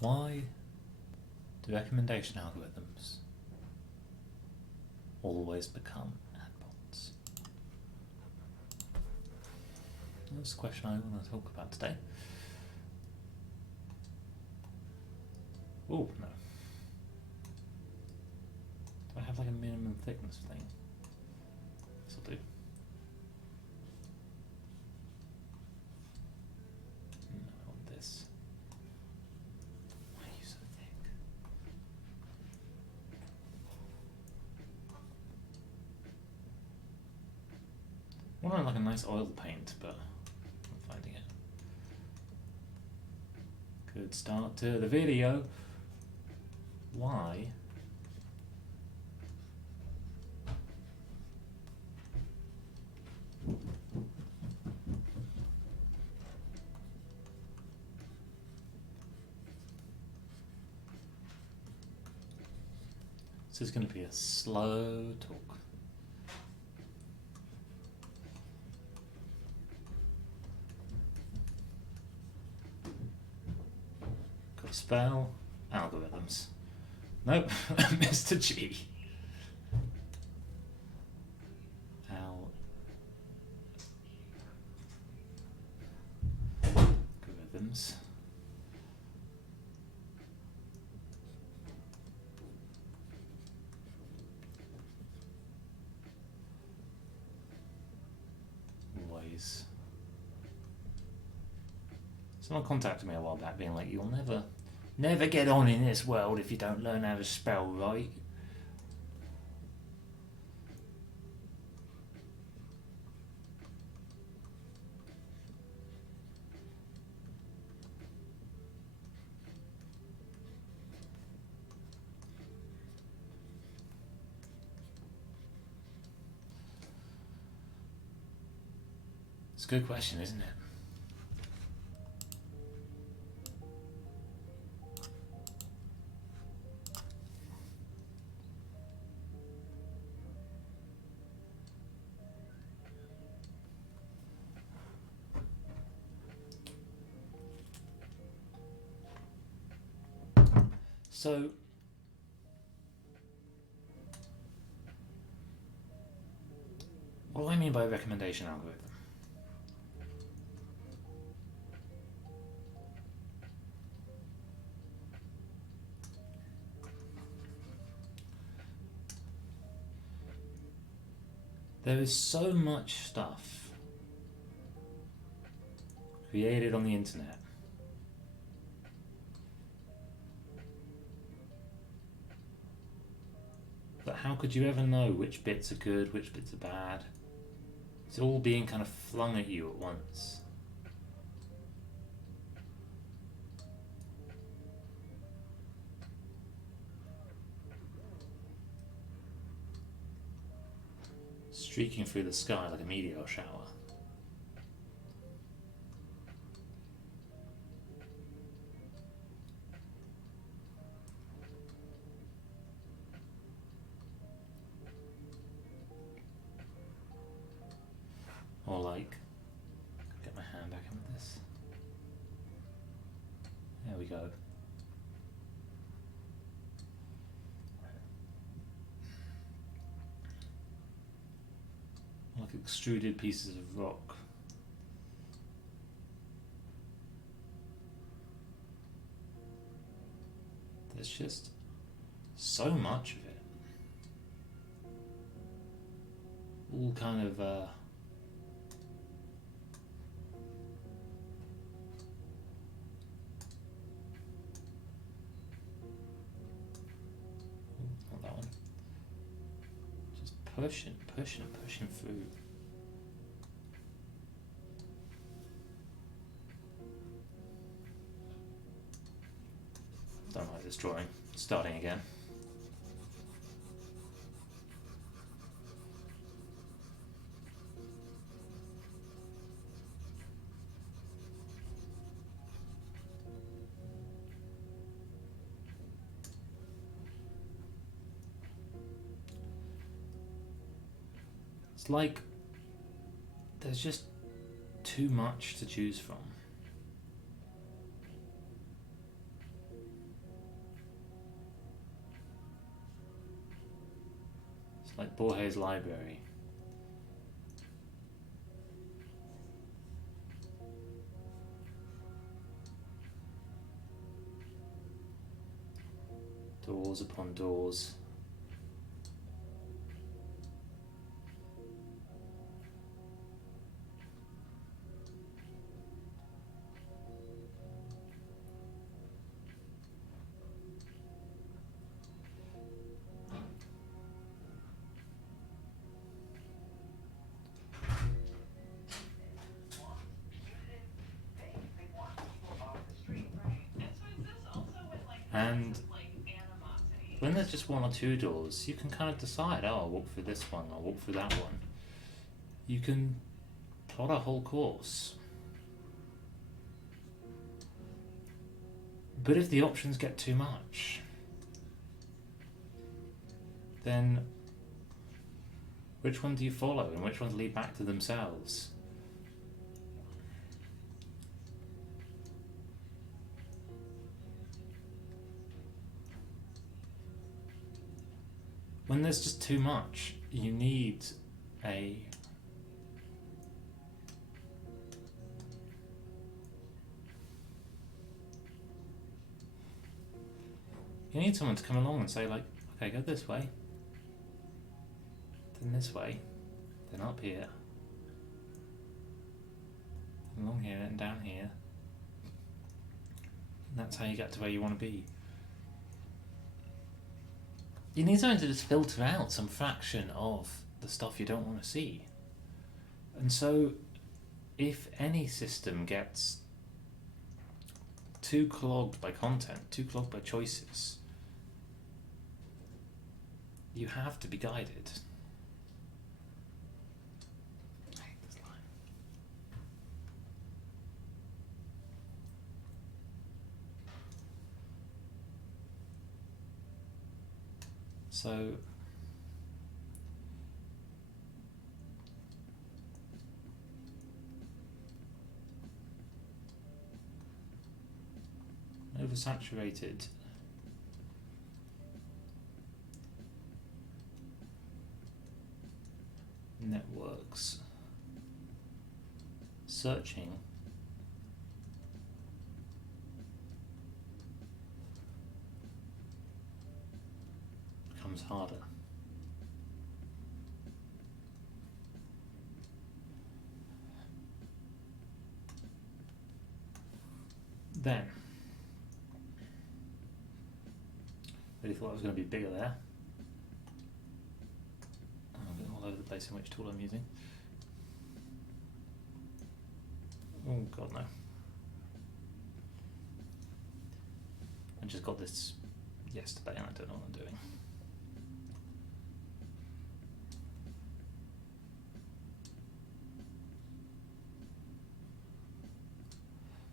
Why do recommendation algorithms always become adbots? That's the question I want to talk about today. Oh, no. Do I have like a minimum thickness thing? This'll do. No, I want this. Why are you so thick? I want like a nice oil paint, but I'm finding it. Good start to the video. Why? This is going to be a slow talk. Got to spell algorithms. Nope, Mr. G. Algorithms. Always. Someone contacted me a while back being like, you'll never get on in this world if you don't learn how to spell right. It's a good question, isn't it? So, what do I mean by a recommendation algorithm? There is so much stuff created on the internet that how could you ever know which bits are good, which bits are bad? It's all being kind of flung at you at once. Streaking through the sky like a meteor shower. Or like, get my hand back in with this. There we go. Like extruded pieces of rock. There's just so much of it. All kind of not that one. Just pushing through. Don't like this drawing. Starting again. It's like there's just too much to choose from. like Borges' library. Doors upon doors. And when there's just one or two doors, you can kind of decide, oh, I'll walk through this one, I'll walk through that one. You can plot a whole course. But if the options get too much, then which one do you follow and which ones lead back to themselves? When there's just too much, you need a someone to come along and say, like, okay, go this way, then this way, then up here, along here and down here. And that's how you get to where you want to be. You need something to just filter out some fraction of the stuff you don't want to see. And so, if any system gets too clogged by content, too clogged by choices, you have to be guided. I hate this line. So, oversaturated networks searching becomes harder. Then, really thought I was going to be bigger there. I'm getting all over the place in which tool I'm using. Oh god, no. I just got this yesterday and I don't know what I'm doing.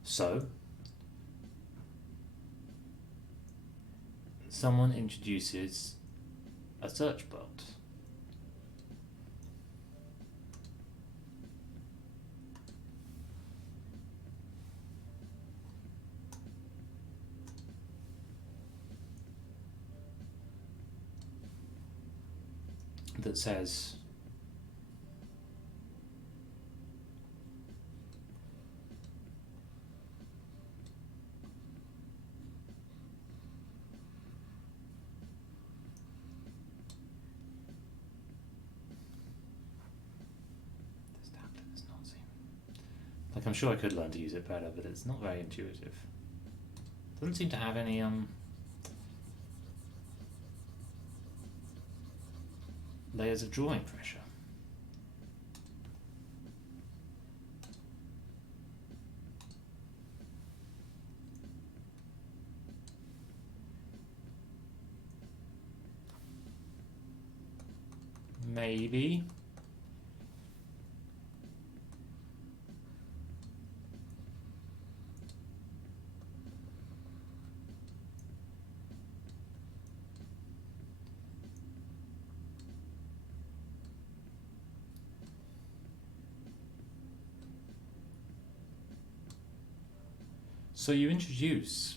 So, someone introduces a search bot. That says this tablet does not seem like, I'm sure I could learn to use it better, but it's not very intuitive. Doesn't seem to have any layers of drawing pressure. Maybe. So you introduce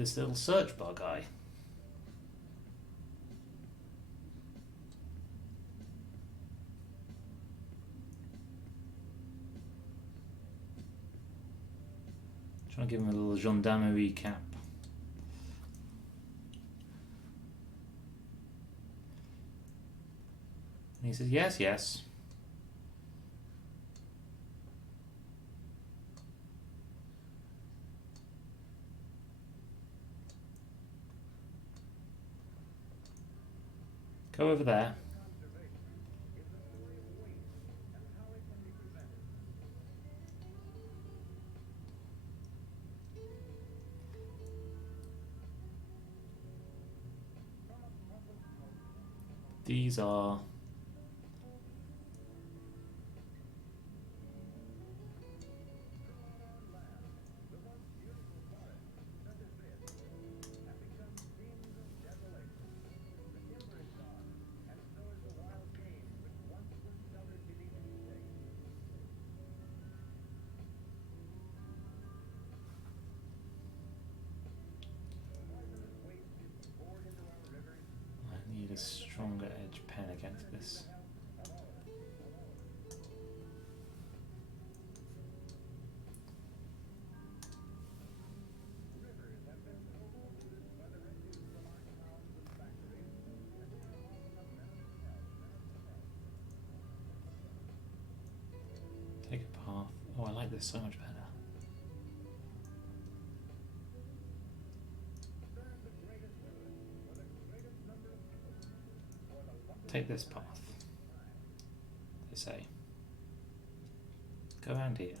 this little search bar guy. Trying to give him a little gendarmerie cap. And he says, yes, yes. Go over there. These are I need a stronger edge pen against this. Take a path. Oh, I like this so much better. Take this path, they say. Go around here.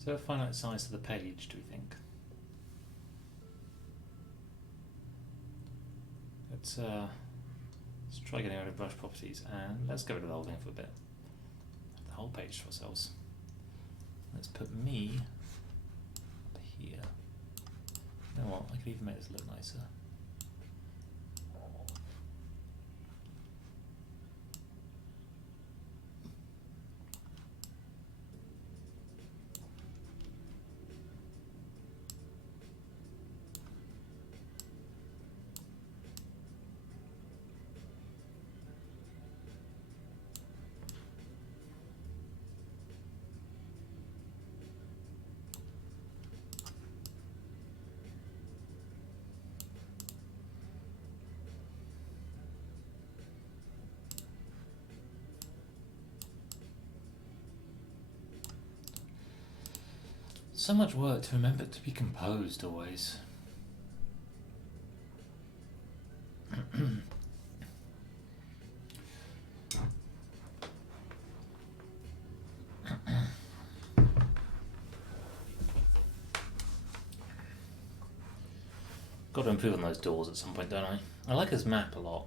Is there a finite size to the page, do you think? Let's try getting rid of brush properties and let's get rid of the whole thing for a bit. The whole page to ourselves. Let's put me up here. You know what, I could even make this look nicer. So much work to remember to be composed always. Got to improve on those doors at some point, don't I? I like his map a lot.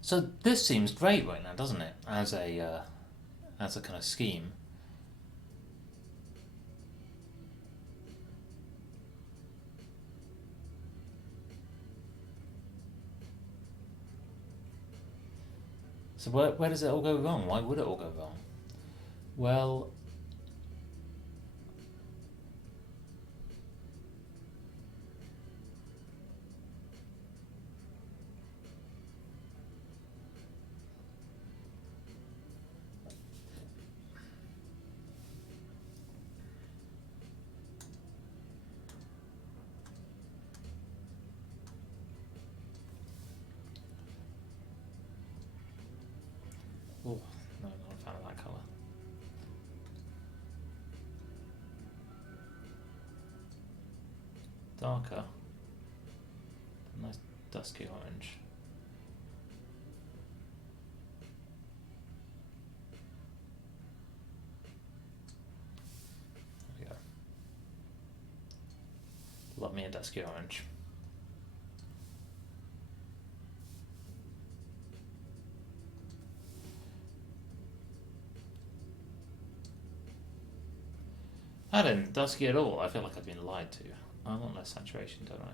So this seems great right now, doesn't it? As a kind of scheme. So where does it all go wrong? Why would it all go wrong? Well, oh no, not a fan of that colour. Darker. Nice dusky orange. There we go. Love me a dusky orange. I didn't dusky at all. I feel like I've been lied to. I want less saturation, don't I?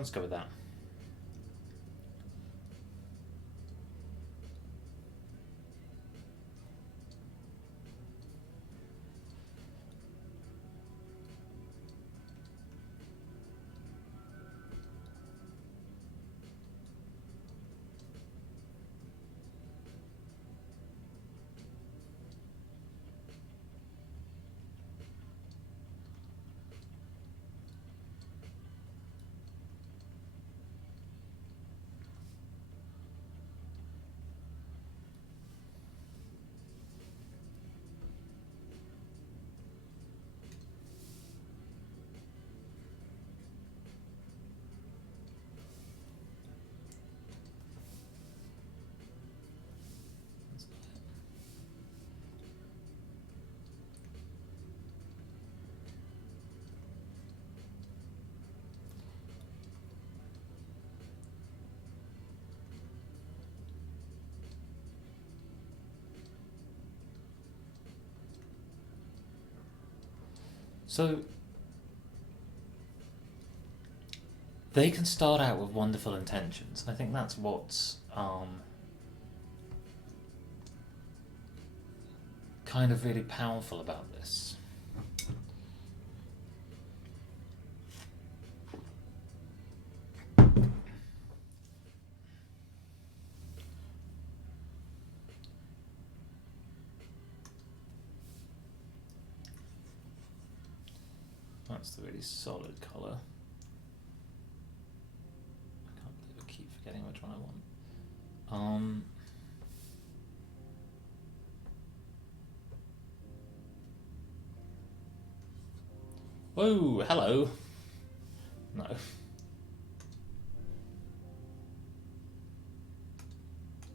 Let's go with that. So they can start out with wonderful intentions. I think that's what's kind of really powerful about this. That's the really solid colour. I can't believe I keep forgetting which one I want. Oh, hello. No.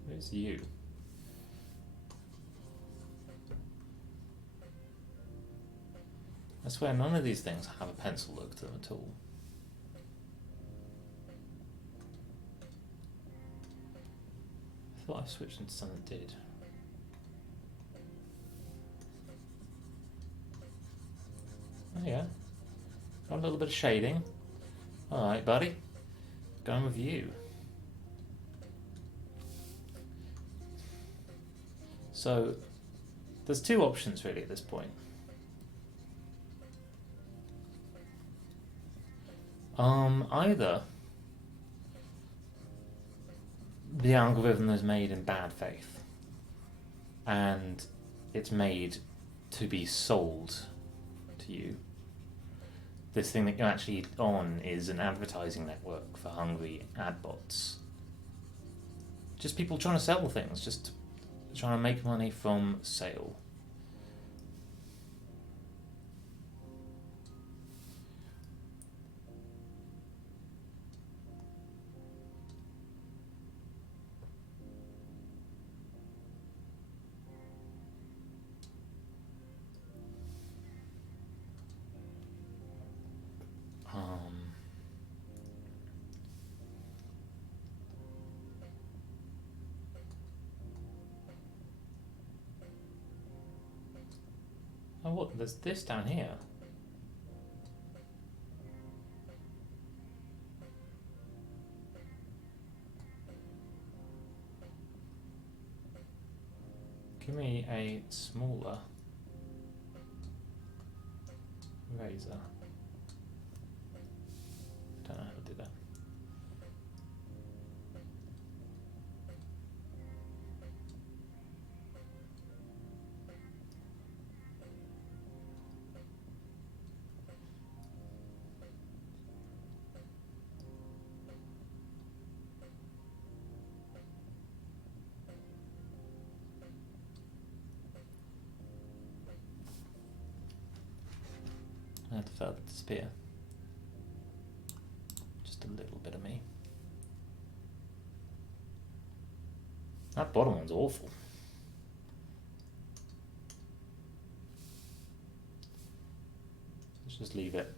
Where's you? I swear none of these things have a pencil look to them at all. I thought I switched into something that did. Oh yeah. Got a little bit of shading. Alright, buddy. Going with you. So, there's two options really at this point. Either the algorithm is made in bad faith and it's made to be sold to you this thing that you're actually on is an advertising network for hungry ad bots. Just people trying to sell things, just trying to make money from sale. Oh, what? There's this down here. Give me a smaller razor. Don't know how to do that. I had to further disappear. Just a little bit of me. That bottom one's awful. Let's just leave it.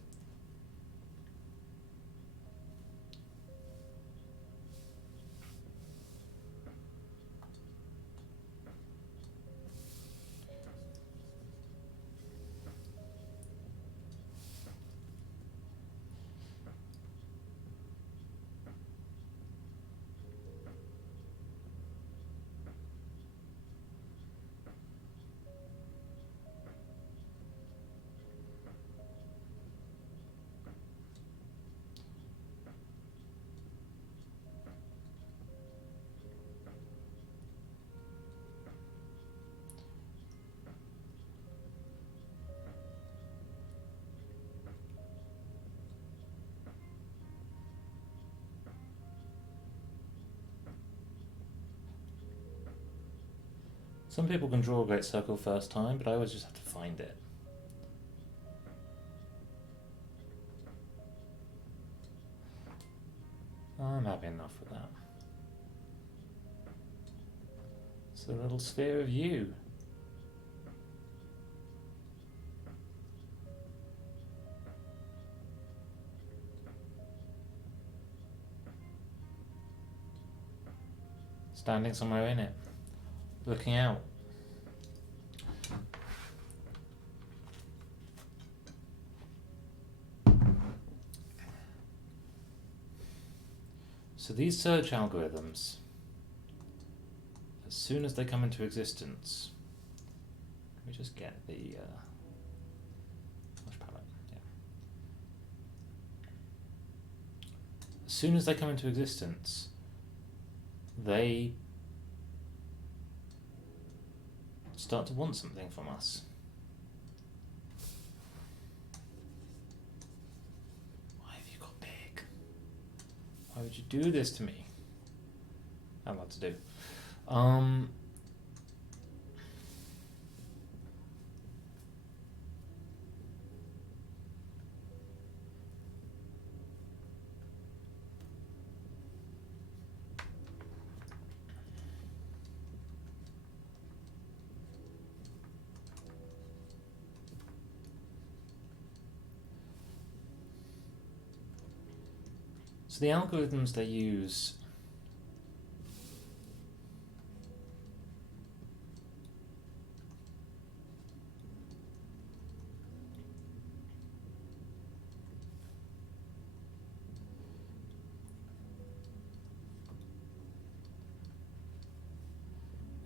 Some people can draw a great circle first time, but I always just have to find it. I'm happy enough with that. It's a little sphere of you. Standing somewhere in it. Looking out. So these search algorithms, as soon as they come into existence, let me just get the flash palette. Yeah. As soon as they come into existence, they start to want something from us. Why have you got big? Why would you do this to me? I have a lot to do. So the algorithms they use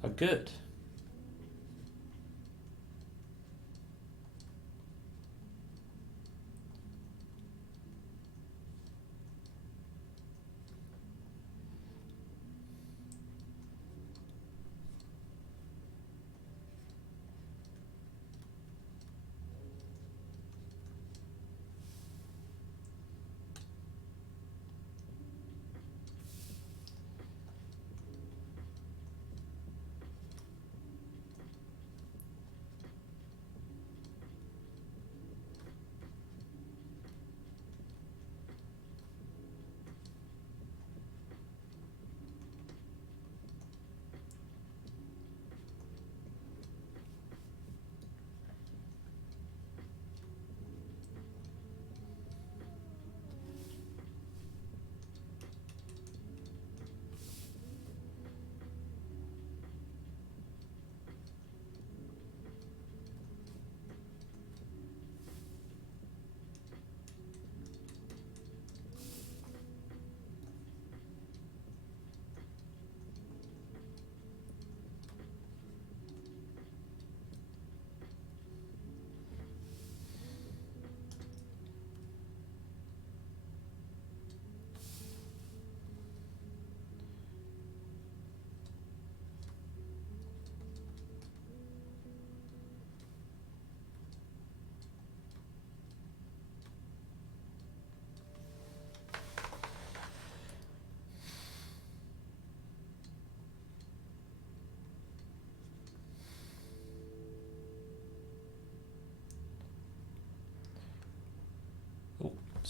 are good.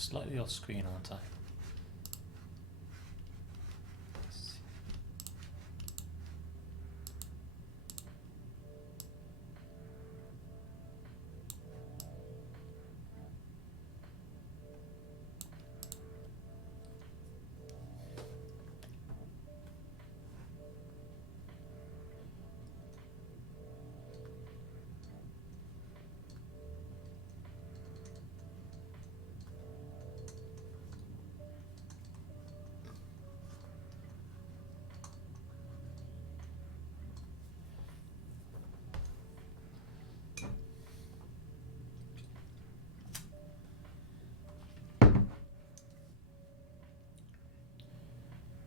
slightly off screen, aren't I?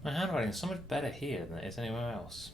My handwriting is so much better here than it is anywhere else.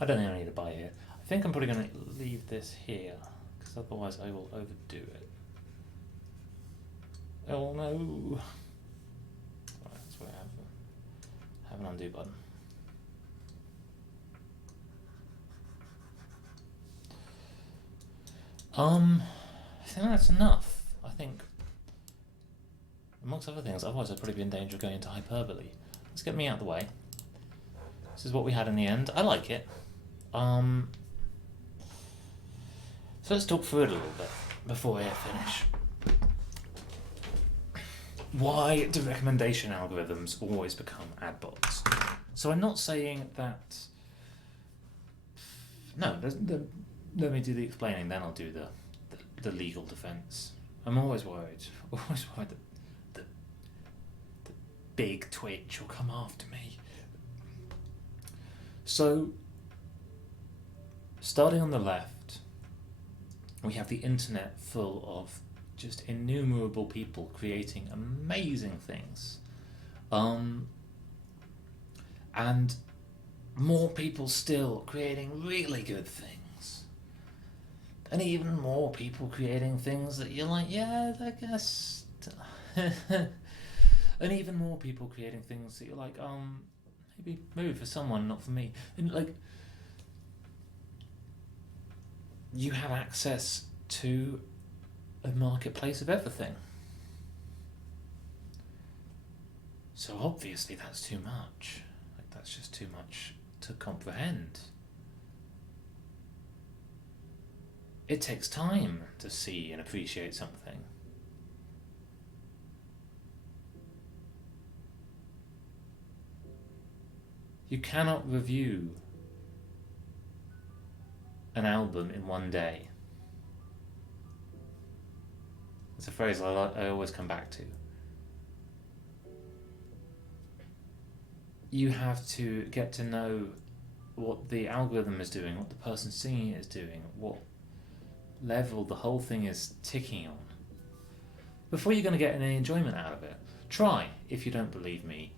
I don't think I need to buy here. I think I'm probably going to leave this here, because otherwise I will overdo it. Oh no! Right, that's where I have an undo button. I think that's enough. I think, amongst other things, otherwise I'd probably be in danger of going into hyperbole. Let's get me out of the way. This is what we had in the end. I like it. So let's talk through it a little bit before I finish. Why do recommendation algorithms always become ad bots? So I'm not saying that. No, let me do the explaining, then I'll do the legal defence. I'm always worried that the big Twitch will come after me. So, starting on the left, we have the internet full of just innumerable people creating amazing things. And more people still creating really good things. And even more people creating things that you're like, yeah, I guess. And even more people creating things that you're like, maybe for someone, not for me. And like, you have access to a marketplace of everything. So obviously that's too much. Like, that's just too much to comprehend. It takes time to see and appreciate something. You cannot review an album in one day. It's a phrase I always come back to. You have to get to know what the algorithm is doing, what the person singing it is doing, what level the whole thing is ticking on, before you're going to get any enjoyment out of it. Try, if you don't believe me,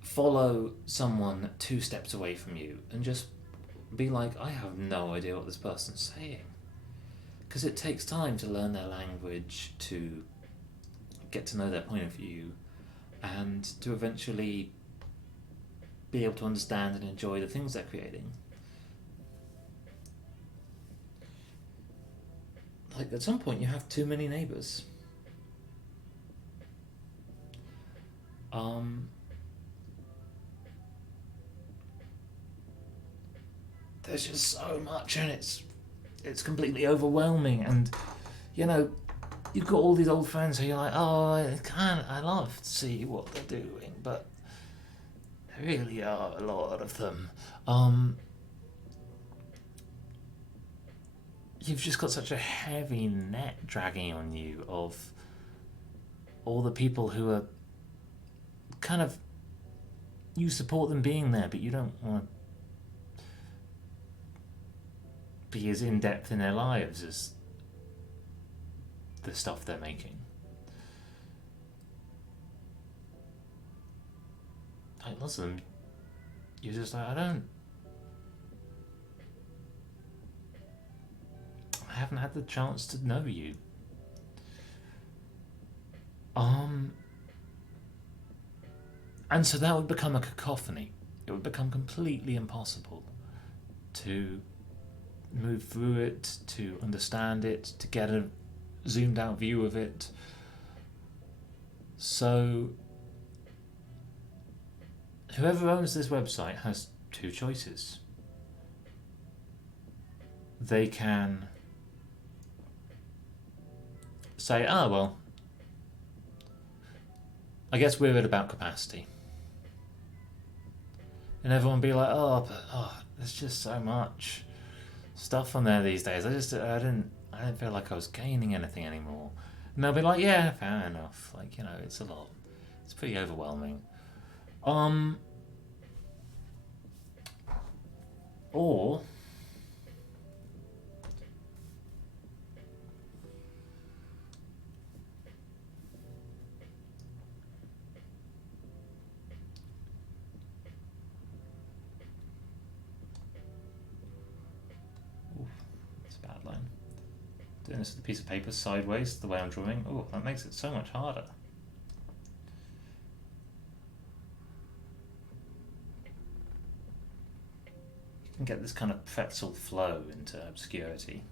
follow someone 2 steps away from you and just be like, I have no idea what this person's saying. Because it takes time to learn their language, to get to know their point of view, and to eventually be able to understand and enjoy the things they're creating. Like, at some point you have too many neighbours. There's just so much, and it's completely overwhelming. And you know, you've got all these old friends who you're like, oh, I love to see what they're doing, but there really are a lot of them. You've just got such a heavy net dragging on you of all the people who are kind of, you support them being there, but you don't want to be as in-depth in their lives as the stuff they're making. Like, listen, you're just like, I haven't had the chance to know you. And so that would become a cacophony. It would become completely impossible to move through it, to understand it, to get a zoomed out view of it. So whoever owns this website has 2 choices. They can say, oh, well, I guess we're at about capacity. And everyone be like, there's just so much stuff on there these days. I didn't feel like I was gaining anything anymore. And they'll be like, yeah, fair enough. Like, you know, it's a lot. It's pretty overwhelming. Or that's a bad line. Doing this with a piece of paper sideways, the way I'm drawing. Oh, that makes it so much harder. You can get this kind of pretzel flow into obscurity.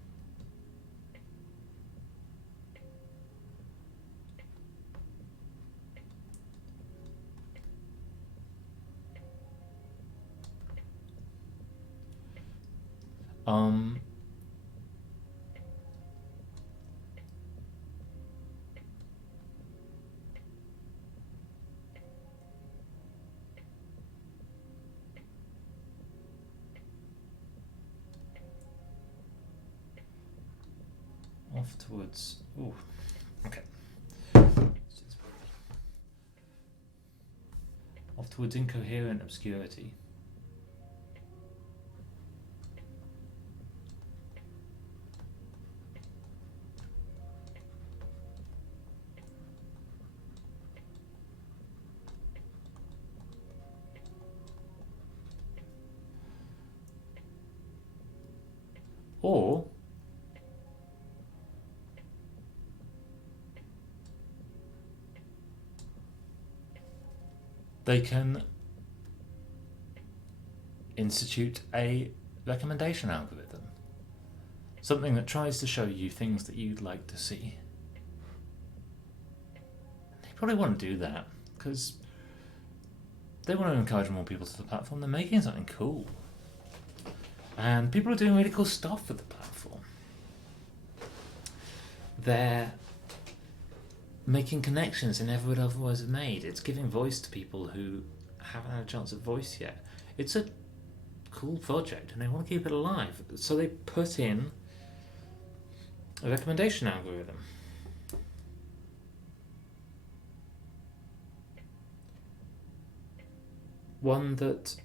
Off towards. Ooh, okay. Off towards incoherent obscurity. Or they can institute a recommendation algorithm. Something that tries to show you things that you'd like to see. They probably want to do that because they want to encourage more people to the platform. They're making something cool. And people are doing really cool stuff with the platform. They're making connections they never would otherwise have made. It's giving voice to people who haven't had a chance of voice yet. It's a cool project and they want to keep it alive. So they put in a recommendation algorithm. One that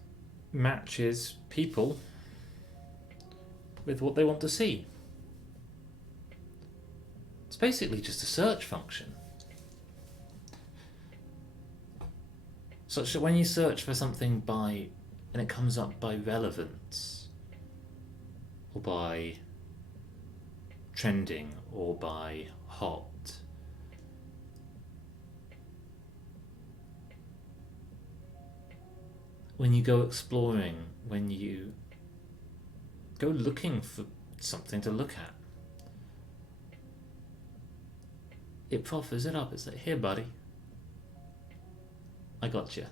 matches people with what they want to see. It's basically just a search function. Such that when you search for something and it comes up by relevance, or by trending, or by hot, when you go exploring, when you go looking for something to look at, it proffers it up. It's like, here buddy, I got you.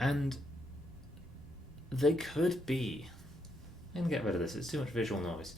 And they could be... I'm gonna get rid of this, it's too much visual noise.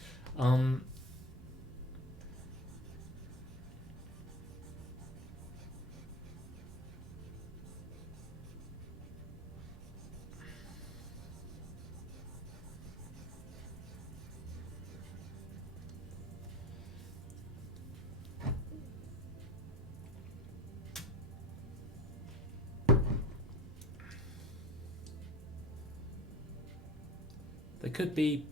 They could be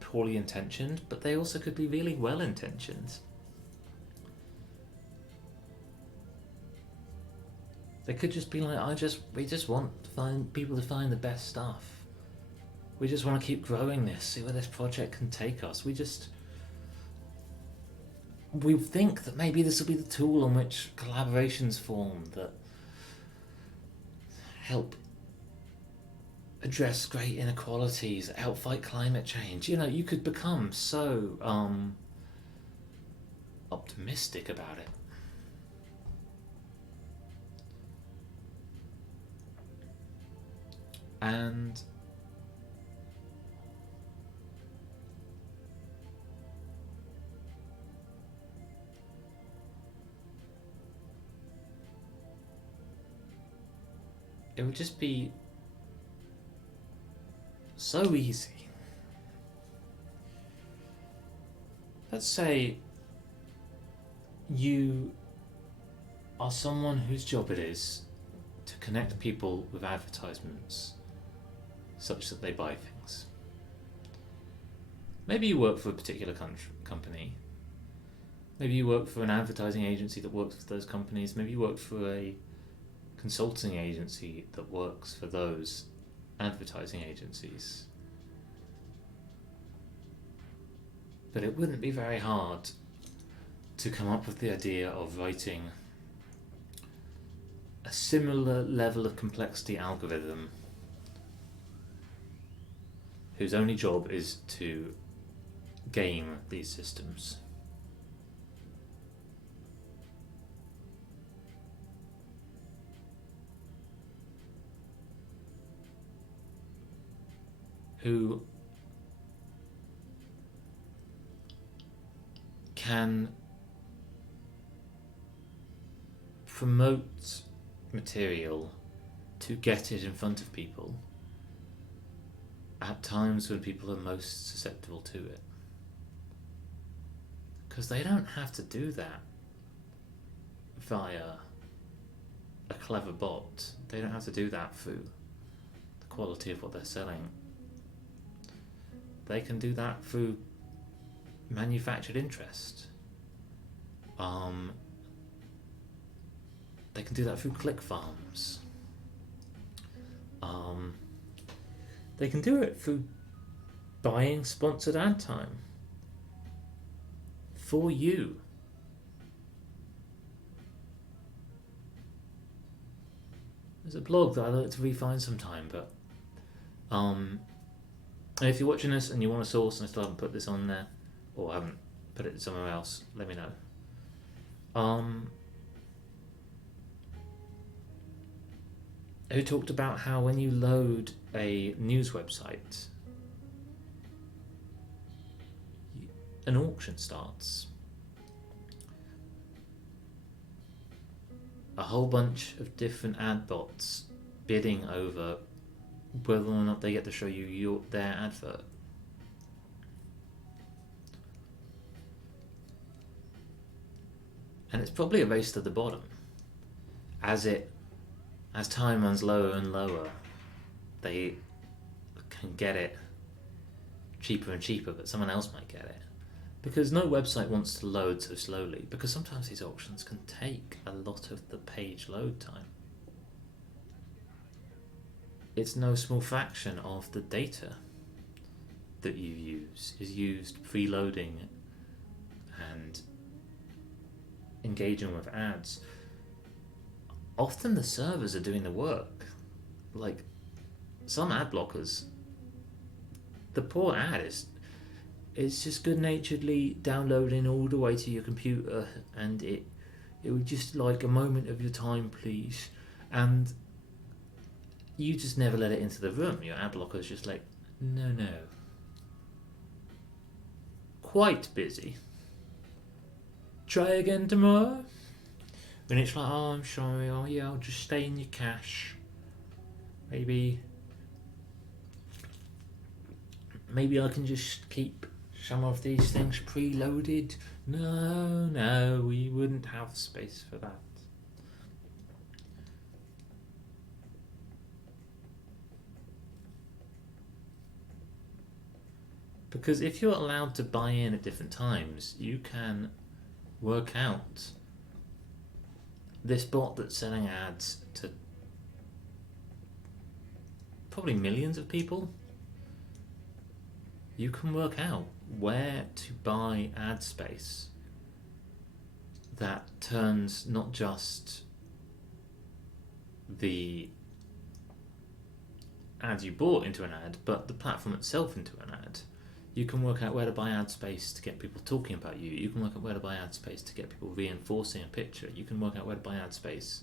poorly intentioned, but they also could be really well intentioned. They could just be like, we just want people to find the best stuff. We just want to keep growing this, see where this project can take us. We think that maybe this will be the tool on which collaborations form that help address great inequalities, outfight climate change. You know, you could become so optimistic about it. And it would just be so easy. Let's say you are someone whose job it is to connect people with advertisements such that they buy things. Maybe you work for a particular company. Maybe you work for an advertising agency that works for those companies. Maybe you work for a consulting agency that works for those advertising agencies. But it wouldn't be very hard to come up with the idea of writing a similar level of complexity algorithm whose only job is to game these systems. Who can promote material to get it in front of people at times when people are most susceptible to it. Because they don't have to do that via a clever bot. They don't have to do that through the quality of what they're selling. They can do that through manufactured interest. They can do that through click farms. They can do it through buying sponsored ad time for you. There's a blog that I like to re-find sometime, but and if you're watching this and you want a source and I still haven't put this on there, or haven't put it somewhere else, let me know. who talked about how when you load a news website, an auction starts. A whole bunch of different ad bots bidding over whether or not they get to show you their advert. And it's probably a race to the bottom. As time runs lower and lower, they can get it cheaper and cheaper, but someone else might get it. Because no website wants to load so slowly, because sometimes these auctions can take a lot of the page load time. It's no small fraction of the data that you use is used preloading and engaging with ads. Often the servers are doing the work. Like some ad blockers, the poor ad it's just good-naturedly downloading all the way to your computer, and it would just like a moment of your time, please, and you just never let it into the room. Your ad blocker is just like, no, quite busy. Try again tomorrow. And it's like, oh, I'm sorry. Oh yeah, I'll just stay in your cache. Maybe I can just keep some of these things preloaded. No, we wouldn't have space for that. Because if you're allowed to buy in at different times, you can work out this bot that's selling ads to probably millions of people. You can work out where to buy ad space that turns not just the ad you bought into an ad, but the platform itself into an ad. You can work out where to buy ad space to get people talking about you. You can work out where to buy ad space to get people reinforcing a picture. You can work out where to buy ad space.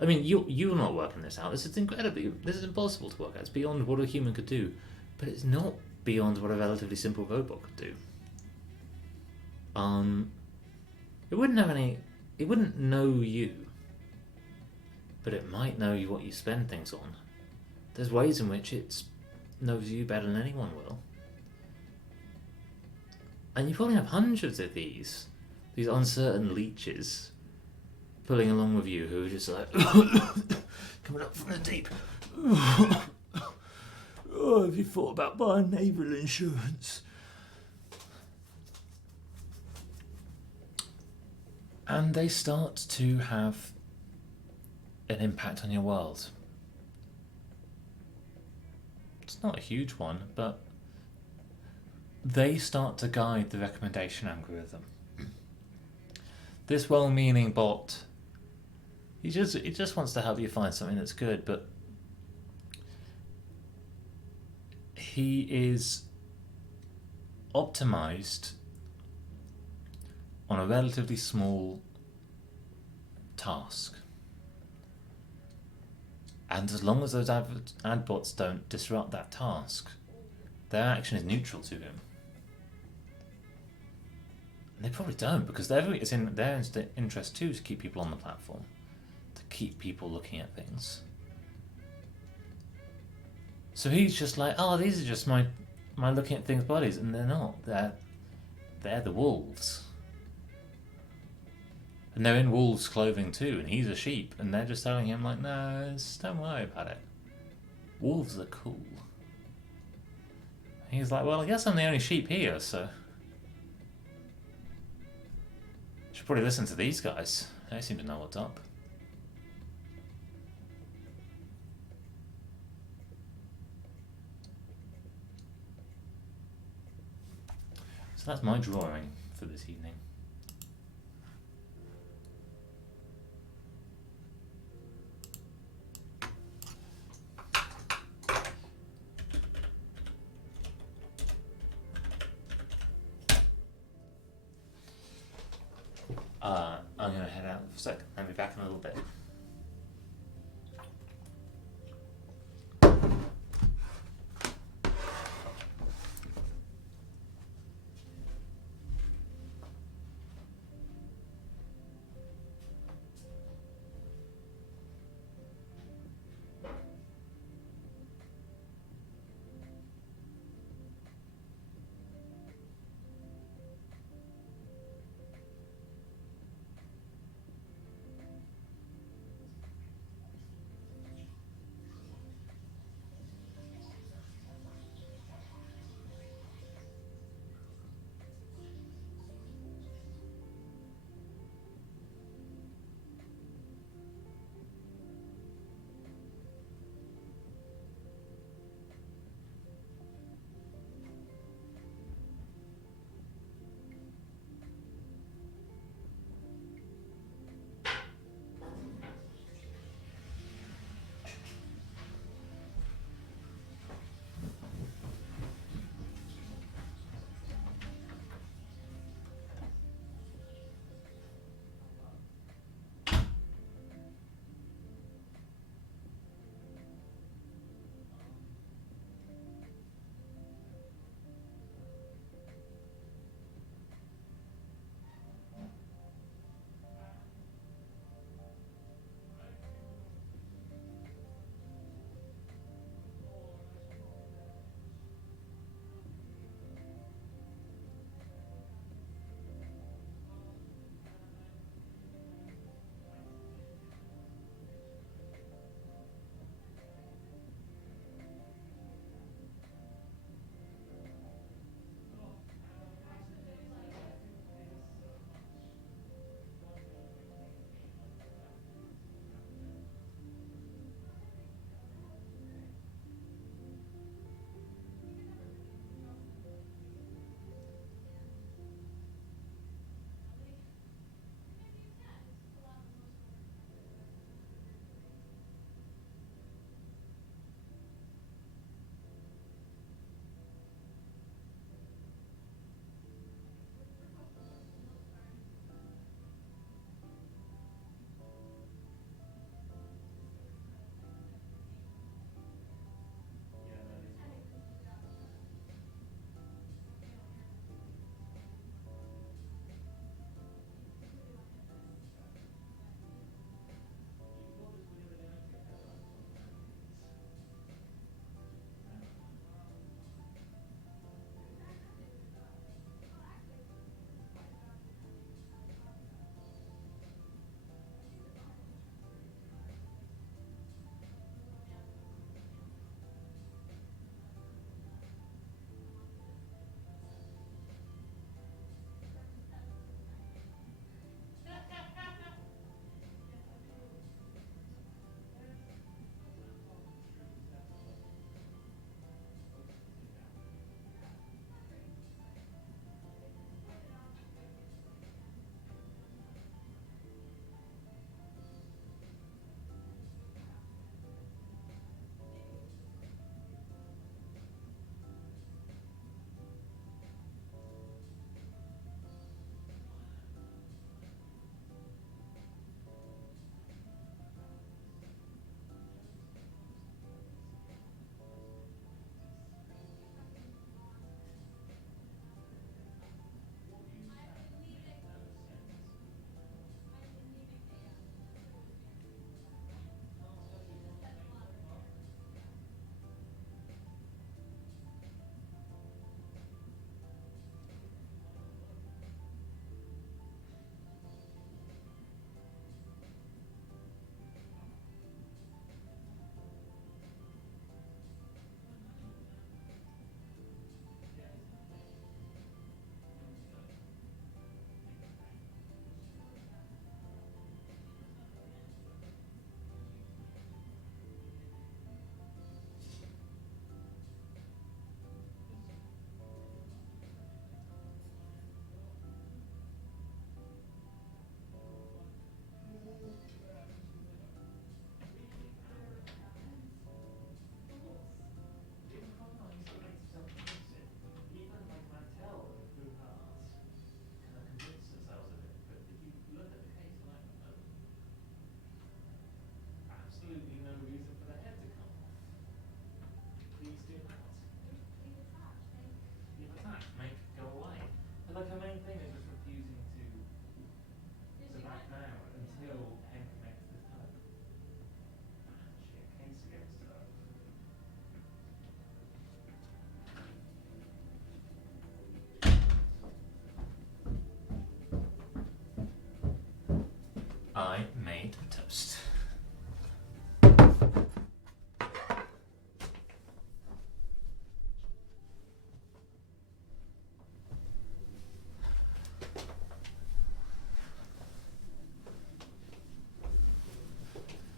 I mean, you're not working this out. This is impossible to work out. It's beyond what a human could do, but it's not beyond what a relatively simple robot could do. It wouldn't know you, but it might know what you spend things on. There's ways in which it knows you better than anyone will. And you probably have hundreds of these uncertain leeches pulling along with you who are just like, coming up from the deep. Oh, have you thought about buying naval insurance? And they start to have an impact on your world. It's not a huge one, but they start to guide the recommendation algorithm. This well-meaning bot, he just wants to help you find something that's good, but he is optimized on a relatively small task. And as long as those ad bots don't disrupt that task, their action is neutral to him. And they probably don't, because it's in their interest too to keep people on the platform, to keep people looking at things. So he's just like, oh, these are just my looking at things buddies, and they're not. They're the wolves. And they're in wolves' clothing too, and he's a sheep, and they're just telling him like, no, just don't worry about it. Wolves are cool. And he's like, well, I guess I'm the only sheep here, so should probably listen to these guys. They seem to know what's up. So that's my drawing for this evening. I'm going to head out for a sec. I'll be back in a little bit.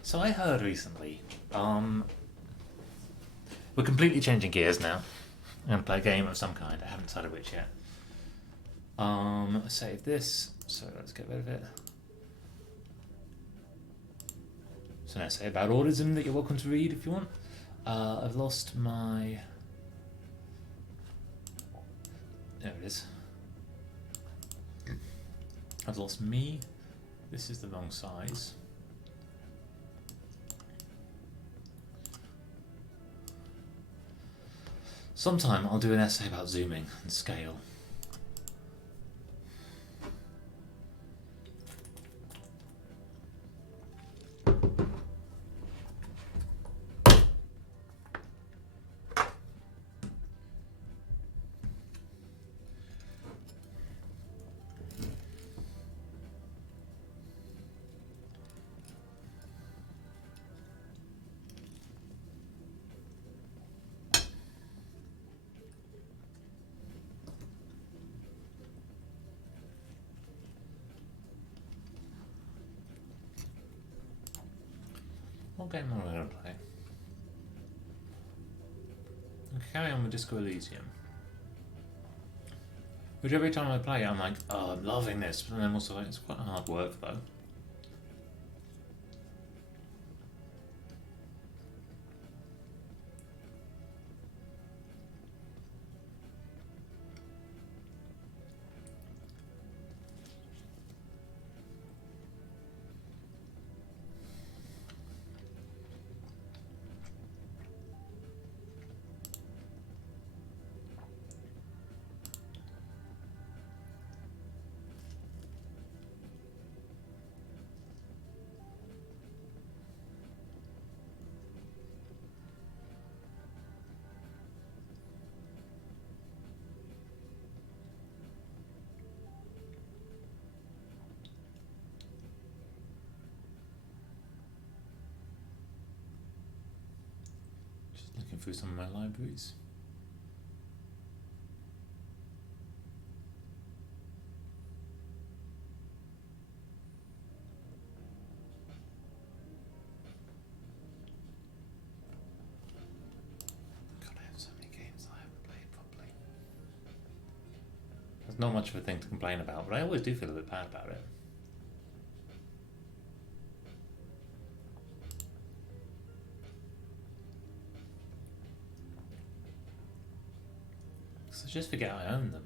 So I heard recently, we're completely changing gears now. I'm going to play a game of some kind. I haven't decided which yet. Save this. So let's get rid of it. So now say about autism that you're welcome to read if you want. I've lost my... There it is. I've lost me. This is the wrong size. Sometime I'll do an essay about zooming and scale. What game am I going to play? I'll carry on with Disco Elysium. Which every time I play it, I'm like, oh, I'm loving this. But then I'm also like, it's quite hard work though. Looking through some of my libraries. God, I have so many games I haven't played properly. There's not much of a thing to complain about, but I always do feel a bit bad about it. I just forget I own them.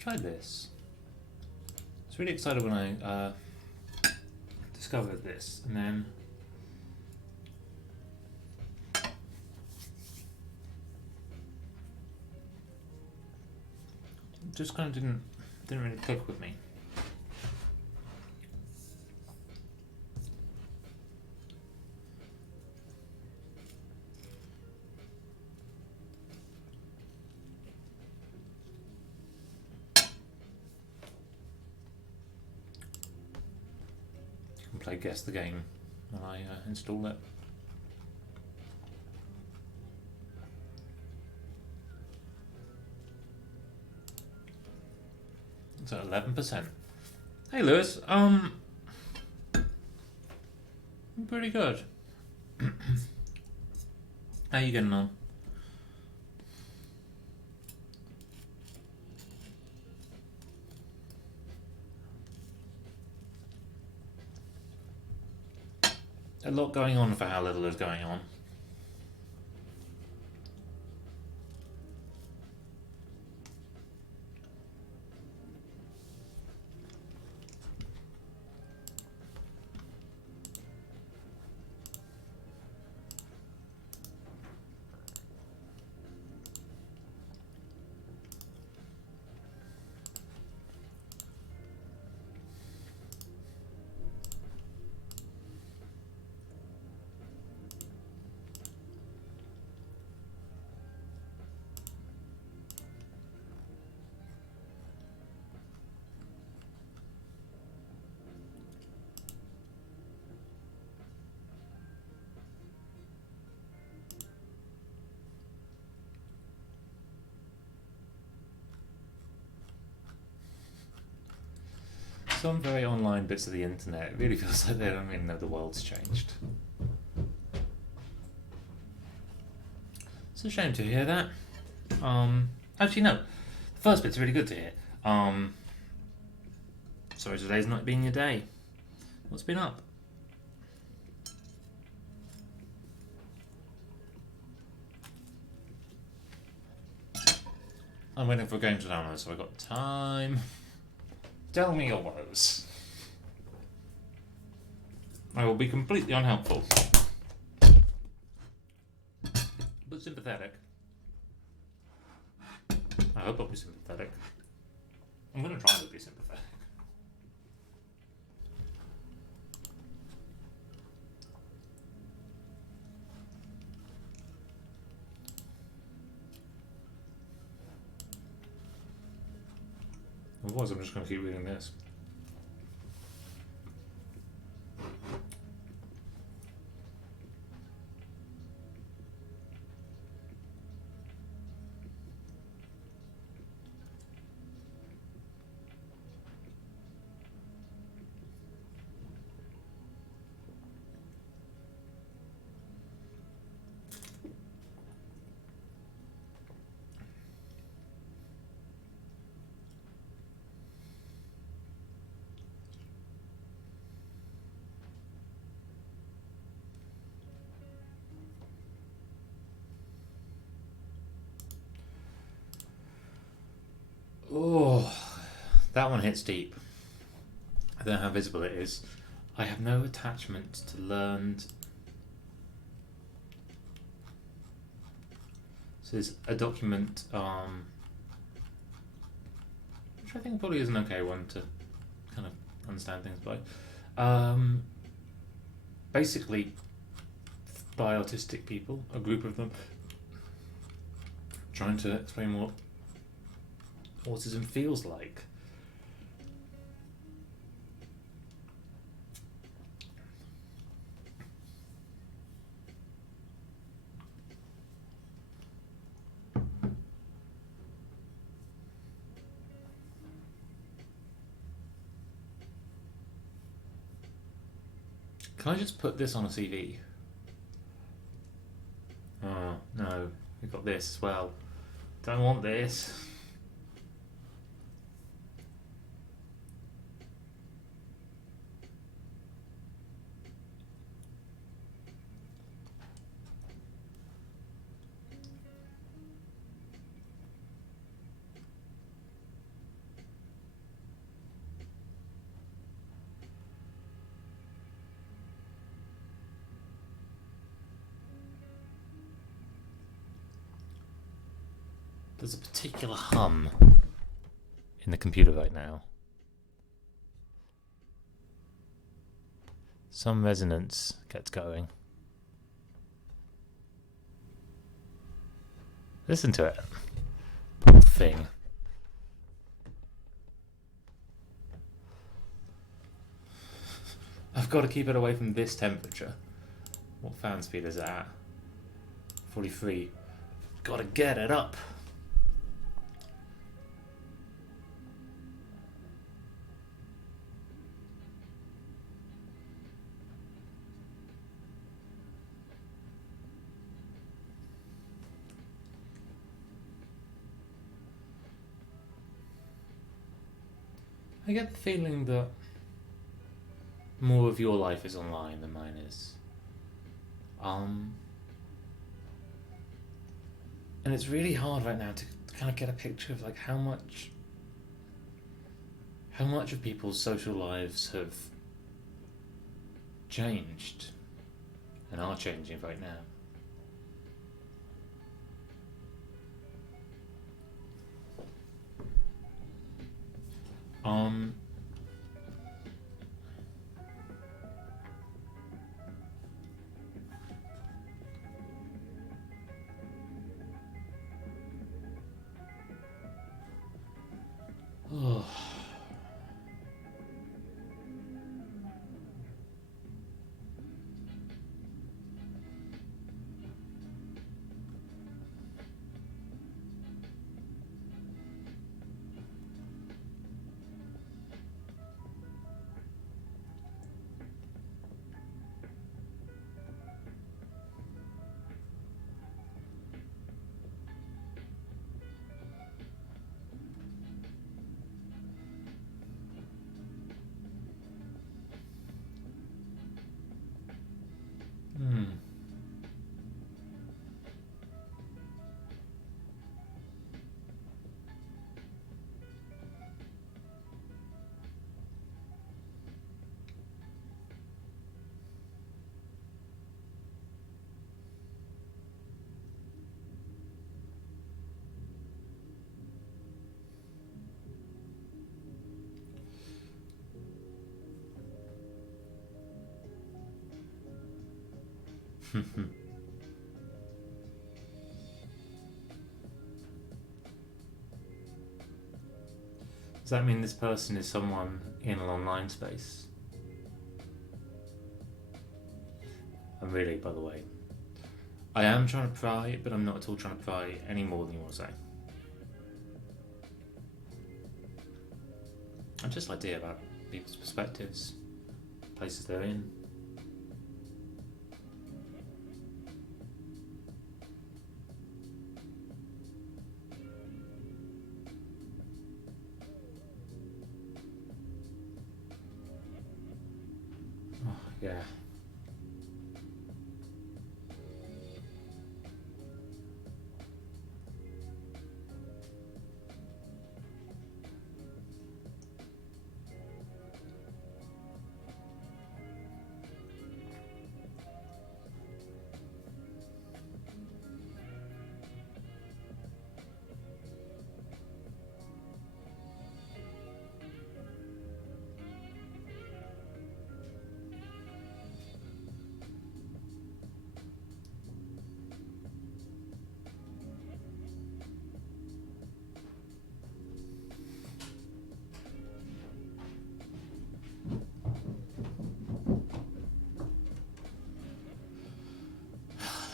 Try this. I was really excited when I discovered this, and then just kind of didn't really click with me. Play Guess the Game when I install it. So 11%. Hey Lewis, pretty good. How you getting on? A lot going on for how little is going on. Some very online bits of the internet, it really feels like they don't even know the world's changed. It's a shame to hear that. Actually no, the first bit's really good to hear. Sorry today's not been your day. What's been up? I'm waiting for a game to download, so I've got time. Tell me your woes. I will be completely unhelpful, but sympathetic. I hope I'll be sympathetic. I'm going to try to be sympathetic. Otherwise, I'm just going to keep reading this. Oh, that one hits deep. I don't know how visible it is. I have no attachment to learned. So there's a document, which I think probably is an okay one to kind of understand things by. Basically, by autistic people, a group of them, trying to explain what autism feels like. Can I just put this on a CV? Oh, no. We've got this as well. Don't want this. There's a particular hum in the computer right now. Some resonance gets going. Listen to it. Poor thing. I've got to keep it away from this temperature. What fan speed is it at? 43. Gotta get it up. I get the feeling that more of your life is online than mine is. And it's really hard right now to kind of get a picture of like how much of people's social lives have changed and are changing right now. Um, oh. Hmm. Does that mean this person is someone in an online space? And really, by the way, I am trying to pry, but I'm not at all trying to pry any more than you want to say. I just like to hear about people's perspectives, places they're in. Oh, yeah.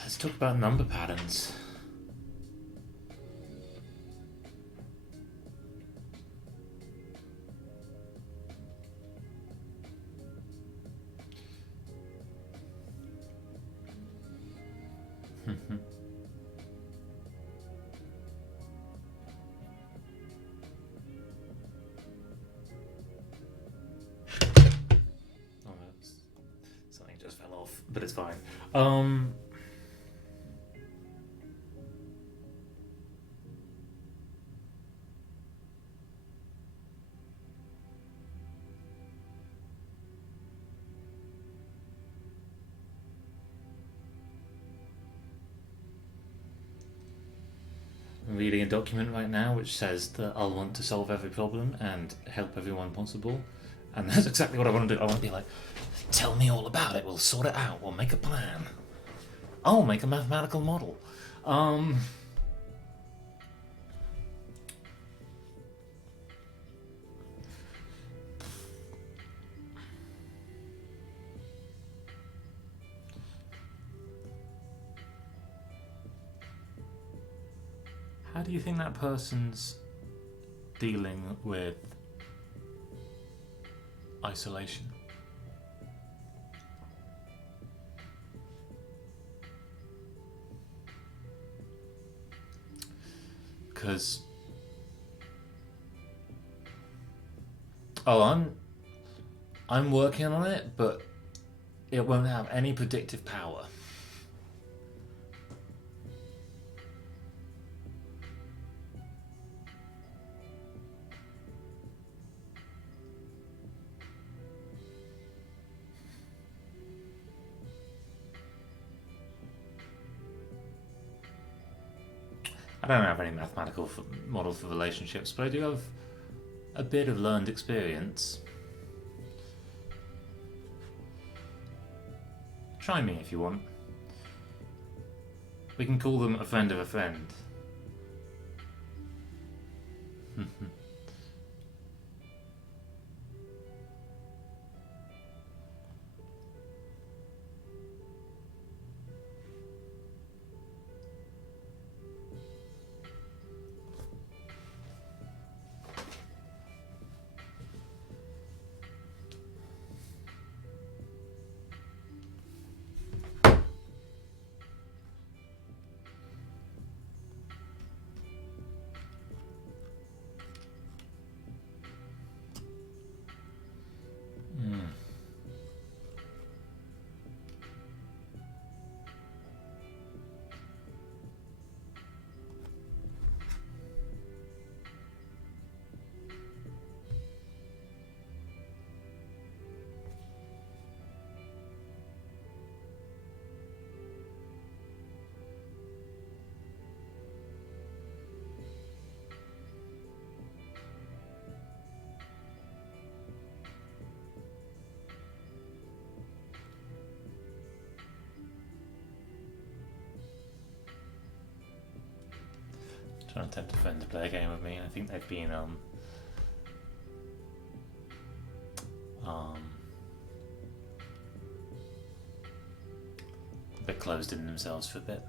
Let's talk about number patterns. Oh, something just fell off, but it's fine. I'm reading a document right now which says that I'll want to solve every problem and help everyone possible. And that's exactly what I want to do. I want to be like, tell me all about it, we'll sort it out, we'll make a plan. I'll make a mathematical model. How do you think that person's dealing with isolation? Because Oh, I'm working on it, but it won't have any predictive power. I don't have any mathematical models for relationships, but I do have a bit of learned experience. Try me if you want. We can call them a friend of a friend. Trying to tempt a friend to play a game with me. I think they've been a bit closed in themselves for a bit.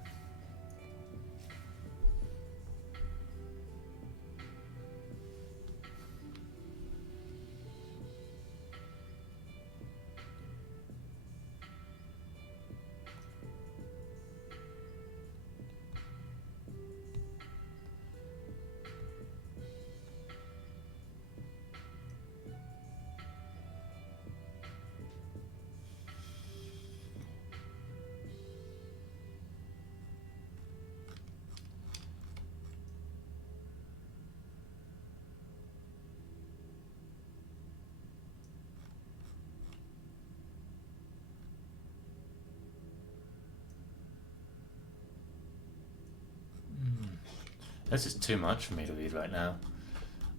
This is too much for me to read right now.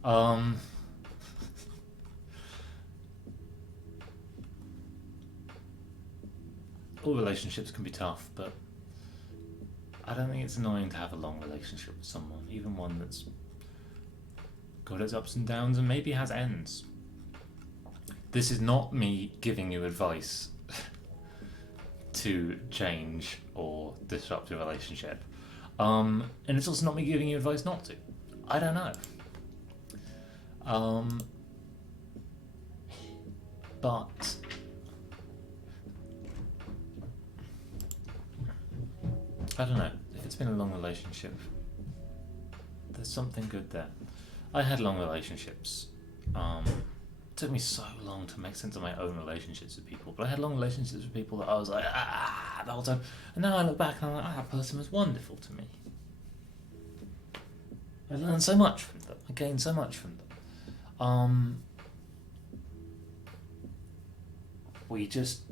All relationships can be tough, but I don't think it's annoying to have a long relationship with someone, even one that's got its ups and downs and maybe has ends. This is not me giving you advice to change or disrupt your relationship. And it's also not me giving you advice not to. I don't know. But I don't know. If it's been a long relationship, there's something good there. I had long relationships. It took me so long to make sense of my own relationships with people, but I had long relationships with people that I was like, the whole time. And now I look back and I'm like, that person was wonderful to me. I learned so much from them. I gained so much from them. We just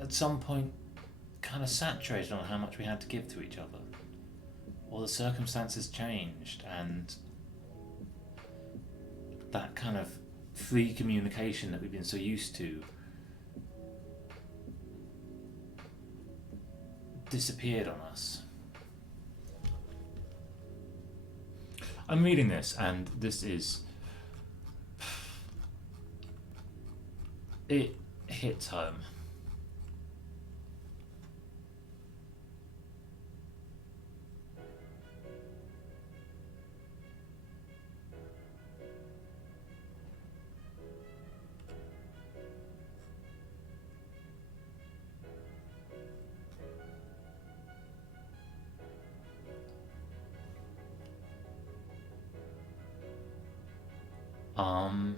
at some point kind of saturated on how much we had to give to each other. Or the circumstances changed and that kind of free communication that we've been so used to disappeared on us. I'm reading this and this is... it hits home. Um.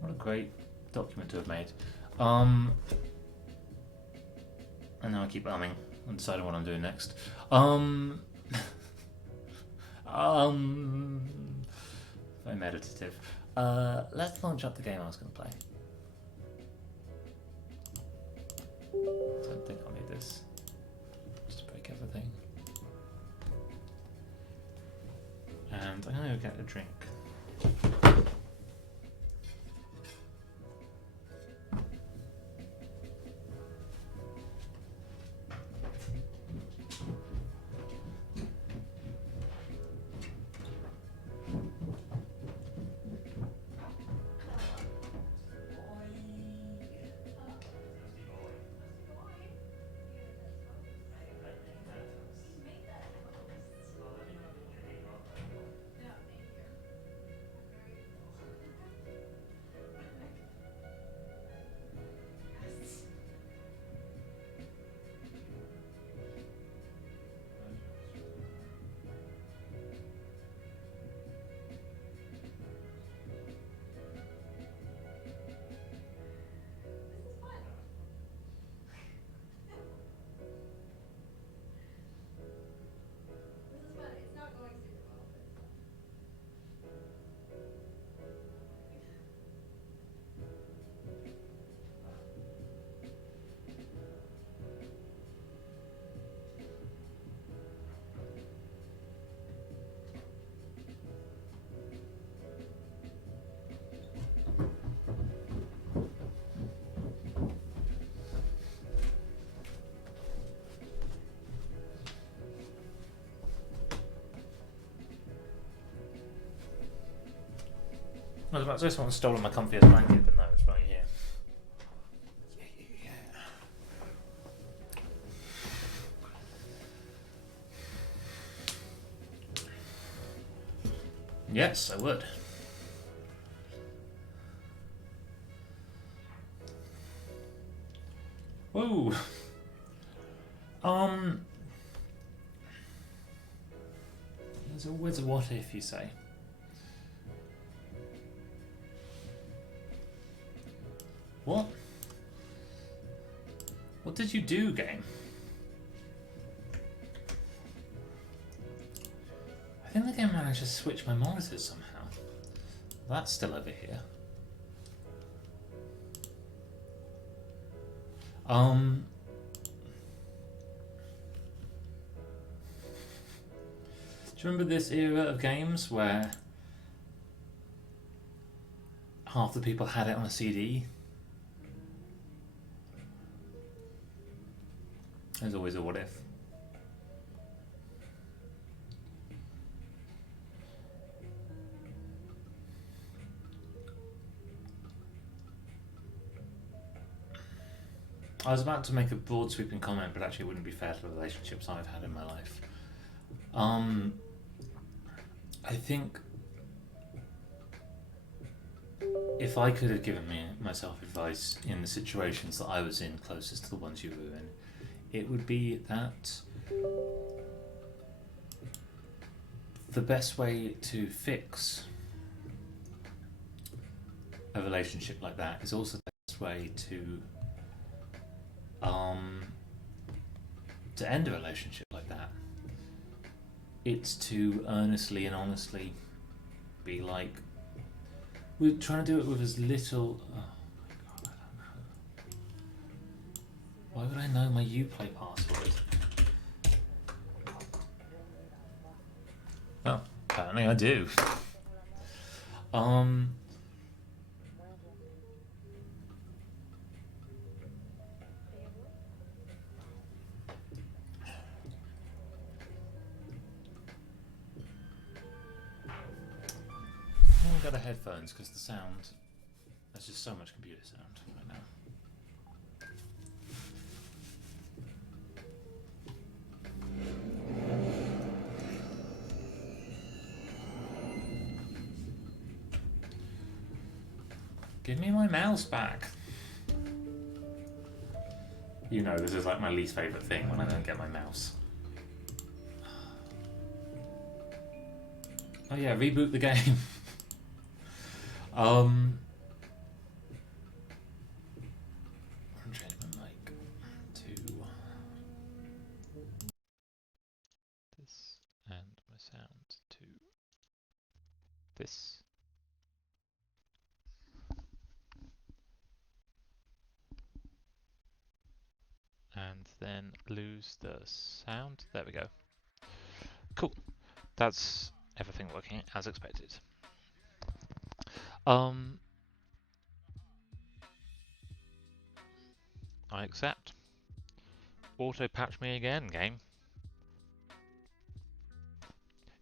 What a great document to have made. And now I keep umming and deciding what I'm doing next. Very meditative. Let's launch up the game I was going to play. I don't think I'll need this. Just to break everything. And I'm going to get a drink. I was about to say someone's stolen my comfiest blanket, but no, it's right here. Yes, I would. Whoa. There's always a what if, you say. What? What did you do, game? I think the game managed to switch my monitors somehow. That's still over here. Do you remember this era of games where half the people had it on a CD? There's always a what if. I was about to make a broad sweeping comment, but actually it wouldn't be fair to the relationships I've had in my life. I think if I could have given myself advice in the situations that I was in closest to the ones you were in, it would be that the best way to fix a relationship like that is also the best way to end a relationship like that. It's to earnestly and honestly be like, we're trying to do it with as little. Oh my god, I don't know. Why would I know my Uplay password? Oh, apparently I do. I haven't got the headphones because the sound, there's just so much computer sound right now. Give me my mouse back. You know, this is like my least favourite thing when I don't get my mouse. Oh yeah, reboot the game. I'm changing my mic to this and my sound to this. And then lose the sound. There we go. Cool. That's everything working as expected. I accept. Auto patch me again, game.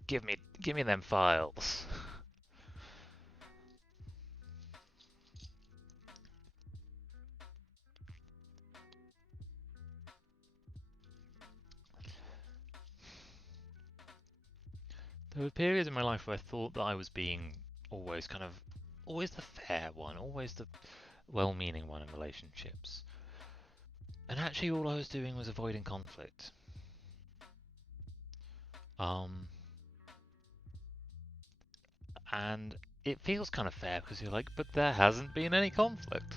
Give me them files. There were periods in my life where I thought that I was being always the fair one, always the well-meaning one in relationships. And actually all I was doing was avoiding conflict. And it feels kind of fair because you're like, but there hasn't been any conflict.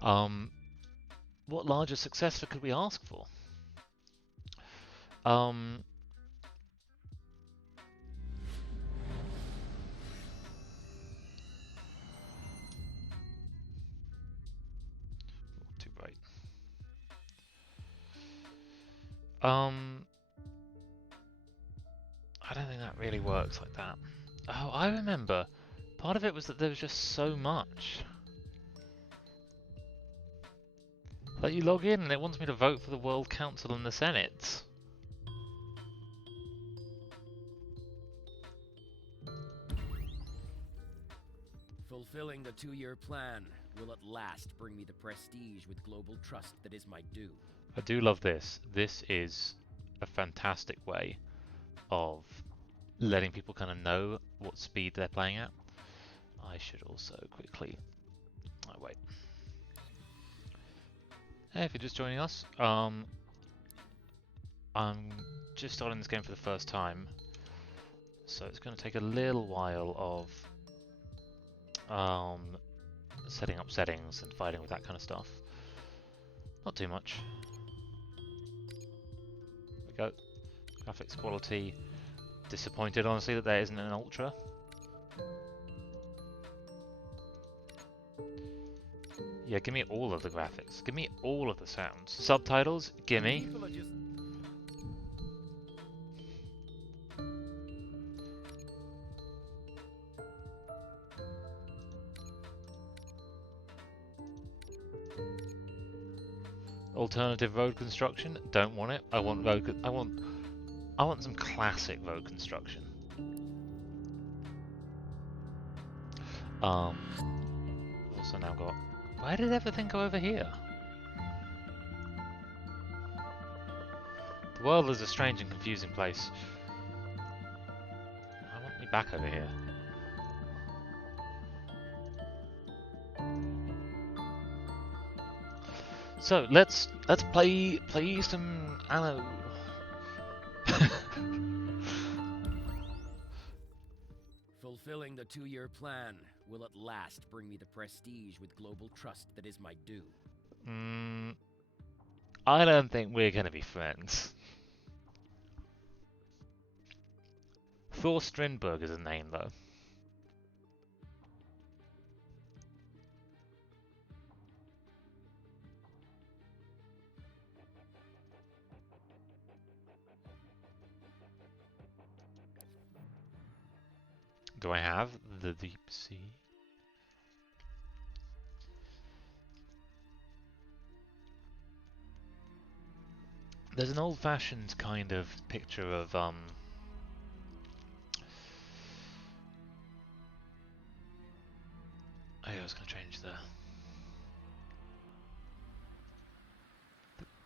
What larger success could we ask for? Too bright. I don't think that really works like that. Oh, I remember. Part of it was that there was just so much. Like, you log in and it wants me to vote for the World Council and the Senate. Fulfilling the 2-year plan will at last bring me the prestige with global trust that is my due. I do love this. This is a fantastic way of letting people kind of know what speed they're playing at. I should also quickly... Oh, wait. Hey, if you're just joining us, I'm just starting this game for the first time, so it's going to take a little while of setting up settings and fighting with that kind of stuff. Not too much. There we go. Graphics quality. Disappointed, honestly, that there isn't an ultra. Yeah, give me all of the graphics. Give me all of the sounds. Subtitles, gimme. Alternative road construction, don't want it. I want some classic road construction. Also now got... Where did everything go over here? The world is a strange and confusing place. I want me back over here. So let's play some Anno. Fulfilling the 2-year plan will at last bring me the prestige with global trust that is my due. I don't think we're gonna be friends. Thor Strindberg is a name, though. Do I have the deep sea? There's an old-fashioned kind of picture of oh yeah, I was gonna change the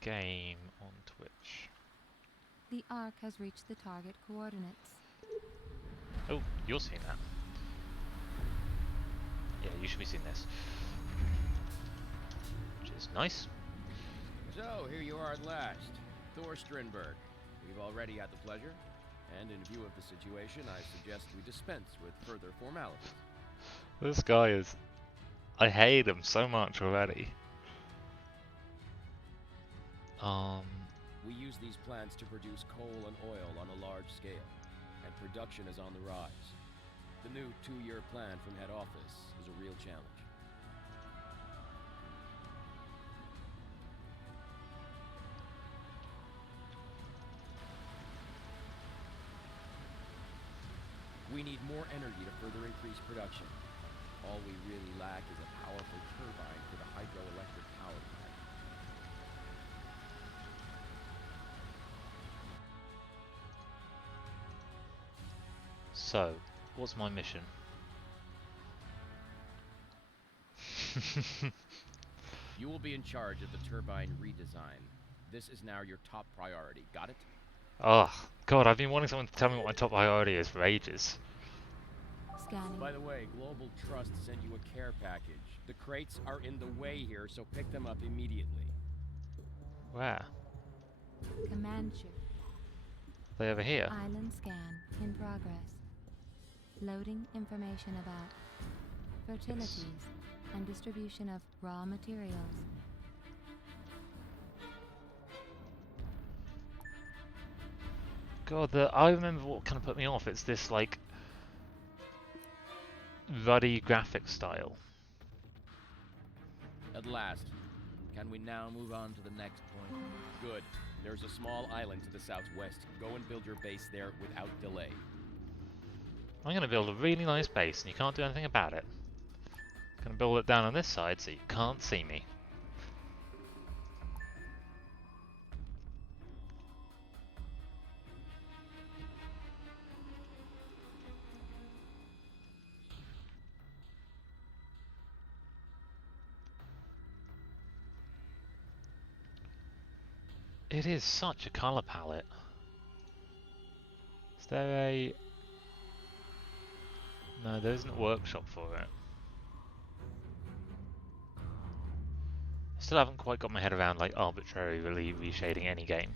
game on Twitch. The Ark has reached the target coordinates. Oh, you're seeing that. Yeah, you should be seeing this. Which is nice. So, here you are at last. Thor Strindberg. We've already had the pleasure, and in view of the situation, I suggest we dispense with further formalities. This guy is... I hate him so much already. We use these plants to produce coal and oil on a large scale, and production is on the rise. The new 2-year plan from head office is a real challenge. We need more energy to further increase production. All we really lack is a powerful turbine for the hydroelectric power plant. So, what's my mission? You will be in charge of the turbine redesign. This is now your top priority. Got it? Oh, God, I've been wanting someone to tell me what my top priority is for ages. Scanning. By the way, Global Trust sent you a care package. The crates are in the way here, so pick them up immediately. Where? Command ship. Are they over here? Island scan in progress. Loading information about fertilities and distribution of raw materials. God, I remember what kind of put me off. It's this, like, ruddy graphic style. At last. Can we now move on to the next point? Good. There's a small island to the southwest. Go and build your base there without delay. I'm going to build a really nice base, and you can't do anything about it. I'm going to build it down on this side so you can't see me. It is such a colour palette. Is there a... No, there isn't a workshop for it. Still haven't quite got my head around, like, arbitrarily reshading any game.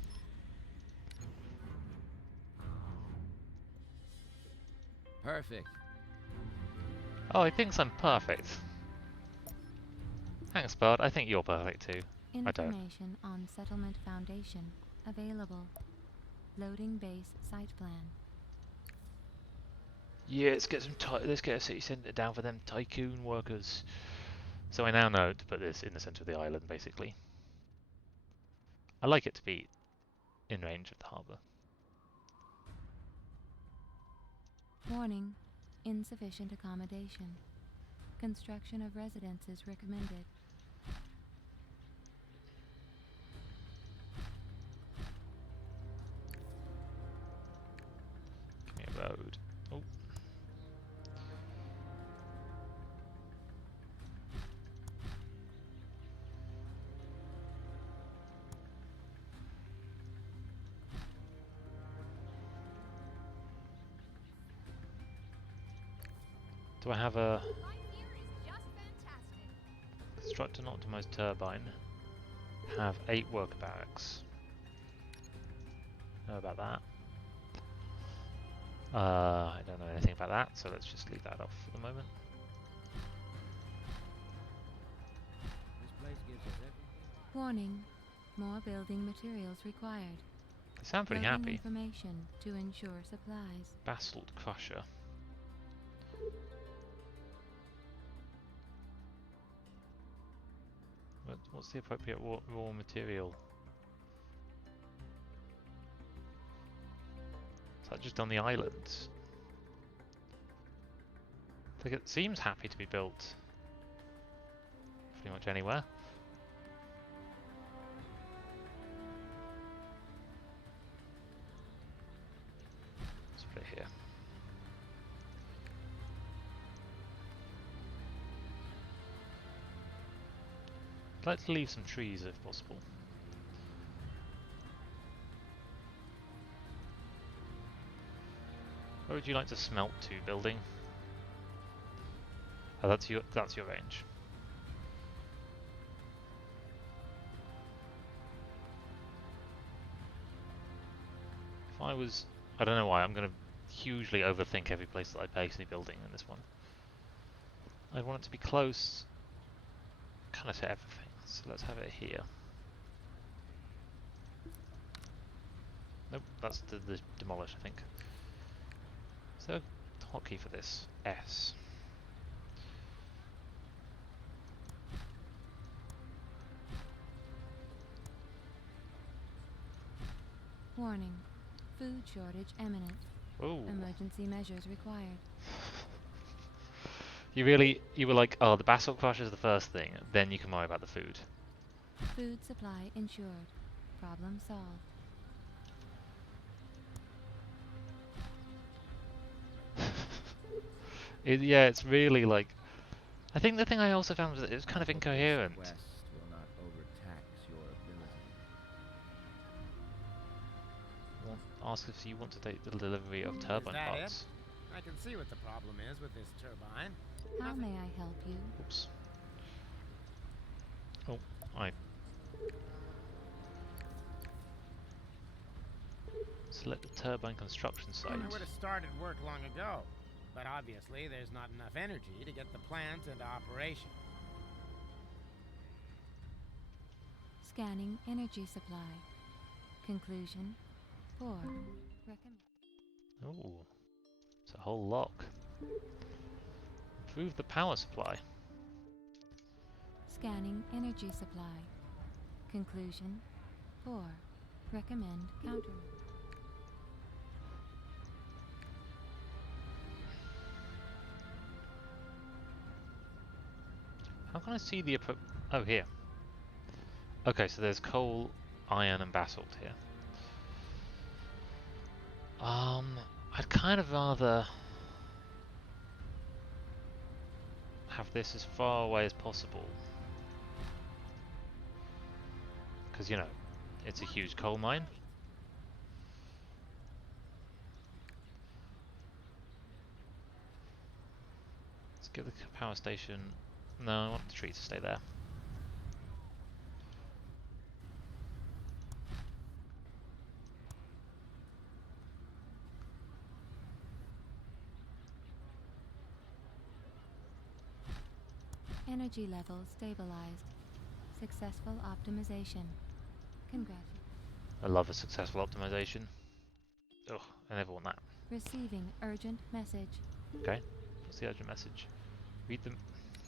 Perfect. Oh, he thinks I'm perfect. Thanks, bud. I think you're perfect too. I don't. Information on Settlement Foundation available. Loading base site plan. Yeah, let's get a city centre down for them tycoon workers. So I now know to put this in the centre of the island, basically. I like it to be in range of the harbour. Warning, insufficient accommodation. Construction of residences recommended. Give me a road. Oh. Do I have a construct an optimized turbine? Have 8 worker barracks. Know about that. I don't know anything about that, so let's just leave that off for the moment. This place gives us everything. Warning, more building materials required. They sound pretty Loading happy. information to ensure supplies. Basalt crusher. What's the appropriate raw material? Is that just on the islands? Like, it seems happy to be built pretty much anywhere. Let's put it here. I'd like to leave some trees if possible. Where would you like to smelt to, building? Oh, that's your range. If I was, I don't know why, I'm going to hugely overthink every place that I place any building in this one. I want it to be close, kind of to everything. So let's have it here. Nope, that's the demolish, I think. Is there a hotkey for this? S. Warning. Food shortage imminent. Oh. Emergency measures required. You were like, oh, the basalt crush is the first thing, then you can worry about the food. Food supply ensured. Problem solved. Yeah, it's really like. I think the thing I also found was that it was kind of incoherent. Quest will not overtax your ability. Ask if you want to take the delivery of turbine parts. I can see what the problem is with this turbine. How may I help you? Oops. Oh, I select the turbine construction site. I would have started work long ago, but obviously there's not enough energy to get the plant into operation. Scanning energy supply. Conclusion. Poor. Recommend. Oh, it's a whole lock. Improve the power supply. Scanning energy supply. Conclusion. Poor. Recommend counter. How can I see the oh, here. Okay, so there's coal, iron, and basalt here. I'd kind of rather have this as far away as possible. Because, you know, it's a huge coal mine. Let's get the power station. No, I want the tree to stay there. Energy level stabilized. Successful optimization. Congratulations. I love a successful optimization. Ugh, I never want that. Receiving urgent message. Okay, what's the urgent message? Read them.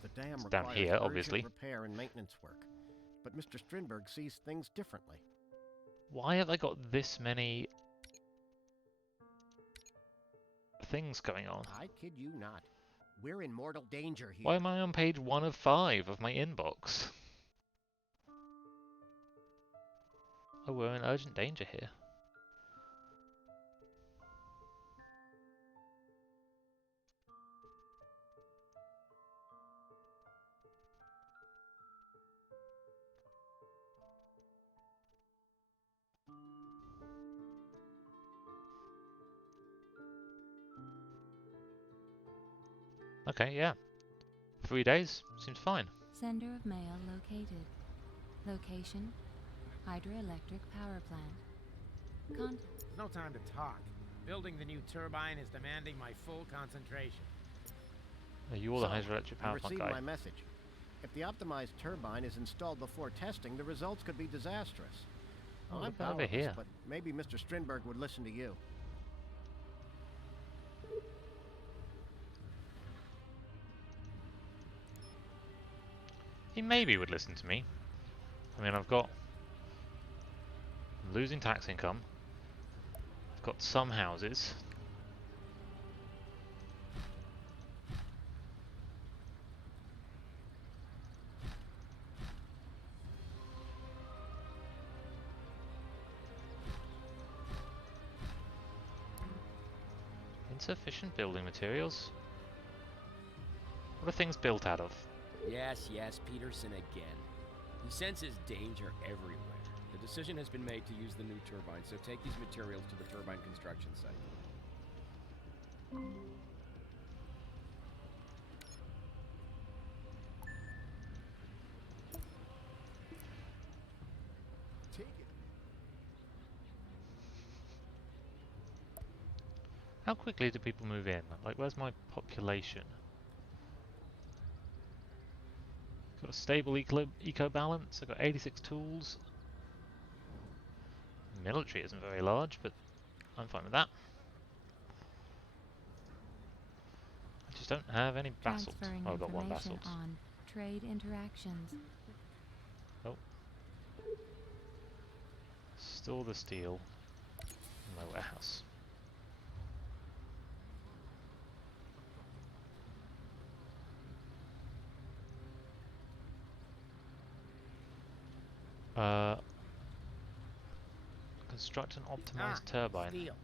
The dam It's down requires here, urgent obviously. repair and maintenance work, but Mr. Strindberg sees things differently. Why have I got this many things going on? I kid you not. We're in mortal danger here. Why am I on page 1 of 5 of my inbox? Oh, we're in urgent danger here. Okay, yeah. 3 days? Seems fine. Sender of mail located. Location. Hydroelectric power plant. Contact. There's no time to talk. Building the new turbine is demanding my full concentration. Are you all the So, hydroelectric you power plant received guy? my message. If the optimized turbine is installed before testing, the results could be disastrous. Oh, I'm look over powerless, here. but maybe Mr. Strindberg would listen to you. He maybe would listen to me. I mean, I'm losing tax income. I've got some houses. Insufficient building materials? What are things built out of? Yes, Peterson again. He senses danger everywhere. The decision has been made to use the new turbine, so take these materials to the turbine construction site. How quickly do people move in? Like, where's my population? Got a stable eco balance. I've got 86 tools. Military isn't very large, but I'm fine with that. I just don't have any basalt. Transferring Oh, I've got one information basalt. on trade interactions. Oh. Store the steel in my warehouse. Construct an optimized turbine. Steel.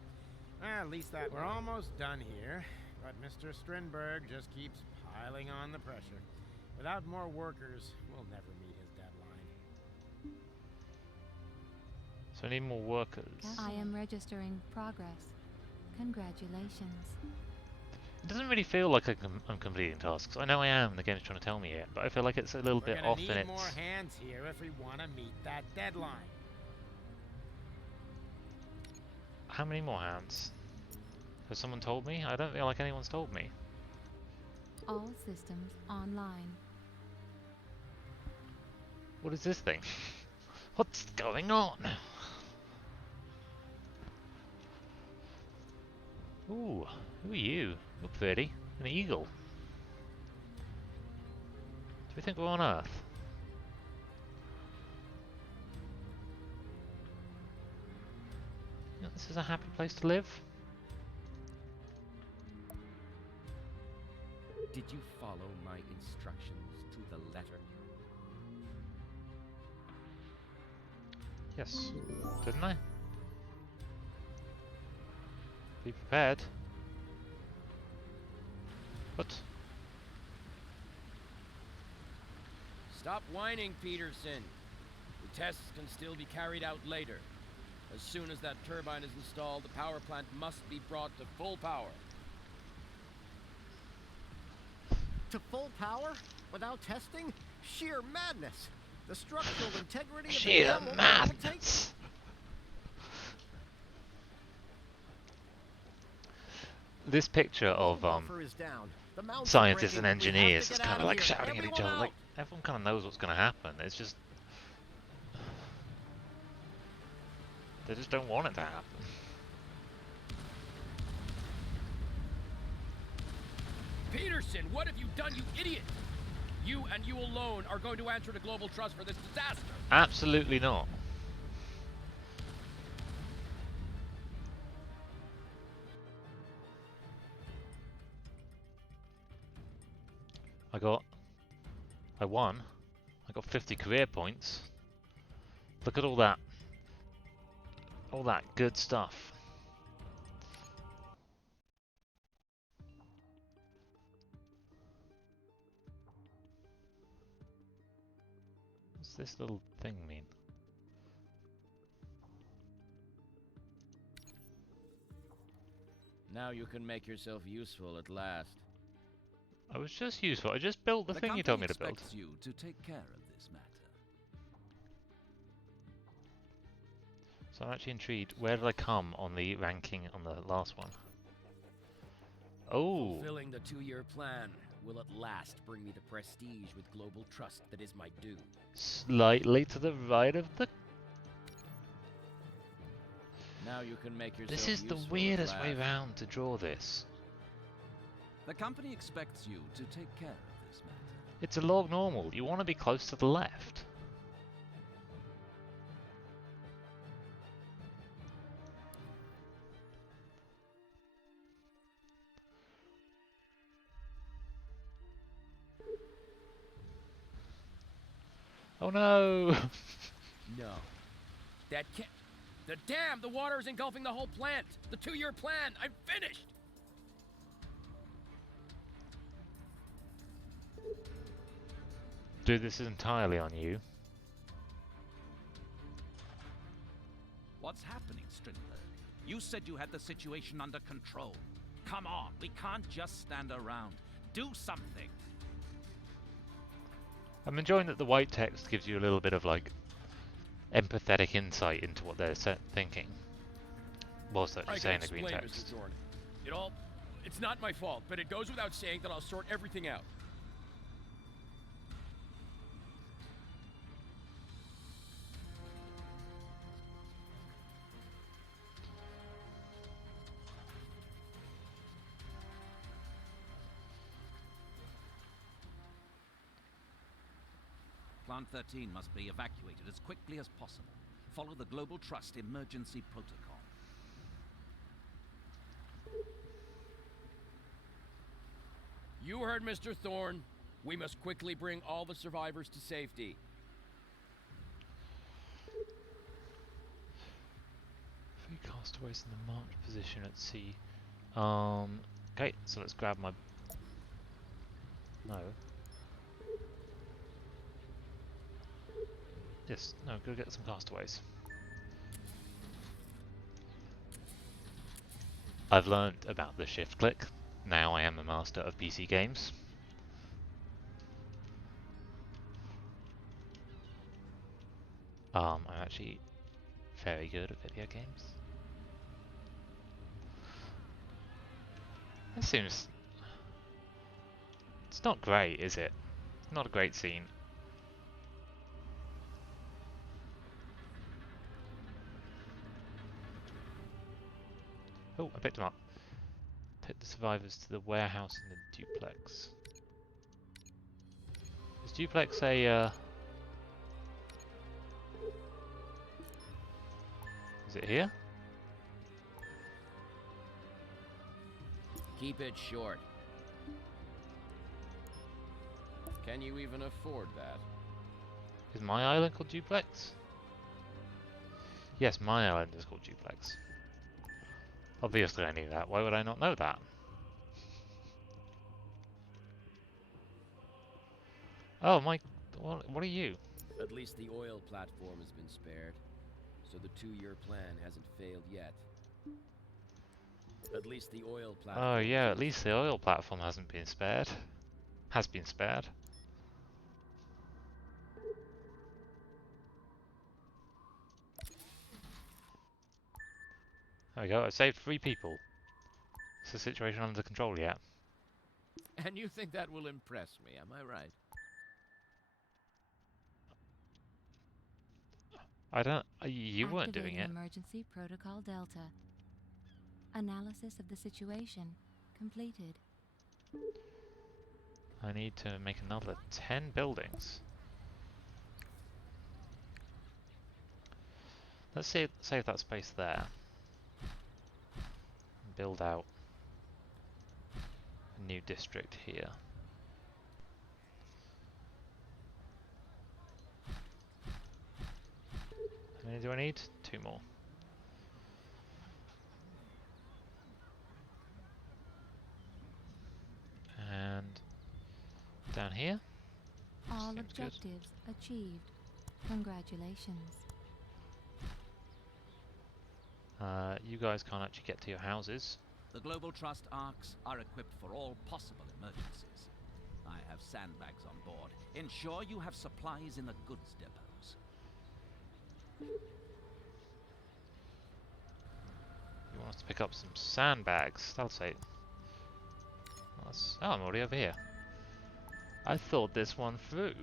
Well, at least that we're almost done here. But Mr. Strindberg just keeps piling on the pressure. Without more workers, we'll never meet his deadline. So I need more workers. I am registering progress. Congratulations. It doesn't really feel like I'm completing tasks. I know I am, the game's trying to tell me it, but I feel like it's a little bit off in We're gonna its... need more hands here if we want to meet that deadline. How many more hands? Has someone told me? I don't feel like anyone's told me. All systems online. What is this thing? What's going on? Ooh, who are you? You're pretty. An eagle. Do we think we're on Earth? You know, this is a happy place to live. Did you follow my instructions to the letter? Yes, didn't I? Be prepared. What? Stop whining, Peterson. The tests can still be carried out later. As soon as that turbine is installed, the power plant must be brought to full power. To full power? Without testing? Sheer madness! The structural integrity of the Sheer dam won't madness! This picture of buffer is down. The mounts are scientists breaking. and We have to engineers get just kind out of like here. shouting at each Everyone other. out. Like everyone kind of knows what's going to happen. It's just they just don't want it to happen. Peterson, what have you done, you idiot? You and you alone are going to answer to Global Trust for this disaster. Absolutely not. I won. I got 50 career points. Look at all that good stuff. What's this little thing mean? Now you can make yourself useful at last. I was just useful. I just built the thing you told me to build. expects you to take care of this matter. So I'm actually intrigued. Where did I come on the ranking on the last one? Oh, Fulfilling the 2-year plan will at last bring me the prestige with Global Trust that is my due. slightly to the right of the... Now you can make yourself This is the useful at weirdest way last. round to draw this. The company expects you to take care of this matter. It's a log normal. You want to be close to the left. Oh no! No. That can't... The dam! The water is engulfing the whole plant! The 2-year plan! I'm finished! Dude, this is entirely on you. What's happening, Strindberg? You said you had the situation under control. Come on, we can't just stand around. Do something. I'm enjoying that the white text gives you a little bit of like empathetic insight into what they're thinking, whilst actually saying the green text. Mr. Jordan. It's not my fault, but it goes without saying that I'll sort everything out. Plant 13 must be evacuated as quickly as possible. Follow the Global Trust emergency protocol. You heard Mr. Thorne. We must quickly bring all the survivors to safety. 3 castaways in the marked position at sea. Okay, so let's grab my... No. Yes, no, go get some castaways. I've learned about the shift click. Now I am a master of PC games. I'm actually very good at video games. This seems... It's not great, is it? It's not a great scene. Oh, I picked them up. Take the survivors to the warehouse in the duplex. Is duplex a... Is it here? Keep it short. Can you even afford that? Is my island called duplex? Yes, my island is called duplex. Obviously I knew that. Why would I not know that? Oh my... What are you? At least the oil platform has been spared, so the 2-year plan hasn't failed yet. At least the oil platform... Oh yeah, at least the oil platform hasn't been spared. Has been spared. There we go, I saved 3 people. Is the situation under control yet? And you think that will impress me, am I right? I don't... You weren't doing it. Activating Emergency Protocol Delta. Analysis of the situation completed. I need to make another 10 buildings. Let's save that space there. Build out a new district here. How many do I need? 2 more. And down here. All Seems good. objectives achieved. Congratulations. You guys can't actually get to your houses. The Global Trust arcs are equipped for all possible emergencies. I have sandbags on board. Ensure you have supplies in the goods depots. You want us to pick up some sandbags? That'll say. Oh, I'm already over here. I thought this one through.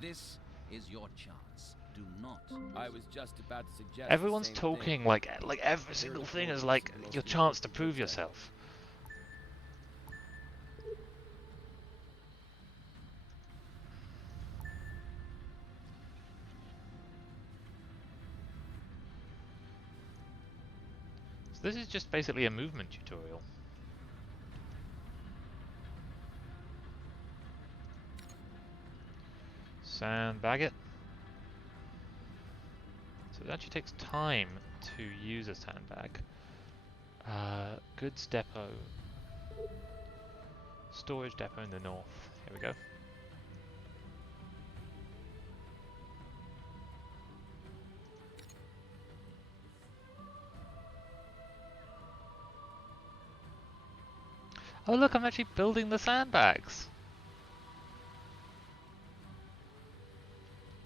This is your chance. Do not. I was just about to suggest. Everyone's the same talking thing. like every single thing is like your chance to prove yourself. So this is just basically a movement tutorial. Sandbag it. So it actually takes time to use a sandbag. Goods depot. Storage depot in the north. Here we go. Oh look, I'm actually building the sandbags!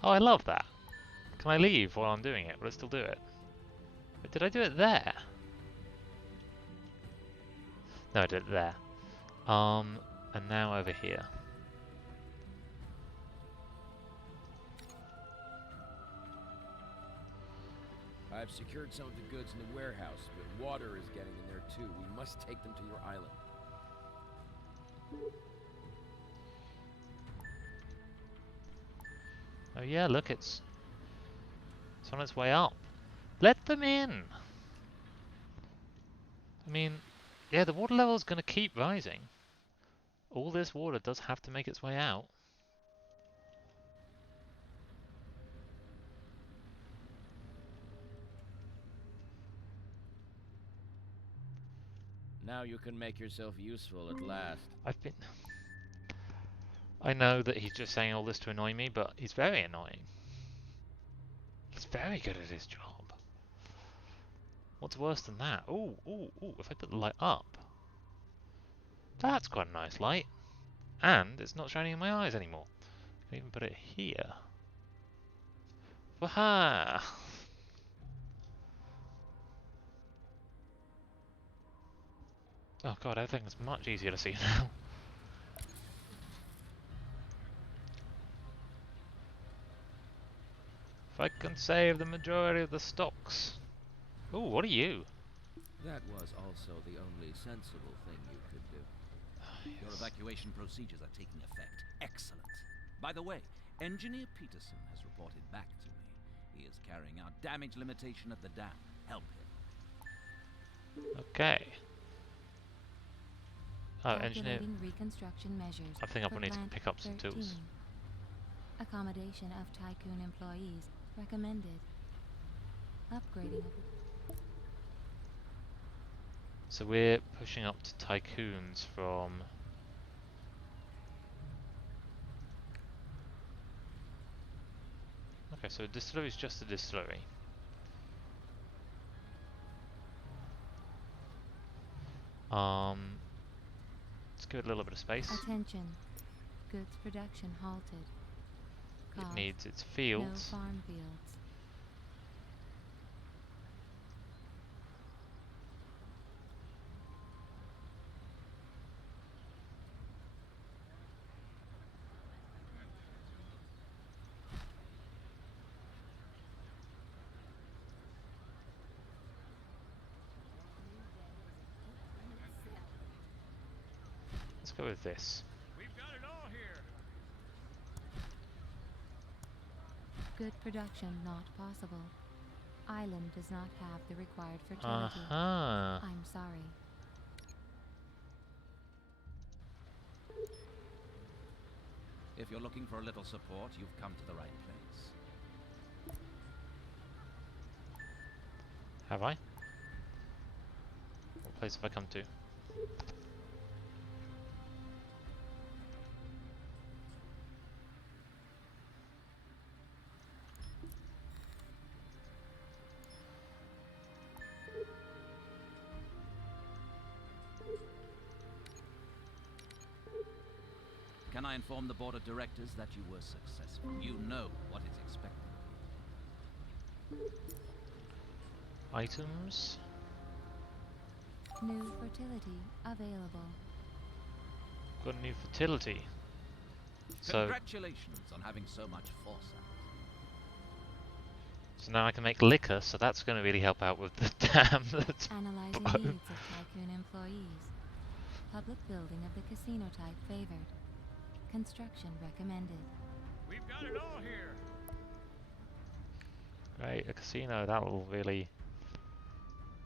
Oh, I love that. Can I leave while I'm doing it? Will it still do it? But did I do it there? No, I did it there. And now over here. I've secured some of the goods in the warehouse, but water is getting in there too. We must take them to your island. Oh yeah, look, it's on its way up. Let them in! I mean, yeah, the water level is going to keep rising. All this water does have to make its way out. Now you can make yourself useful at last. I know that he's just saying all this to annoy me, but he's very annoying. He's very good at his job. What's worse than that? Ooh, ooh, ooh, if I put the light up. That's quite a nice light. And it's not shining in my eyes anymore. I can even put it here. Waha! Oh god, everything's much easier to see now. If I can save the majority of the stocks. Ooh, what are you? That was also the only sensible thing you could do. Your evacuation procedures are taking effect. Excellent. By the way, Engineer Peterson has reported back to me. He is carrying out damage limitation at the dam. Help him. Okay. Oh, engineer. Calculating reconstruction measures I think I for need to Plant pick up some 13. tools. Accommodation of Tycoon employees recommended. Upgrading of So we're pushing up to tycoons from... Okay, so a distillery is just a distillery. Let's give it a little bit of space. attention. Goods production halted. It Cause needs its no fields. farm fields. Let's go with this. We've got it all here. Good production not possible. Island does not have the required fertility. I'm sorry. If you're looking for a little support, you've come to the right place. Have I? What place have I come to? Can I inform the board of directors that you were successful? You know what is expected of you. Items? New fertility available. Got a new fertility. So Congratulations on having so much foresight. now I can make liquor, so that's going to really help out with the dam that's Analyzing broke. needs of Tycoon employees. Public building of the casino type favored. Construction recommended. We've got it all here. Great, a casino, that'll really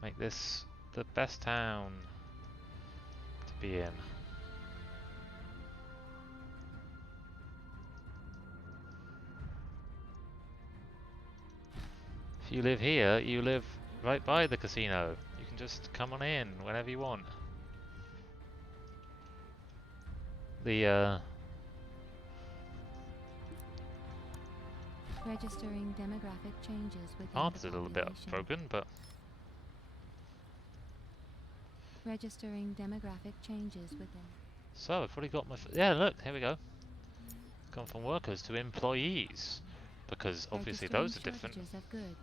make this the best town to be in. If you live here, you live right by the casino. You can just come on in whenever you want. The Registering demographic changes within path is the a little bit population. broken, but Registering demographic changes within. so I've already got my yeah. Look, here we go. Gone from workers to employees, because obviously those are different. Shortages of goods.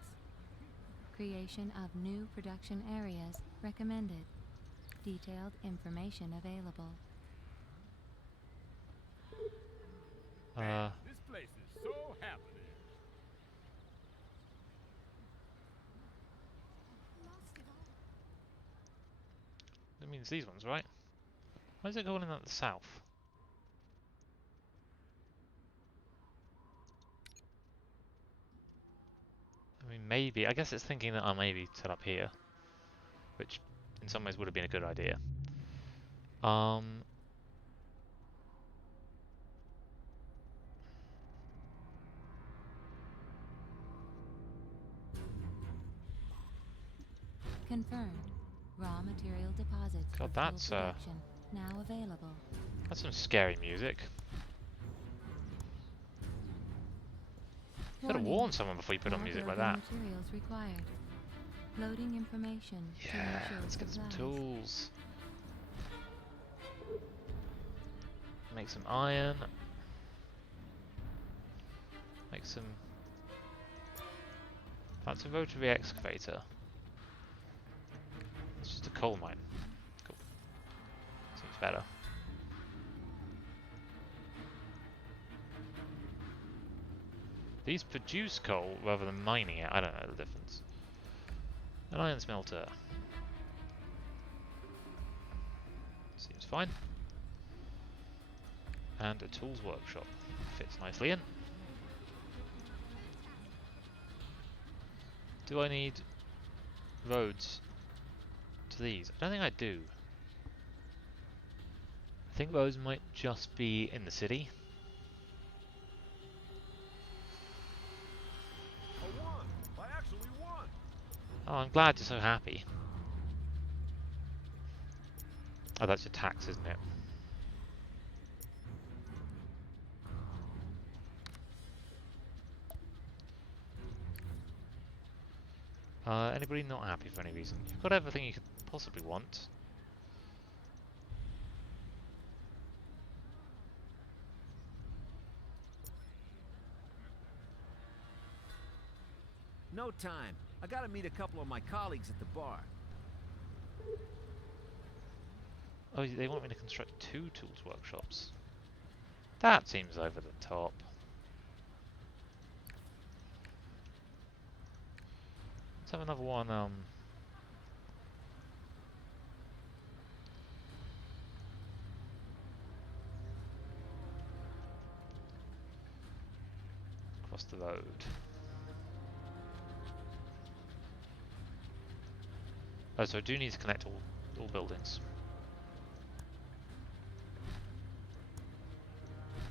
Creation of new production areas recommended. Detailed information available. This place is so happening. That means these ones, right? Why is it calling that the south? I mean, maybe. I guess it's thinking that I maybe set up here, which in some ways would have been a good idea. Confirmed. Raw material deposits God, for full that's production now available. that's some scary music. You gotta Warning. warn someone before you put on More music like building that. materials required. Loading information to Yeah, ensure let's get some supplies. tools. Make some iron. Make some... That's a rotary excavator. It's just a coal mine. Cool. Seems better. These produce coal rather than mining it. I don't know the difference. An iron smelter. Seems fine. And a tools workshop. Fits nicely in. Do I need roads to these? I don't think I do. I think those might just be in the city. I won! I actually won! Oh, I'm glad you're so happy. Oh, that's your tax, isn't it? Anybody not happy for any reason? You've got everything you could possibly want. No time. I gotta meet a couple of my colleagues at the bar. Oh, they want me to construct 2 tools workshops. That seems over the top. Let's have another one, across the road. Oh, so I do need to connect all buildings.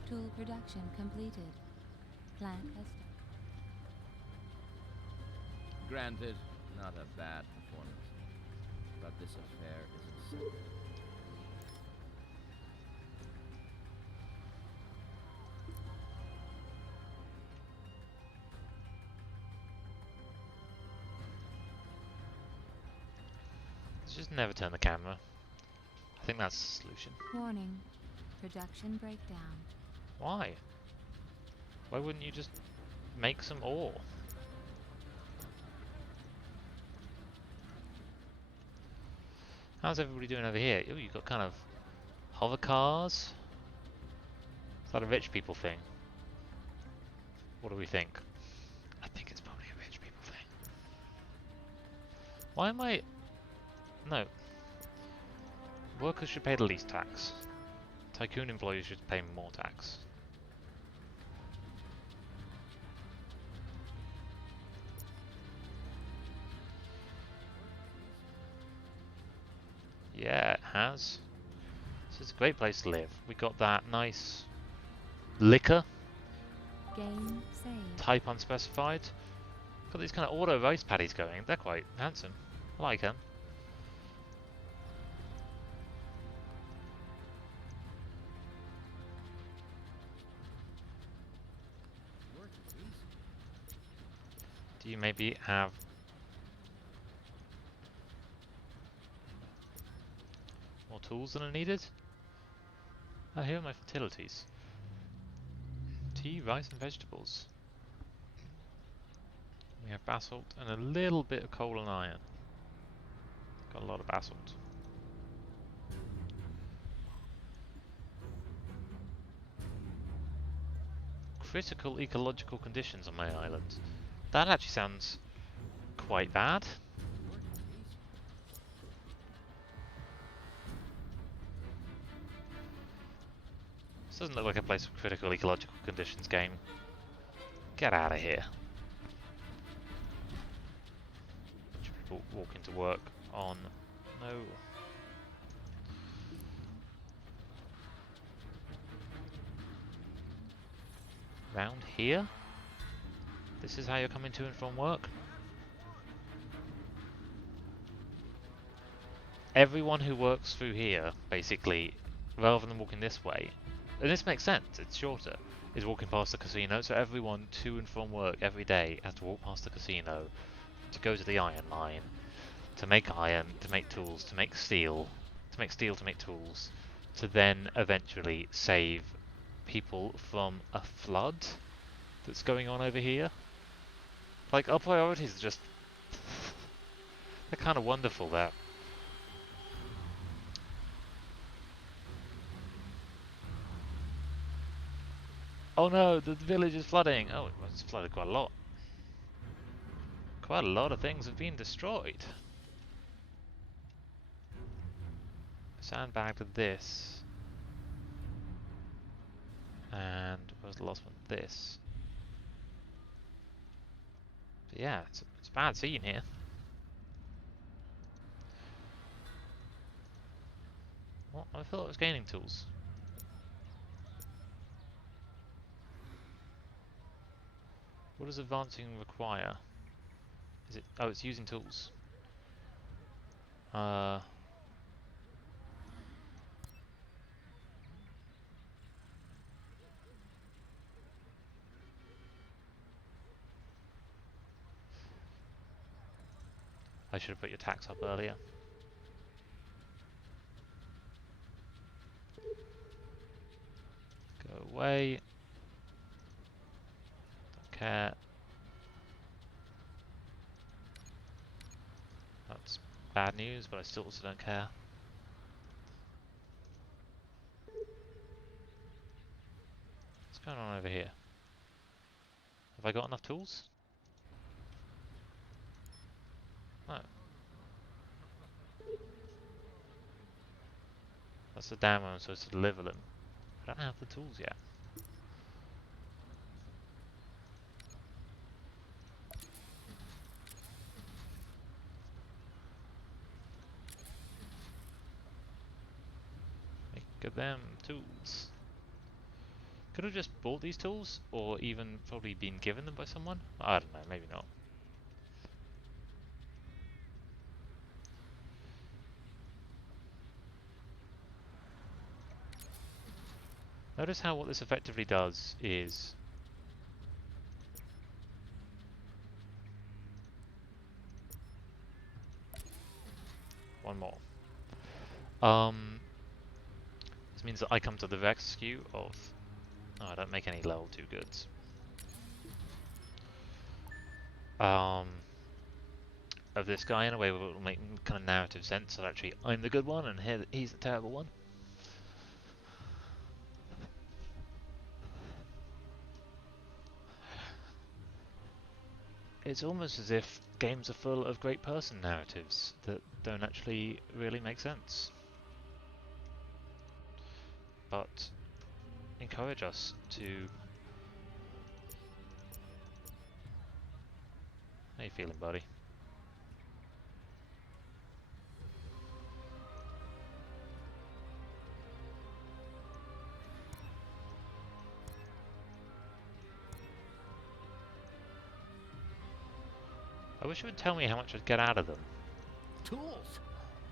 Tool production completed. Plant has started. Granted, not a bad performance, but this affair isn't settled. Let's just never turn the camera. I think that's the solution. Warning. Production breakdown. Why? Why wouldn't you just make some ore? How's everybody doing over here? Oh, you've got kind of hover cars. Is that a rich people thing? What do we think? I think it's probably a rich people thing. Why am I... No. Workers should pay the least tax. Tycoon employees should pay more tax. Yeah, it has. This is a great place to live. We got that nice liquor, Game saved. type unspecified. Got these kind of auto rice paddies going. They're quite handsome. I like them. Do you maybe have more tools than are needed? Oh, here are my fertilities. Tea, rice and vegetables. We have basalt and a little bit of coal and iron. Got a lot of basalt. Critical ecological conditions on my island. That actually sounds quite bad. This doesn't look like a place with critical ecological conditions, game. Get out of here. Bunch of people walking to work on... No. Round here? This is how you're coming to and from work? Everyone who works through here, basically, rather than walking this way, and this makes sense, it's shorter, is walking past the casino, so everyone to and from work every day has to walk past the casino to go to the iron mine, to make iron, to make tools, to make steel, to make tools, to then eventually save people from a flood that's going on over here. Like, our priorities are just... they're kind of wonderful there. Oh no, the village is flooding! Oh, it's flooded quite a lot. Quite a lot of things have been destroyed. Sandbagged this. And what was the last one? This. But yeah, it's a bad scene here. What? I thought it was gaining tools. What does advancing require? Is it? Oh, it's using tools. I should have put your tax up earlier. Go away. Don't care. That's bad news, but I still also don't care. What's going on over here? Have I got enough tools? No. That's the damn where I'm supposed to deliver them. I don't have the tools yet. Make them tools. Could have just bought these tools, or even probably been given them by someone? I don't know, maybe not. Notice how what this effectively does is... One more. This means that I come to the rescue of... Oh, I don't make any level 2 goods. Of this guy in a way that will make kind of narrative sense, that actually I'm the good one and he's the terrible one. It's almost as if games are full of great person narratives that don't actually really make sense. But encourage us to... How you feeling, buddy? I wish you would tell me how much I'd get out of them. Tools?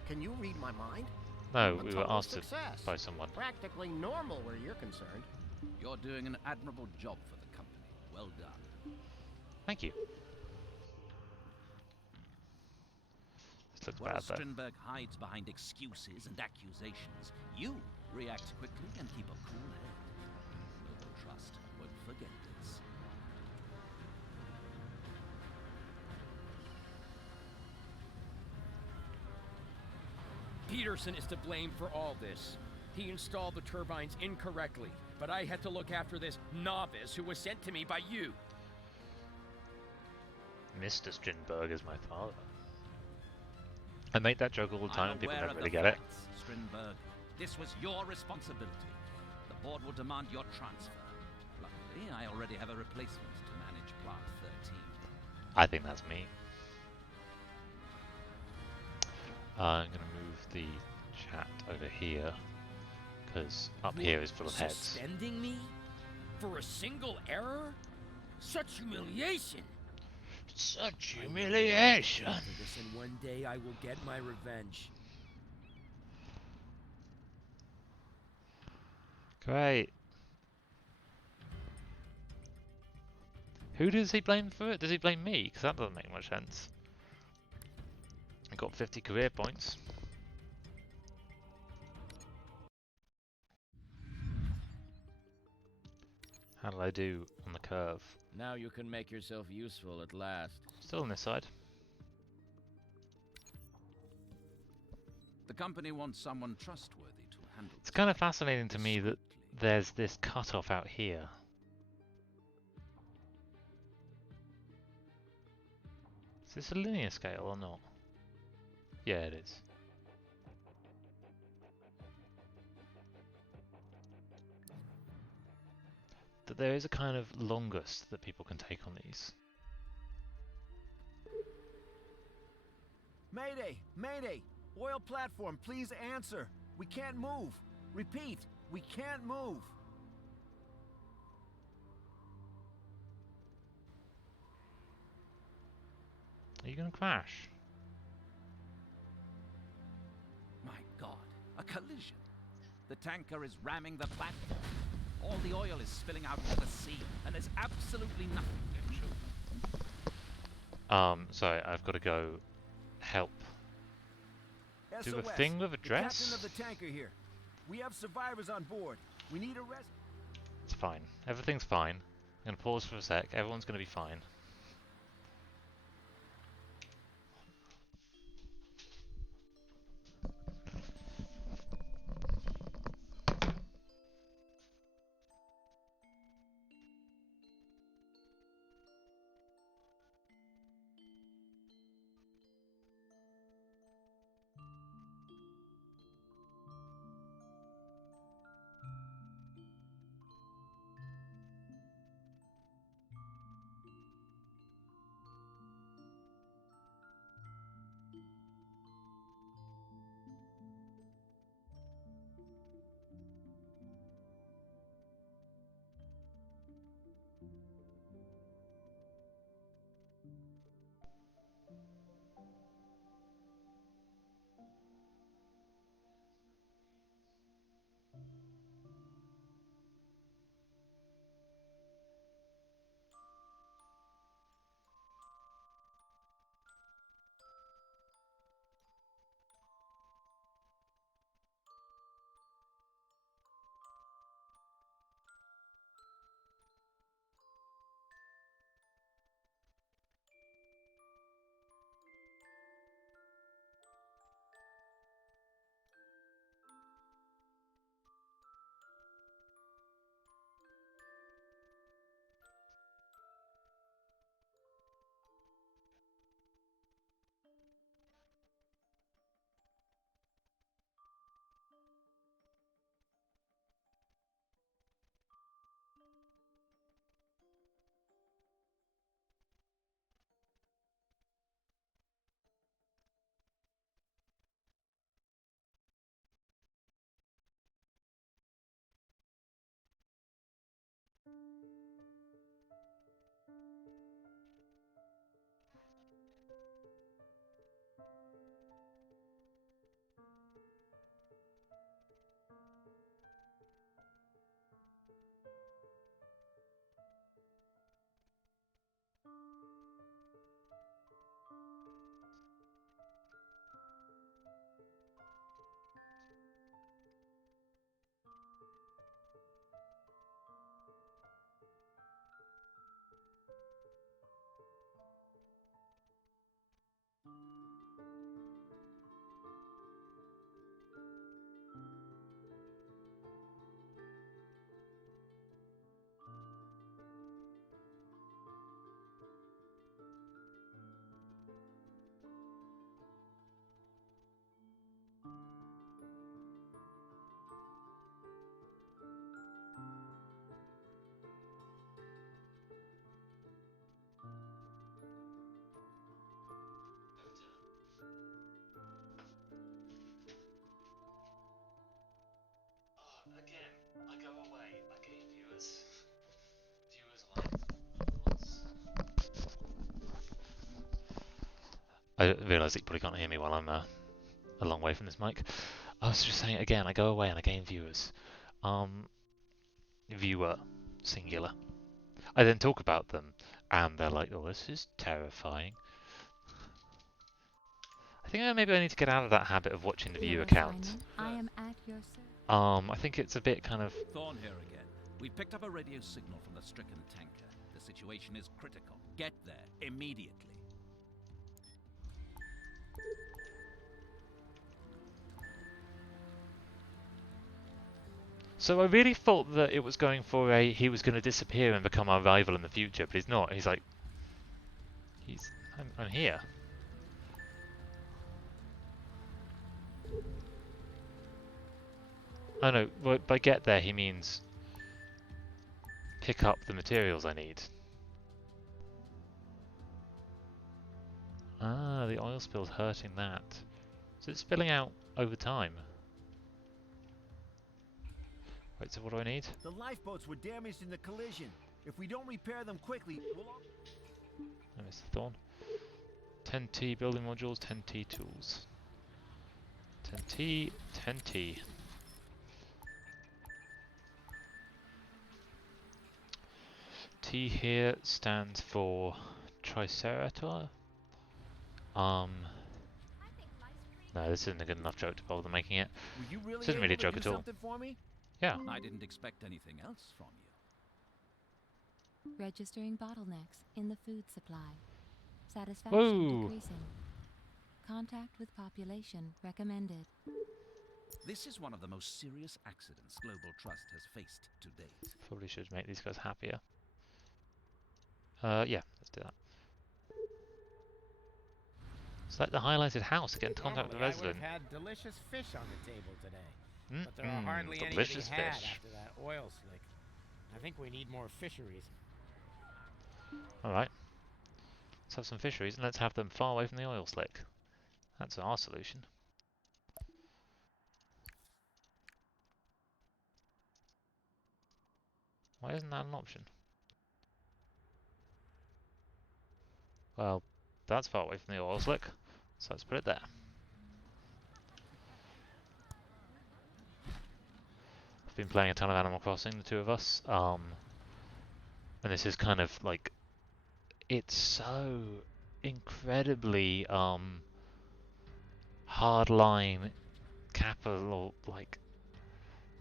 Can you read my mind? No, A we were total asked to success. by someone. Practically normal where you're concerned. You're doing an admirable job for the company. Well done. Thank you. This looks While bad though. Strindberg hides behind excuses and accusations, you react quickly and keep a cool head. Noble Trust won't forget this. Peterson is to blame for all this. He installed the turbines incorrectly, but I had to look after this novice who was sent to me by you. Mr. Strindberg is my father. I make that joke all the time I'm and people aware never of really the get it. facts, Strindberg. This was your responsibility. The board will demand your transfer. Luckily, I already have a replacement to manage Plant 13. I think that's me. I'm going to move the chat over here, because up here is full of heads. Suspending me? For a single error? Such humiliation! Such humiliation! After this, and one day I will get my revenge. Great. Who does he blame for it? Does he blame me? Because that doesn't make much sense. I got 50 career points. How did I do on the curve? Now you can make yourself useful at last. Still on this side. The company wants someone trustworthy to handle. It's kind of fascinating to me that there's this cutoff out here. Is this a linear scale or not? Yeah, it is. That there is a kind of longest that people can take on these. Mayday! Mayday! Oil platform, please answer. We can't move. Repeat, we can't move. Are you going to crash? My God, a collision. The tanker is ramming the platform. All the oil is spilling out into the sea, and there's absolutely nothing to do. Sorry, I've got to go help. Do a SOS, thing with a the dress? captain of the tanker here. We have survivors on board. We need a rest. It's fine. Everything's fine. I'm going to pause for a sec. Everyone's going to be fine. I realise that you probably can't hear me while I'm a long way from this mic. I was just saying again, I go away and I gain viewers. Viewer, singular. I then talk about them, and they're like, "Oh, this is terrifying." I think maybe I need to get out of that habit of watching the viewer count. I am at your service. I think it's a bit kind of... Thorn here again. We picked up a radio signal from the stricken tanker. The situation is critical. Get there immediately. So I really thought that it was going for he was going to disappear and become our rival in the future, but he's not. He's like, I'm here. Oh no, by get there he means pick up the materials I need. Ah, the oil spill's hurting that. So it's spilling out over time. Wait, so what do I need? The lifeboats were damaged in the collision. If we don't repair them quickly, we'll... I missed the thorn. 10T building modules, 10T tools. 10T, 10T. T here stands for Triceratops. No, this isn't a good enough joke to bother making it. Were you really This isn't really a joke at all. something for me? Yeah. I didn't expect anything else from you. Registering bottlenecks in the food supply. Satisfaction Whoa. decreasing. Contact with population recommended. This is one of the most serious accidents Global Trust has faced to date. Probably should make these guys happier. Yeah, let's do that. Select the highlighted house to get in contact with the resident. I would have had delicious fish on the table today. But there are Mm-mm, hardly any to be delicious had fish. after that oil slick. I think we need more fisheries. Alright. Let's have some fisheries and let's have them far away from the oil slick. That's our solution. Why isn't that an option? Well, that's far away from the oil slick, so let's put it there. I've been playing a ton of Animal Crossing, the two of us, and this is kind of like, it's so incredibly hardline capital, like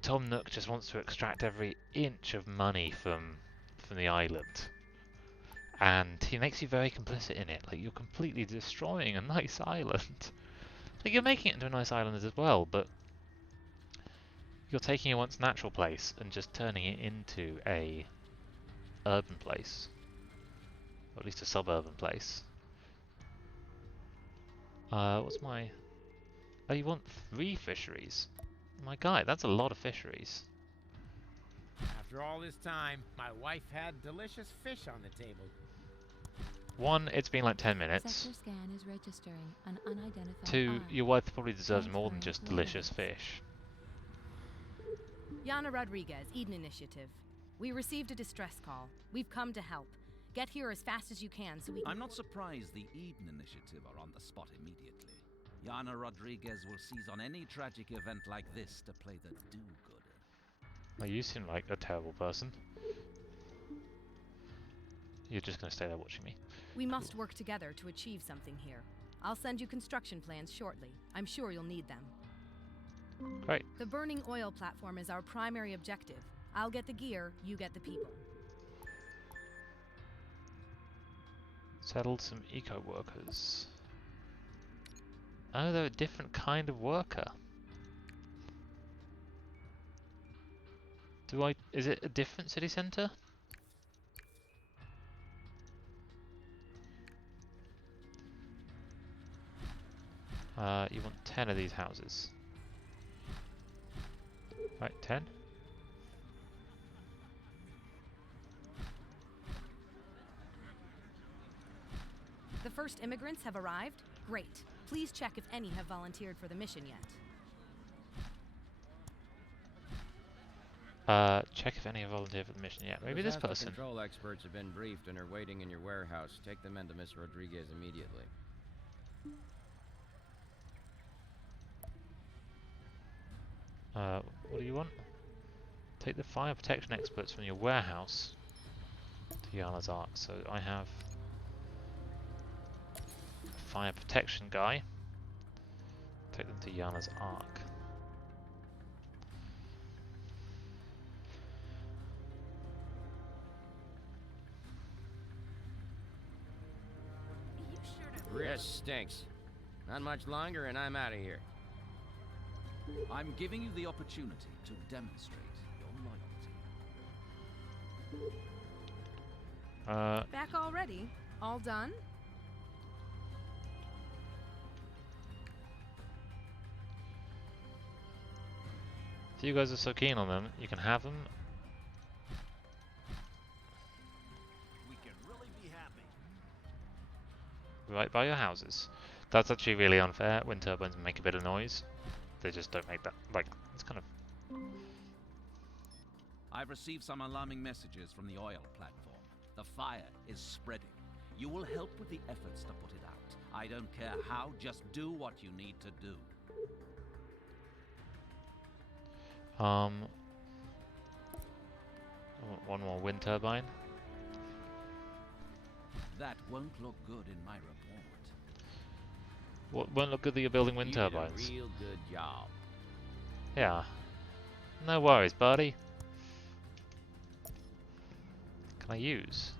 Tom Nook just wants to extract every inch of money from the island. And he makes you very complicit in it. Like, you're completely destroying a nice island. Like, you're making it into a nice island as well, but you're taking a once natural place and just turning it into a urban place. Or at least a suburban place. What's my... Oh, you want 3 fisheries? My guy, that's a lot of fisheries. After all this time, my wife had delicious fish on the table. 1, it's been like 10 minutes. Sector scan is registering an unidentified 2, arm. your wife probably deserves more than Transferring just delicious coordinates. fish. Yana Rodriguez, Eden Initiative. We received a distress call. We've come to help. Get here as fast as you can so we can... I'm not surprised the Eden Initiative are on the spot immediately. Yana Rodriguez will seize on any tragic event like this to play the do-gooder. Well, you seem like a terrible person. You're just going to stay there watching me. We must work together to achieve something here. I'll send you construction plans shortly. I'm sure you'll need them. Great. The burning oil platform is our primary objective. I'll get the gear, you get the people. Settled some eco-workers. Oh, they're a different kind of worker. Is it a different city centre? You want 10 of these houses. Right, 10. The first immigrants have arrived? Great. Please check if any have volunteered for the mission yet. Check if any have volunteered for the mission yet. Maybe this person. Control experts have been briefed and are waiting in your warehouse. Take them into Miss Rodriguez immediately. What do you want? Take the fire protection experts from your warehouse to Yana's Ark. So I have a fire protection guy. Take them to Yana's Ark. This stinks. Not much longer and I'm out of here. I'm giving you the opportunity to demonstrate your loyalty. Back already? All done? If you guys are so keen on them, you can have them. We can really be happy. Right by your houses. That's actually really unfair. Wind turbines make a bit of noise. They just don't make that, like, it's kind of... I've received some alarming messages from the oil platform. The fire is spreading. You will help with the efforts to put it out. I don't care how, just do what you need to do. One more wind turbine. That won't look good in my report. What won't look good that you're building wind You did turbines? a real good job. Yeah. No worries, buddy. Can I use?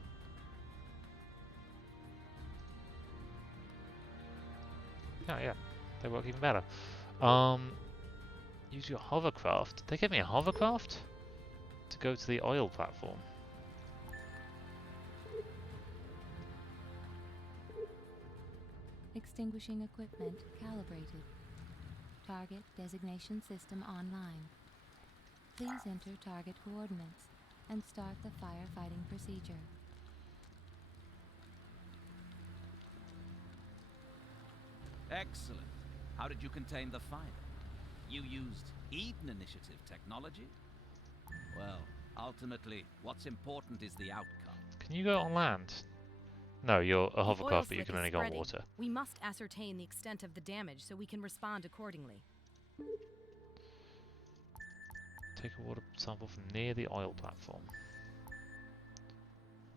Yeah. They work even better. Use your hovercraft. Did they give me a hovercraft? To go to the oil platform. Extinguishing equipment calibrated. Target designation system online. Please enter target coordinates and start the firefighting procedure. Excellent. How did you contain the fire? You used Eden Initiative technology? Well, ultimately, what's important is the outcome. Can you go on land? No, you're a The oil hovercraft, but you slick can is only go on spreading. water. We must ascertain the extent of the damage so we can respond accordingly. Take a water sample from near the oil platform.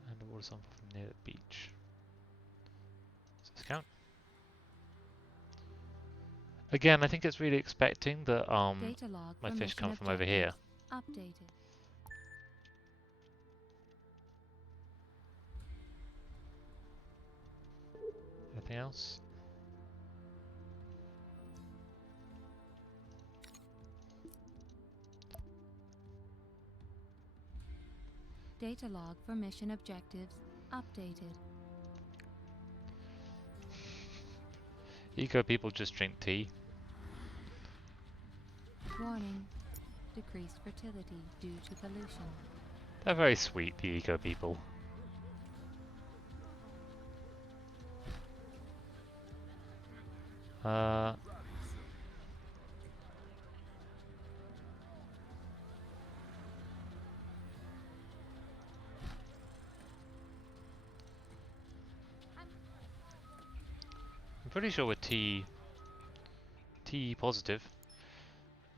And a water sample from near the beach. Does this count? Again, I think it's really expecting that Data log my for fish mission come from over here. objectives. Updated. Anything else? Data log for mission objectives updated. Eco people just drink tea. Warning. Decreased fertility due to pollution. They're very sweet, the eco people. I'm pretty sure we're T positive.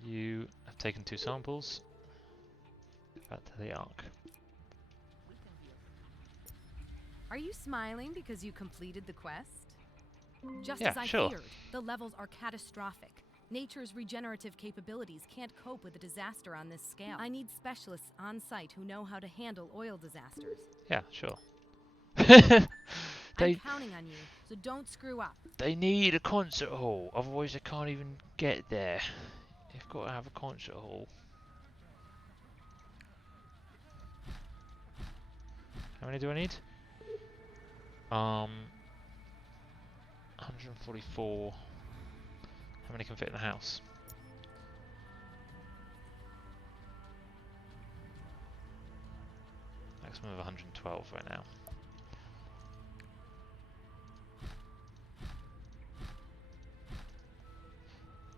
You have taken 2 samples. Back to the Ark. Are you smiling because you completed the quest? Just Yeah, as I sure. feared, the levels are catastrophic. Nature's regenerative capabilities can't cope with a disaster on this scale. I need specialists on site who know how to handle oil disasters. Yeah, sure. I'm counting on you, so don't screw up. They need a concert hall, otherwise they can't even get there. You've got to have a concert hall. How many do I need? 144. How many can fit in the house? Maximum of 112 right now.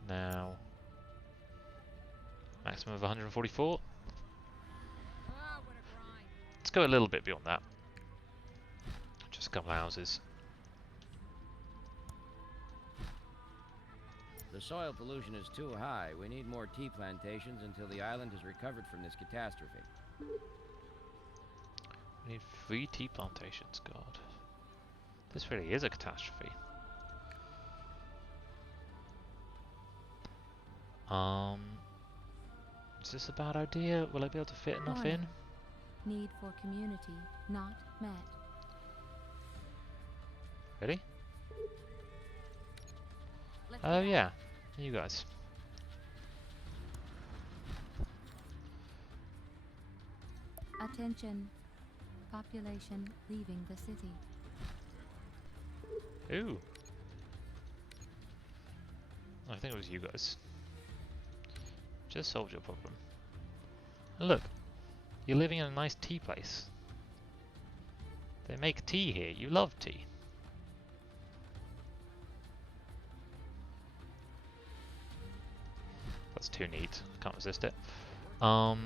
Now, maximum of 144. Let's go a little bit beyond that. Just a couple of houses. The soil pollution is too high. We need more tea plantations until the island is recovered from this catastrophe. We need 3 tea plantations, God. This really is a catastrophe. Is this a bad idea? Will I be able to fit enough in? Need for community not met. Ready? Oh yeah, you guys. Attention. Population leaving the city. Ooh. I think it was you guys. Just solved your problem. And look, you're living in a nice tea place. They make tea here. You love tea. That's too neat. Can't resist it. The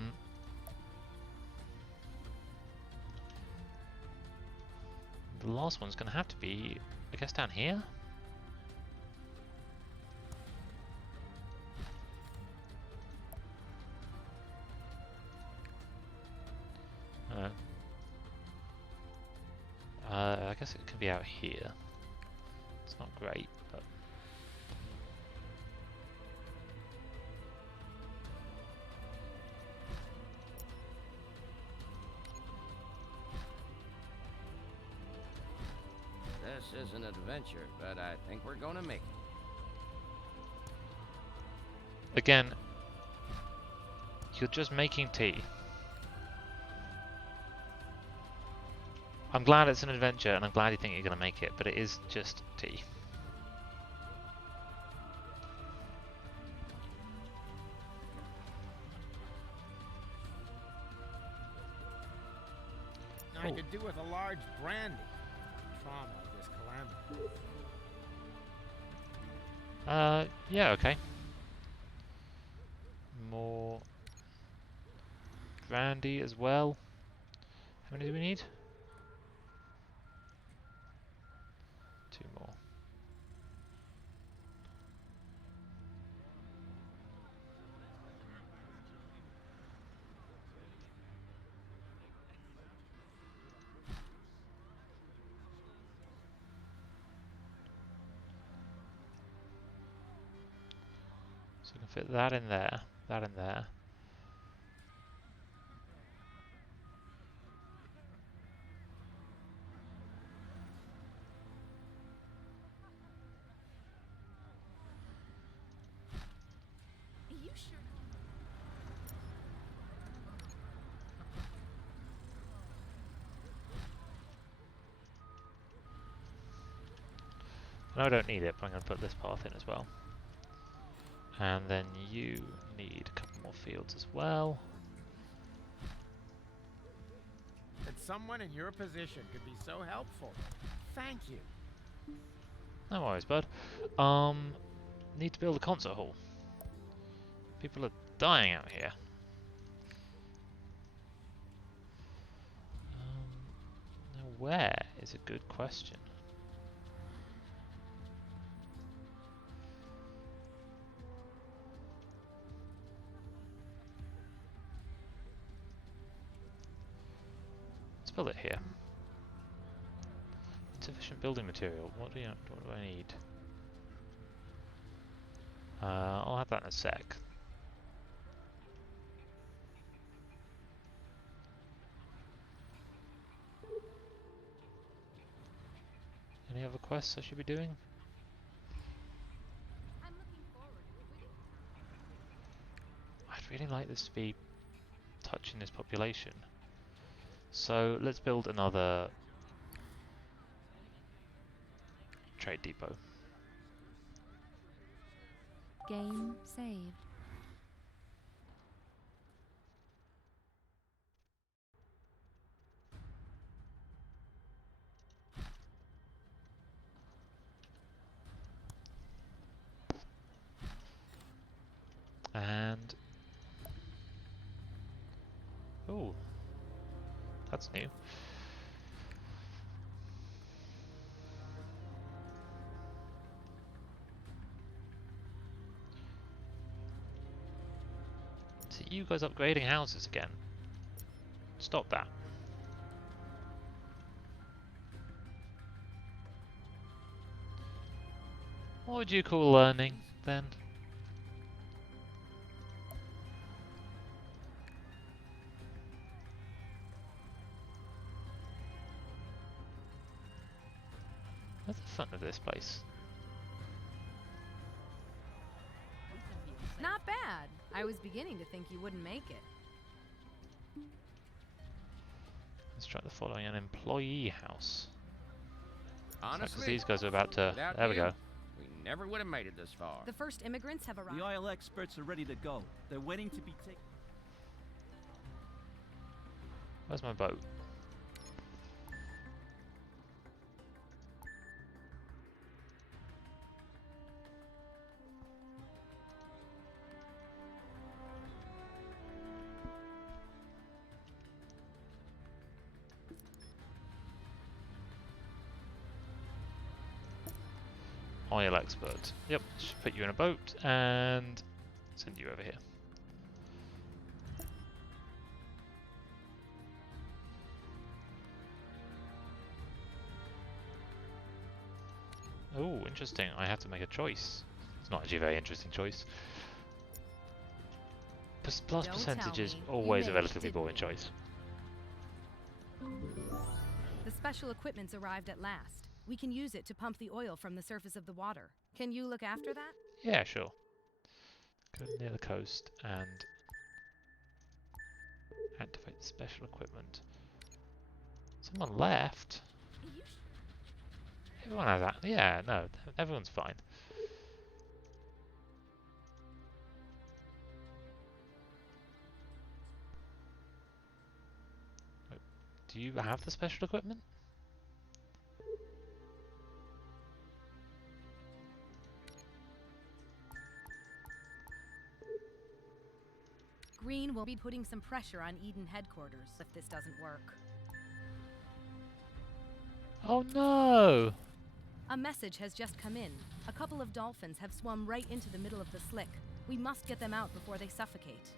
last one's gonna have to be, I guess, down here. I guess it could be out here. It's not great, but This is an adventure, but I think we're gonna make it. again, you're just making tea. I'm glad it's an adventure, and I'm glad you think you're going to make it, but it is just tea. I could do with a large brandy. Trauma of this calamity. Yeah, okay. More brandy as well. How many do we need? 2 more. So we can fit that in there, that in there. No, I don't need it, but I'm going to put this path in as well. And then you need a couple more fields as well. That someone in your position could be so helpful. Thank you. No worries, bud. Need to build a concert hall. People are dying out here. Now where is a good question. Let's build it here. Insufficient building material. What do I need? I'll have that in a sec. Any other quests I should be doing? I'd really like this to be touching this population. So let's build another trade depot. Game saved. And oh, that's new. is it you guys upgrading houses again? Stop that. What would you call learning, then? Where's the fun of this place? Not bad. I was beginning to think you wouldn't make it. Let's try the following: an employee house. Because Honestly, these guys are about to. without There we you, go. we never would have made it this far. The first immigrants have arrived. The oil experts are ready to go. They're waiting to be taken. Where's my boat? Oil expert. Yep, should put you in a boat and send you over here. Oh, interesting. I have to make a choice. It's not actually a very interesting choice. Plus Don't percentage tell is me. always a Image relatively didn't boring it? choice. The special equipment's arrived at last. We can use it to pump the oil from the surface of the water. Can you look after that? Yeah, sure. Go near the coast and activate the special equipment. Someone left? Everyone has that. Yeah, no, everyone's fine. Wait, do you have the special equipment? Green will be putting some pressure on Eden headquarters if this doesn't work. Oh no! A message has just come in. A couple of dolphins have swum right into the middle of the slick. We must get them out before they suffocate.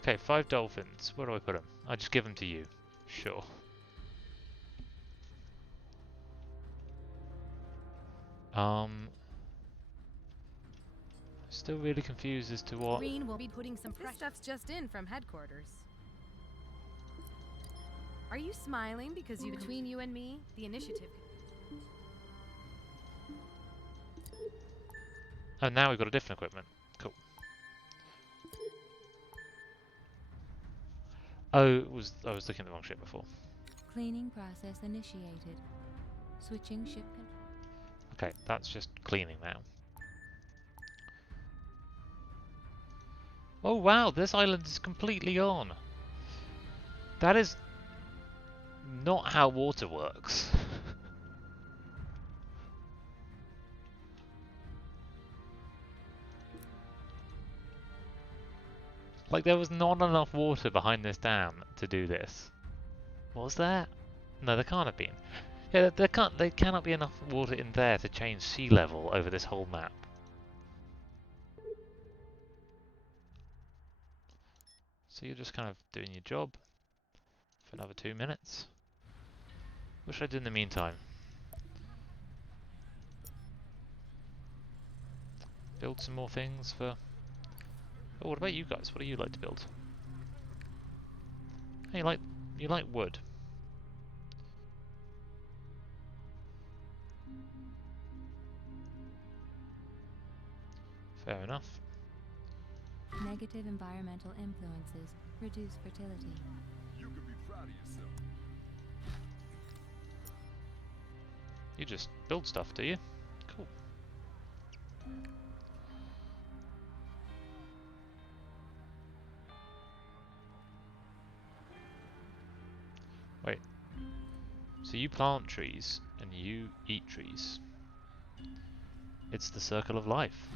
Okay, 5 dolphins. Where do I put them? I just give them to you. Sure. Still really confused as to what. Green will be putting some pressure. This stuff's just in from headquarters. Are you smiling because you between you and me, the initiative? Oh, now we've got a different equipment. Cool. Oh, I was looking at the wrong ship before. Cleaning process initiated. Switching ship control. Okay, that's just cleaning now. Oh wow, this island is completely gone. That is not how water works. Like, there was not enough water behind this dam to do this. Was there? No, there can't have been. Yeah, there cannot be enough water in there to change sea level over this whole map. So you're just kind of doing your job for another 2 minutes. What should I do in the meantime? Build some more things for... Oh, what about you guys? What do you like to build? Hey, you like wood. Fair enough. Negative environmental influences reduce fertility. You can be proud of yourself. You just build stuff, do you? Cool. Wait. So you plant trees and you eat trees. It's the circle of life.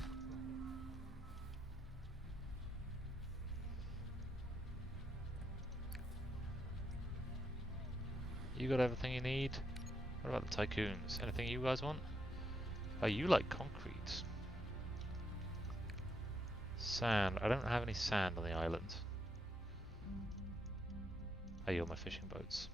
You got everything you need? What about the tycoons? Anything you guys want? Oh, you like concrete. Sand. I don't have any sand on the island. Oh, you're my fishing boats.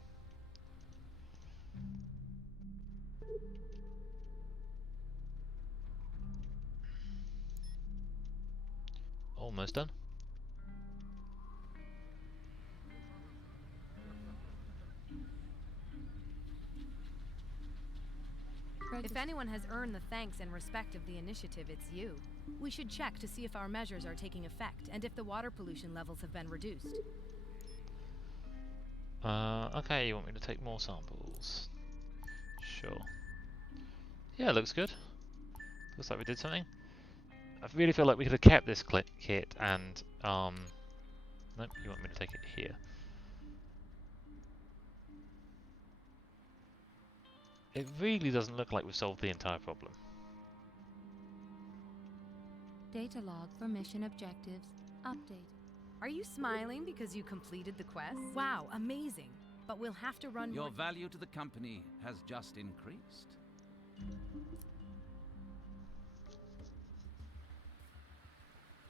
Almost done. If anyone has earned the thanks and respect of the initiative, it's you. We should check to see if our measures are taking effect and if the water pollution levels have been reduced. Okay, you want me to take more samples? Sure. Yeah, it looks good. Looks like we did something. I really feel like we could have kept this kit and, nope, you want me to take it here. It really doesn't look like we've solved the entire problem. Data log for mission objectives. Update. Are you smiling because you completed the quest? Wow, amazing. But we'll have to run Your value to the company has just increased.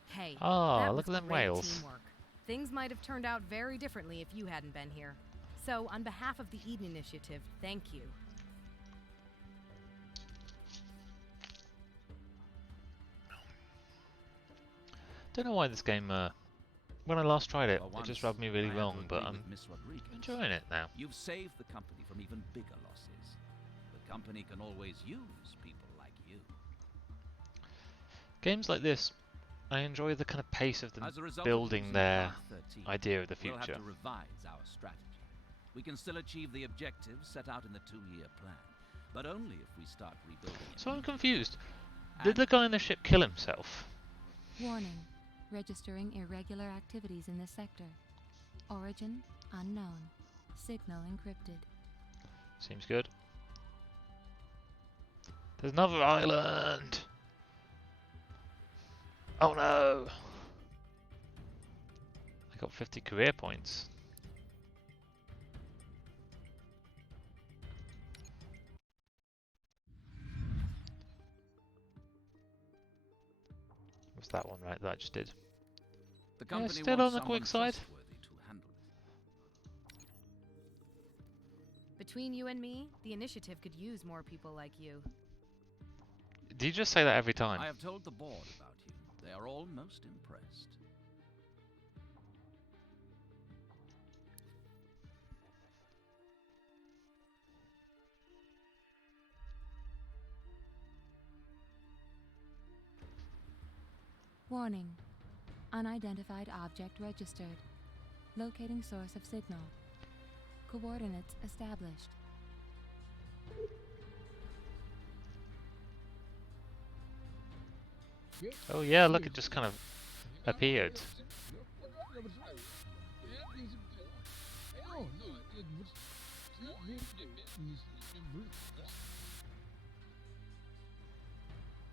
Hey, Ah, that look was at them great whales. teamwork. Things might have turned out very differently if you hadn't been here. So, on behalf of the Eden Initiative, thank you. Don't know why this game, when I last tried it, For it just once, rubbed me really I have to wrong, but agree I'm with Miss Rodriguez. enjoying it now. You've saved the company from even bigger losses. The company can always use people like you. Games like this, I enjoy the kind of pace of them As a result of building using their Path 13, idea of the we'll have future. to revise our strategy. We can still achieve the objectives set out in the 2-year plan, but only if we start rebuilding it. So I'm confused. Did the guy in the ship kill himself? Warning. Registering irregular activities in this sector. Origin unknown. Signal encrypted. Seems good. There's another island! Oh no! I got 50 career points. What's that one, right? That I just did. The Yeah, company still wants on the quick someone side. trustworthy to handle it. Between you and me, the initiative could use more people like you. Do you just say that every time? I have told the board about you. They are all most impressed. Warning. Unidentified object registered. Locating source of signal. Coordinates established. Oh yeah, look, it just kind of appeared.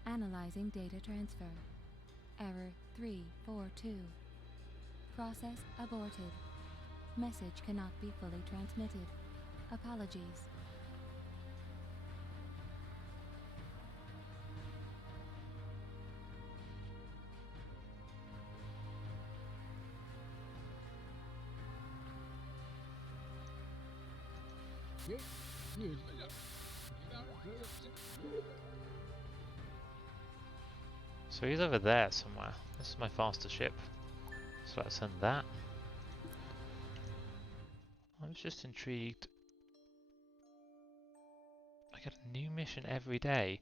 Analyzing data transfer. Error 342. Process aborted. Message cannot be fully transmitted. Apologies. So he's over there somewhere. This is my faster ship. So let's send that. I was just intrigued. I get a new mission every day.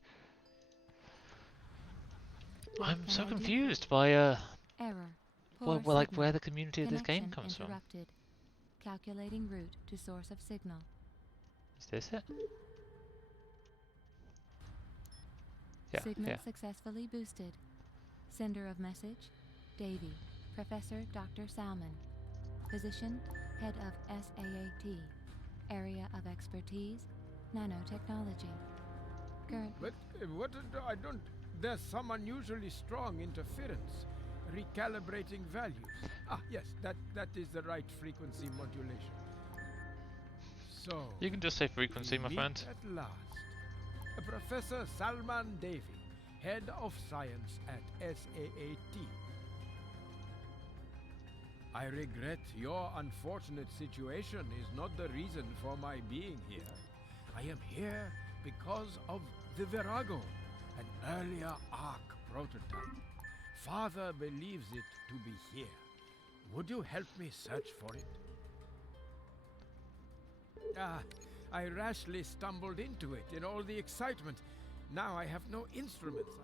I'm so confused by Error. well, Poor like signal. where the community of this game Connection comes interrupted. Calculating route to source of signal. from. Is this it? Yeah, Signal yeah. successfully boosted. Sender of message, Davy, Professor Dr. Salmon. Position, Head of SAAT. Area of expertise, nanotechnology. Current. But what I don't... There's some unusually strong interference. Recalibrating values. Ah, yes, that is the right frequency modulation. So... You can just say frequency, my we friend. meet at last. Professor Salman Davy, Head of Science at SAAT. I regret your unfortunate situation is not the reason for my being here. I am here because of the Virago, an earlier Ark prototype. Father believes it to be here. Would you help me search for it? Ah, I rashly stumbled into it in all the excitement. Now I have no instruments.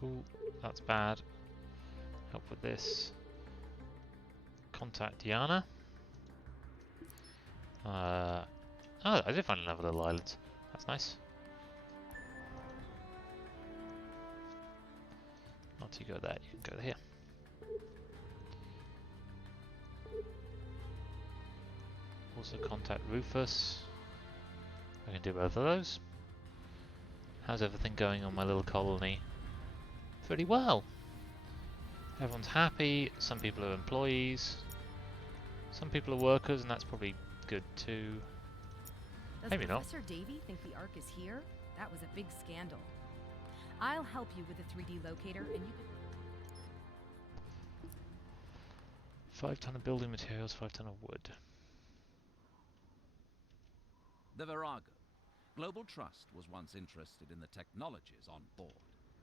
Cool, that's bad. Help with this. Contact Diana. Oh, I did find another little island. That's nice. Not you go there, you can go here. Also contact Rufus. I can do both of those. How's everything going on my little colony? Pretty well. Everyone's happy, some people are employees, some people are workers, and that's probably good too. Does Maybe not. Professor Davy think the Ark is here? That was a big scandal. I'll help you with the 3D locator, and you can... 5 ton of building materials, 5 ton of wood. The Virago. Global Trust was once interested in the technologies on board.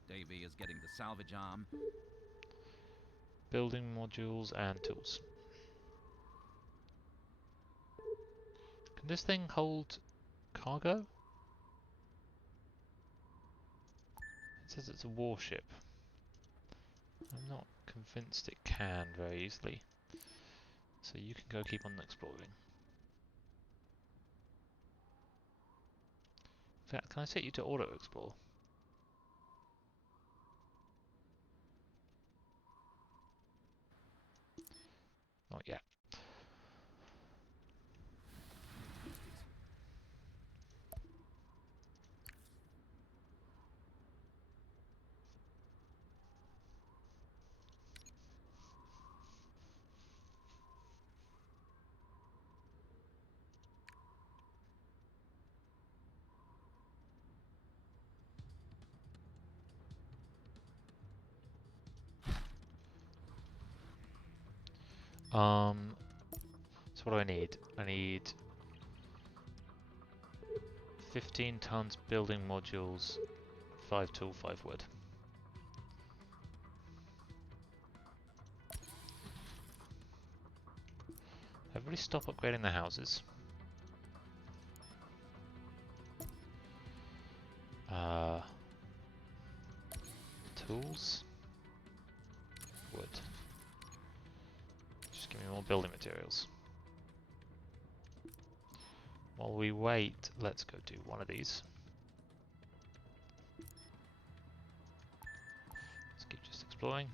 Davy is getting the salvage arm. Building modules and tools. Can this thing hold cargo? It says it's a warship. I'm not convinced it can very easily. So you can go keep on exploring. In fact, can I set you to auto explore? Not yet. So what do I need? I need 15 tons building modules, 5 tool, 5 wood. Everybody stop upgrading the houses. Tools. Wood. Just give me more building materials. While we wait, let's go do one of these. Let's keep just exploring.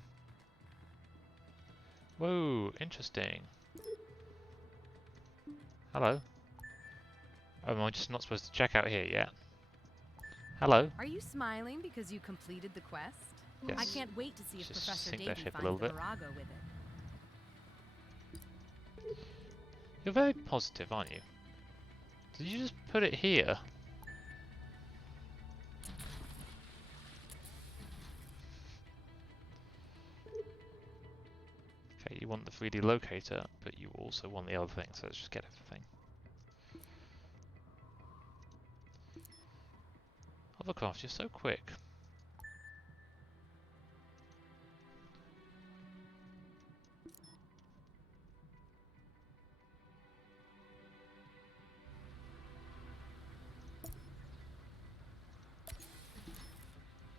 Whoa, interesting. Hello. Oh, am I just not supposed to check out here yet? Hello. Are you smiling because you completed the quest? Yes. I can't wait to see if Just Professor sink that Davy ship a finds little the bit. Virago with it. You're very positive, aren't you? Did you just put it here? Okay, you want the 3D locator, but you also want the other thing, so let's just get everything. Hovercraft, you're so quick.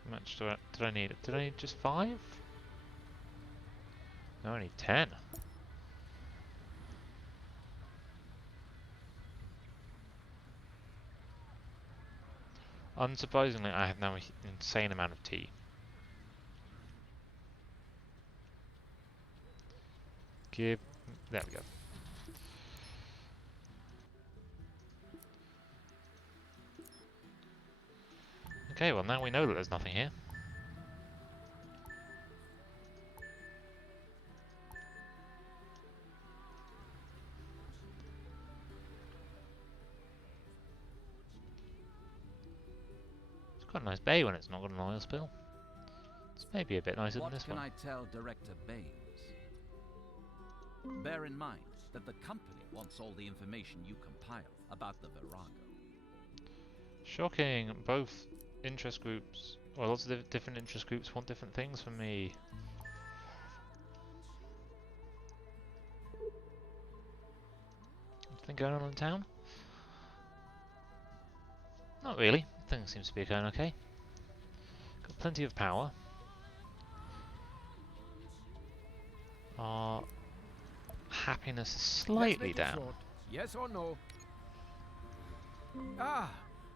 How much did I need? Did I need just 5? No, I need 10. Unsurprisingly, I have now an insane amount of tea. There we go. Okay, well now we know that there's nothing here. It's quite a nice bay when it's not got an oil spill. It's maybe a bit nicer than What this can one. I tell Director Baines? Bear in mind that the company wants all the information you compile about the Virago. Shocking. Both interest groups, or lots of different interest groups want different things from me. Anything going on in town? Not really. Things seems to be going okay. Got plenty of power. Our happiness is Let's slightly make it down. short. Yes or no? Ah,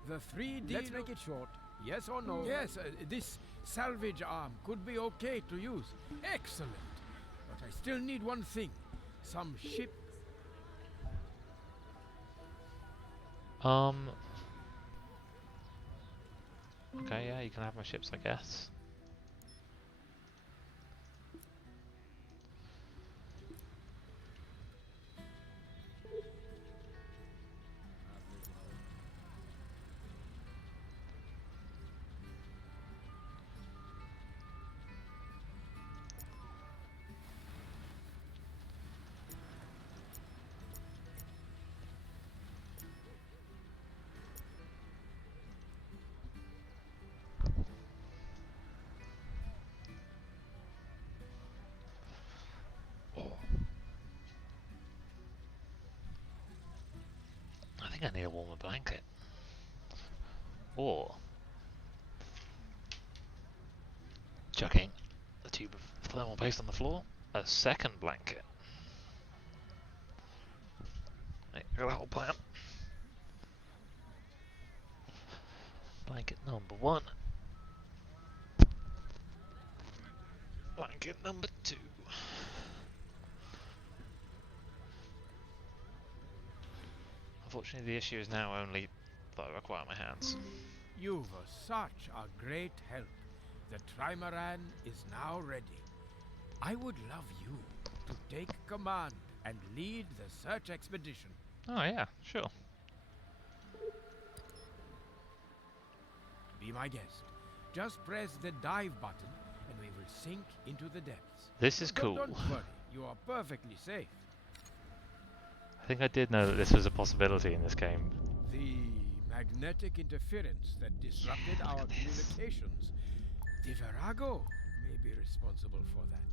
the 3D. Let's make it short. Yes or no? Yes, this salvage arm could be okay to use. Excellent. But I still need one thing. Some ship. Okay, yeah, you can have my ships, I guess. I think I need a warmer blanket. Or chucking the tube of thermal paste on the floor, a second blanket. There you go, the whole plan. Blanket number 1. Blanket number 2. Unfortunately, the issue is now only that I require my hands. You were such a great help. The trimaran is now ready. I would love you to take command and lead the search expedition. Oh yeah, sure. Be my guest. Just press the dive button and we will sink into the depths. This is cool. Don't worry, you are perfectly safe. I think I did know that this was a possibility in this game. The magnetic interference that disrupted our communications. The Virago may be responsible for that.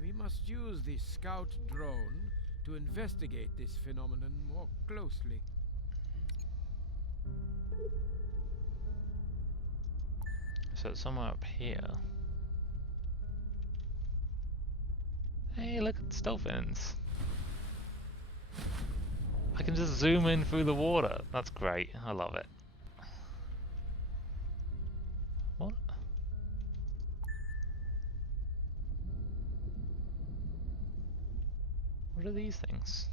We must use the scout drone to investigate this phenomenon more closely. So it's somewhere up here. Hey, look at the dolphins. I can just zoom in through the water. That's great. I love it. What? What are these things?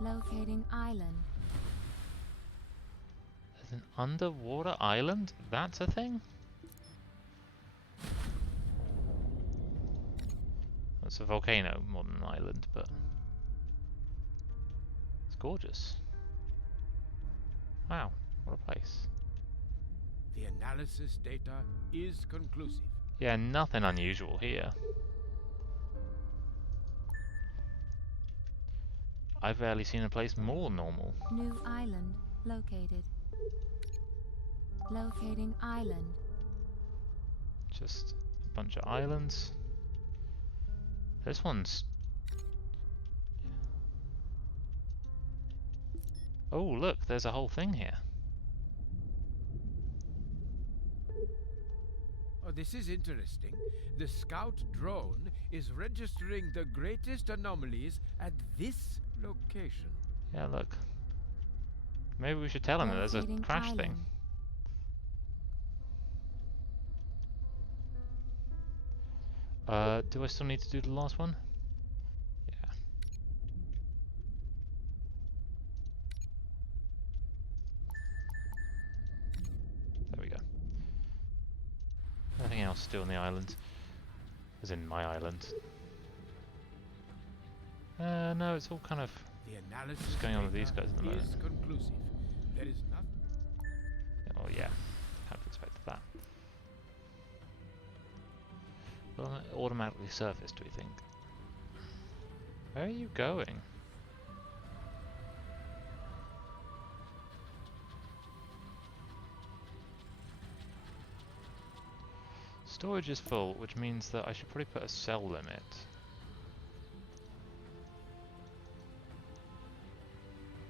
Locating island. There's an underwater island? That's a thing? It's a volcano more than an island, but it's gorgeous. Wow, what a place. The analysis data is conclusive. Yeah, nothing unusual here. I've rarely seen a place more normal. New island located. Locating island. Just a bunch of islands. This one's... Oh, look, there's a whole thing here. Oh, this is interesting. The scout drone is registering the greatest anomalies at this location. Yeah, look. Maybe we should tell him that there's a Locating crash island. thing. Do I still need to do the last one? Yeah. There we go. Nothing else still on the island. As in my island. No, it's all kind of The analysis what's going on with these data guys at the moment. is conclusive. There is nothing. Oh yeah, kind of expected that. Will it automatically surface, do we think? Where are you going? Storage is full, which means that I should probably put a cell limit.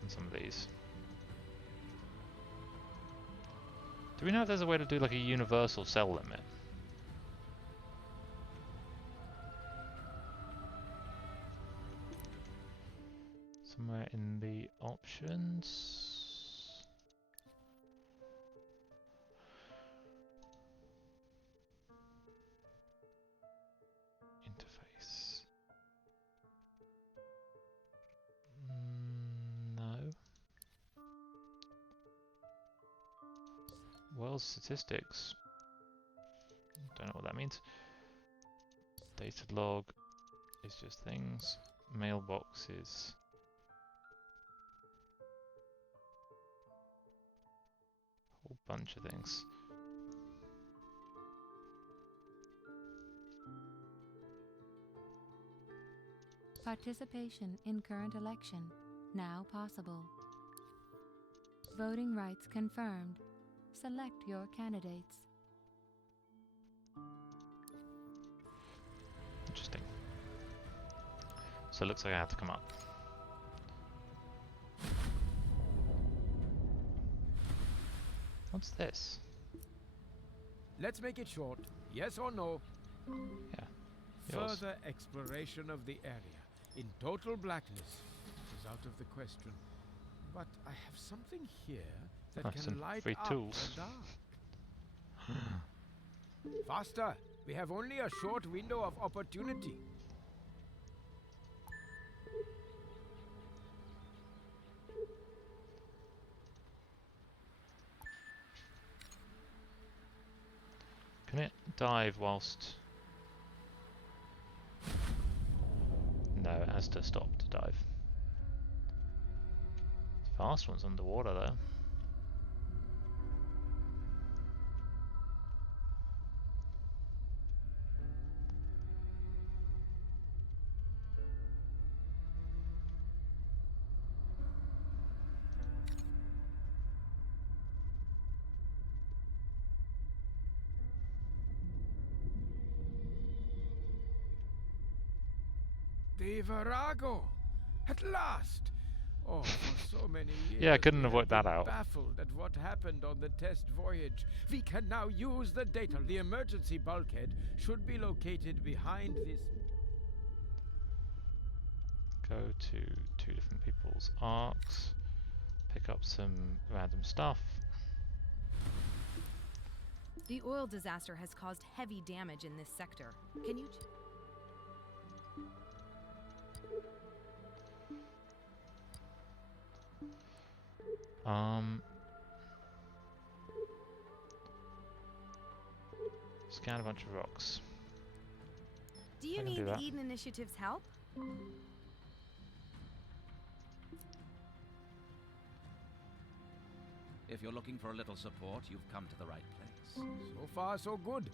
On some of these. Do we know if there's a way to do like a universal cell limit? Somewhere in the options. Interface. No. Well, statistics. Don't know what that means. Data log is just things. Mailbox is a whole bunch of things. Participation in current election now possible. Voting rights confirmed. Select your candidates. Interesting. So it looks like I have to come up. What's this? Let's make it short. Yes or no? Yeah. Yours. Further exploration of the area in total blackness is out of the question. But I have something here that can Some light free up tools. the dark. Faster! We have only a short window of opportunity. Can it dive whilst... No, it has to stop to dive. Fast one's underwater though. The Virago! At last! Oh, for so many years. Yeah, I couldn't we have have worked that been out. Baffled at what happened on the test voyage. We can now use the data. The emergency bulkhead should be located behind this. Go to 2 different people's arcs. Pick up some random stuff. The oil disaster has caused heavy damage in this sector. Can you... Scan a bunch of rocks. Do I you can need do the that. Eden Initiative's help? If you're looking for a little support, you've come to the right place. So far, so good.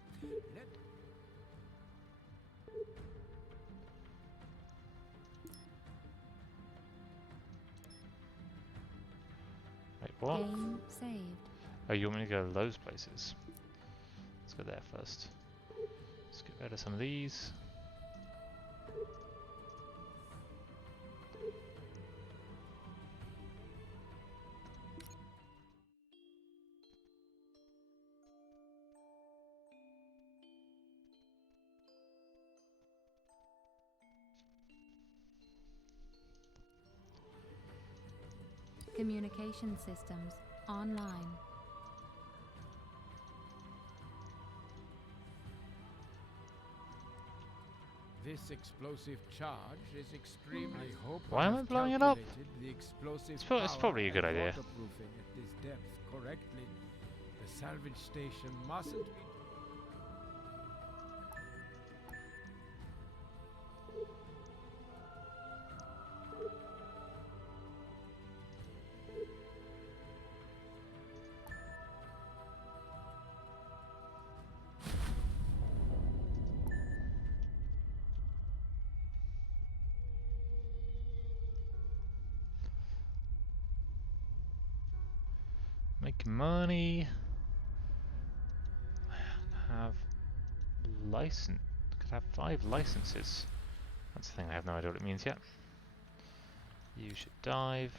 Wait, what? Game saved. Oh, you want me to go to those places? Let's go there first. Let's get rid of some of these. Communication systems online. This explosive charge is extremely. I hope Why I am I have blowing it up? calculated the explosive It's power probably a good and idea. waterproofing at this depth correctly. The salvage station mustn't be. Making money. Have license. Could have 5 licenses. That's the thing. I have no idea what it means yet. You should dive.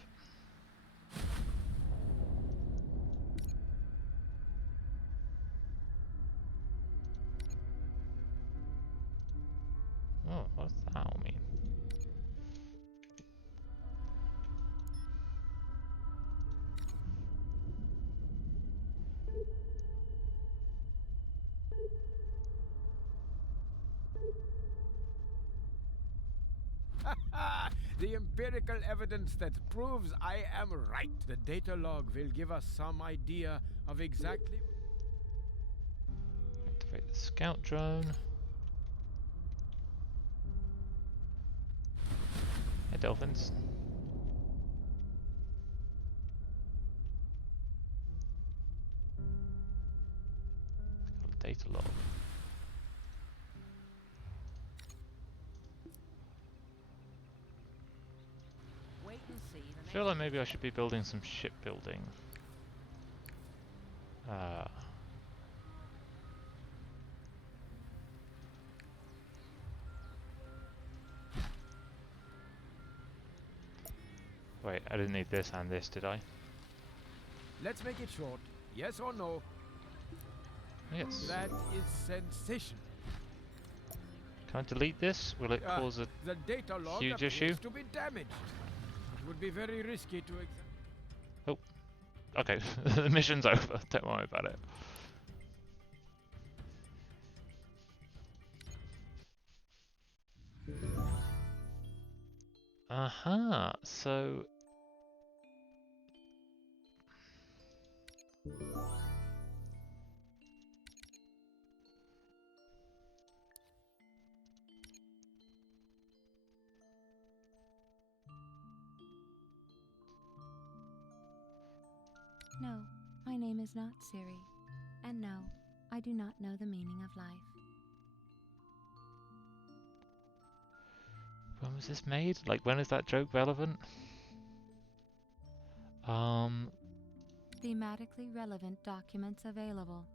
Oh, what's that all mean? The empirical evidence that proves I am right. The data log will give us some idea of exactly. Activate the scout drone. Hey, dolphins. Got a data log. Wait and see. I feel like maybe I should be building some shipbuilding. Wait, I didn't need this and this, did I? Let's make it short. Yes or no? Yes. That is sensational. Can I delete this? Will it cause a the data log huge appears issue? to be damaged. It would be very risky to Oh. Okay, the mission's over. Don't worry about it. Aha, so... No, my name is not Siri. And no, I do not know the meaning of life. When was this made? Like, when is that joke relevant? Thematically relevant documents available.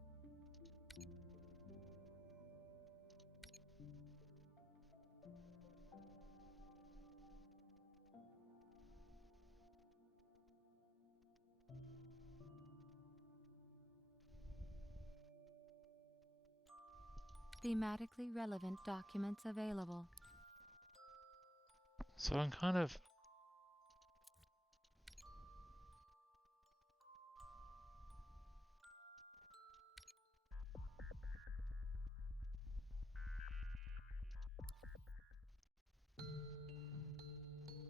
Thematically relevant documents available. So I'm kind of...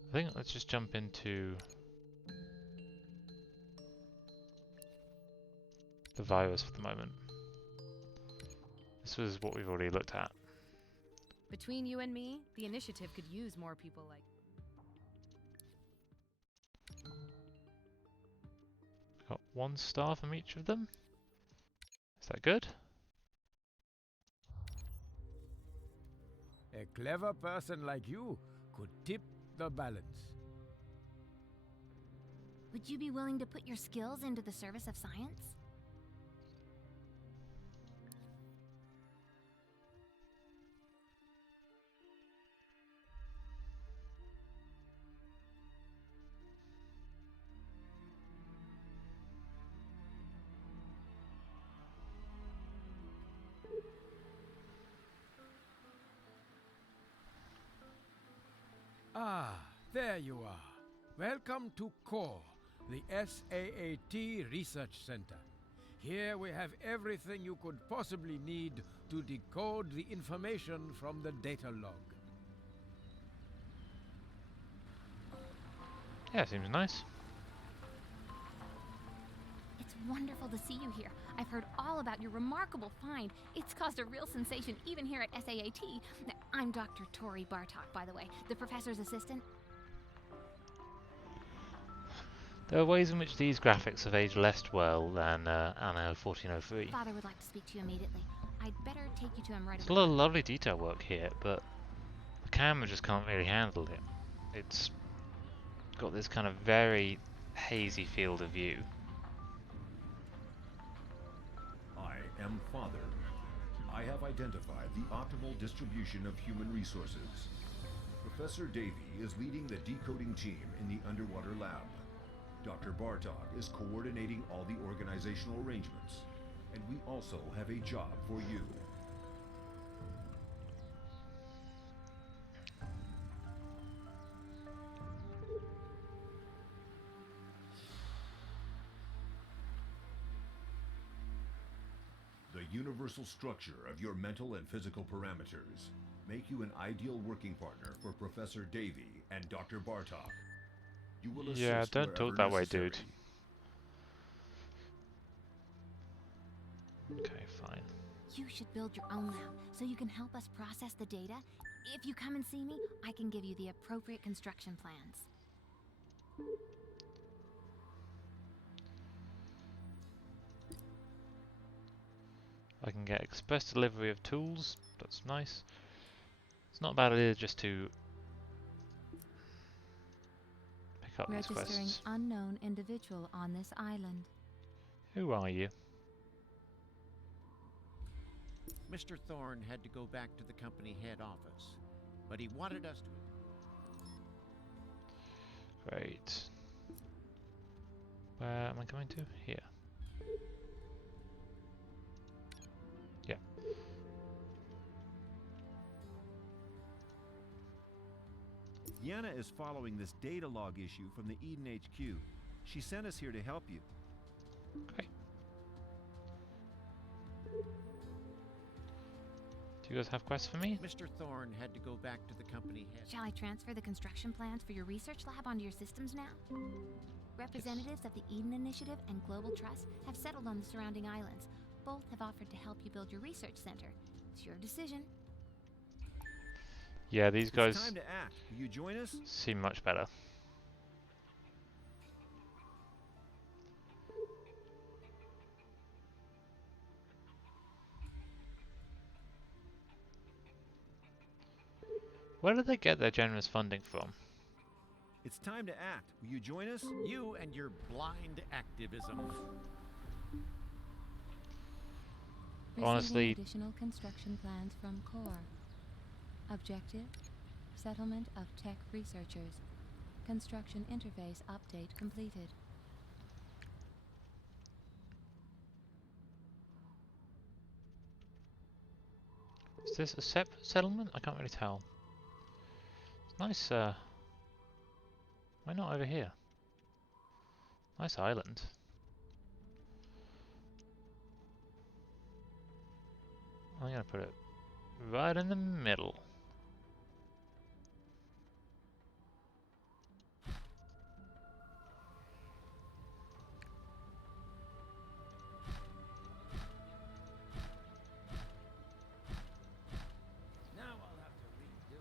I think let's just jump into the virus for the moment. This was what we've already looked at. Between you and me, the initiative could use more people like... Got 1 star from each of them. Is that good? A clever person like you could tip the balance. Would you be willing to put your skills into the service of science? Ah, there you are. Welcome to CORE, the SAAT Research Center. Here we have everything you could possibly need to decode the information from the data log. Yeah, seems nice. It's wonderful to see you here. I've heard all about your remarkable find. It's caused a real sensation even here at SAAT. I'm Dr. Tori Bartok, by the way, the professor's assistant. There are ways in which these graphics have aged less well than Anno 1403. Father would like to speak to you immediately. I'd better take you to him right There's away. a lot of lovely detail work here, but the camera just can't really handle it. It's got this kind of very hazy field of view. am Father. I have identified the optimal distribution of human resources. Professor Davy is leading the decoding team in the underwater lab. Dr. Bartok is coordinating all the organizational arrangements. And we also have a job for you. The universal structure of your mental and physical parameters make you an ideal working partner for Professor Davy and Dr. Bartok. You will assist Yeah, don't talk that way, necessary. dude. Okay, fine. You should build your own lab so you can help us process the data. If you come and see me, I can give you the appropriate construction plans. I can get express delivery of tools. That's nice. It's not a bad idea just to pick up these Registering quests. unknown individual on this island. Who are you? Mr. Thorne had to go back to the company head office, but he wanted us to... Great. Where am I going to? Here. Yeah. Yenna is following this data log issue from the Eden HQ. She sent us here to help you. Okay. Do you guys have quests for me? Mr. Thorne had to go back to the company head... Shall I transfer the construction plans for your research lab onto your systems now? Representatives of the Eden Initiative and Global Trust have settled on the surrounding islands. Both have offered to help you build your research center. It's your decision. Yeah, these guys It's time to act. Will you join us? seem much better. Where do they get their generous funding from? It's time to act. Will you join us? You and your blind activism. Honestly, Receiving additional construction plans from Core. Objective: settlement of tech researchers. Construction interface update completed. is this a separate settlement? I can't really tell. It's nice, why not over here? Nice island. I'm gonna put it right in the middle.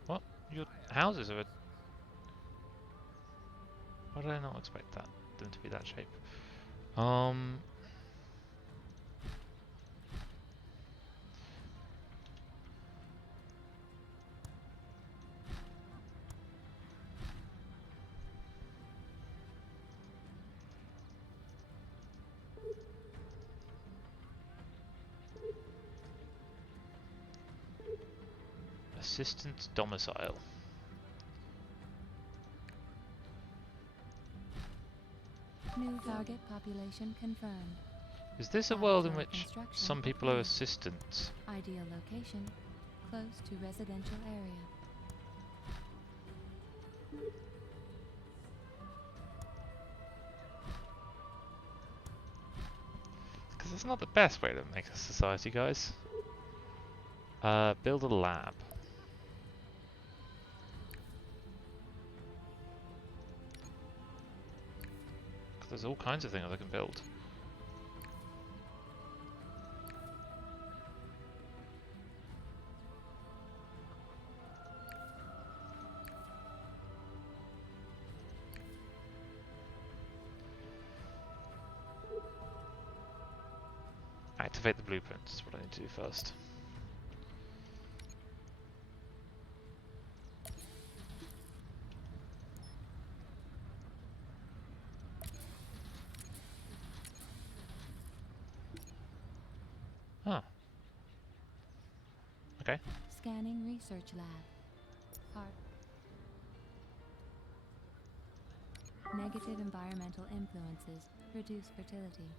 What? Your houses are... Why did I not expect that? Them to be that shape. Assistant domicile. New target population confirmed. Is this a world in which some people are assistants? Ideal location, close to residential area. Because it's not the best way to make a society, guys. Build a lab. There's all kinds of things I can build. Activate the blueprints is what I need to do first. Ah. Okay. Scanning research lab. Part. Negative environmental influences reduce fertility.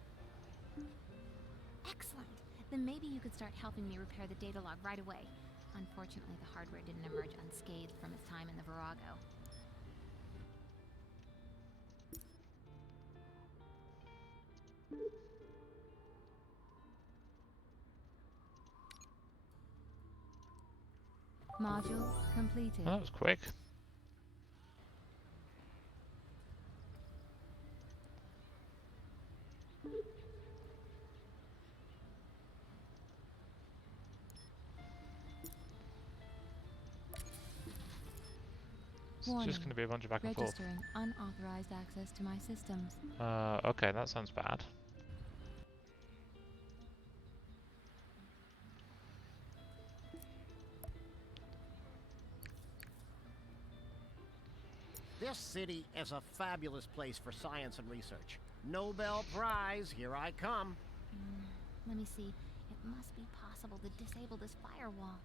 Excellent. Then maybe you could start helping me repair the data log right away. Unfortunately, the hardware didn't emerge unscathed from its time in the Virago. Module completed. That was quick. It's just going to be a bunch of back and forth. Registering unauthorized access to my systems. Okay, that sounds bad. This city is a fabulous place for science and research. Nobel Prize, here I come. Let me see. It must be possible to disable this firewall.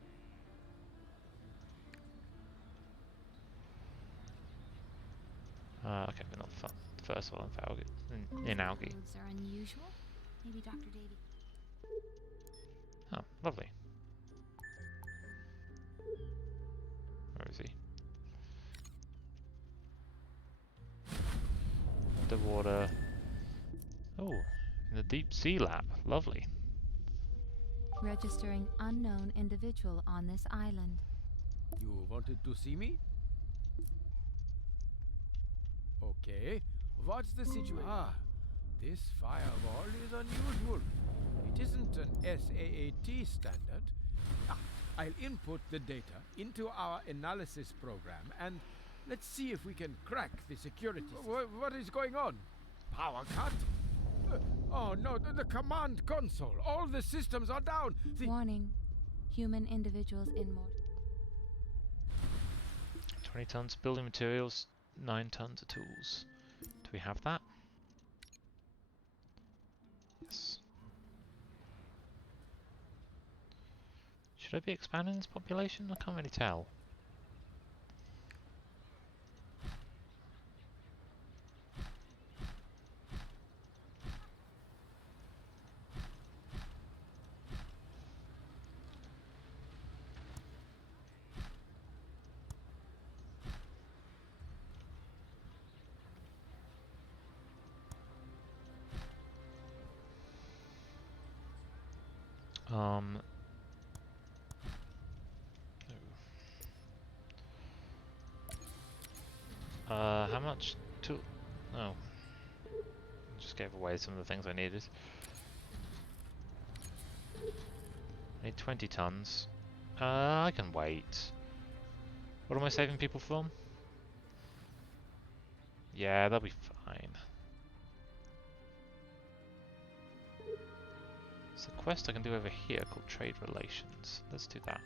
Okay, but not first of all in algae. Codes are unusual. Maybe Dr. Davy. Oh, lovely. Where is he? Underwater. Oh, in the deep sea lab. Lovely. Registering unknown individual on this island. You wanted to see me? Okay. What's the situation? Ah, this firewall is unusual. It isn't an SAAT standard. I'll input the data into our analysis program and let's see if we can crack the security system. What is going on? Power cut? Oh no, the command console. All the systems are down. Warning. Human individuals in more. 20 tons building materials, 9 tons of tools. Do we have that? Yes. Should I be expanding this population? I can't really tell. How much to... Oh. Just gave away some of the things I needed. I need 20 tons. I can wait. What am I saving people from? Yeah, they'll be fine. It's a quest I can do over here called Trade Relations. Let's do that.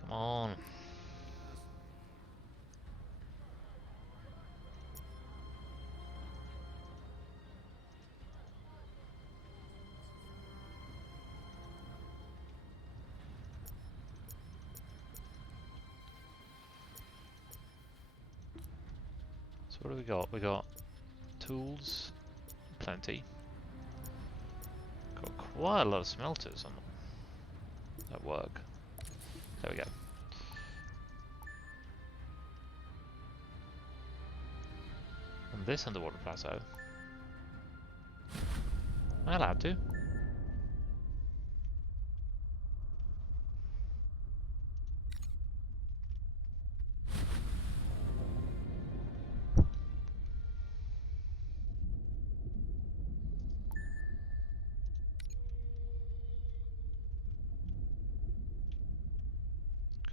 Come on. So what do we got? We got tools, plenty. Got quite a lot of smelters on at work. There we go. On this underwater plateau. Am I allowed to?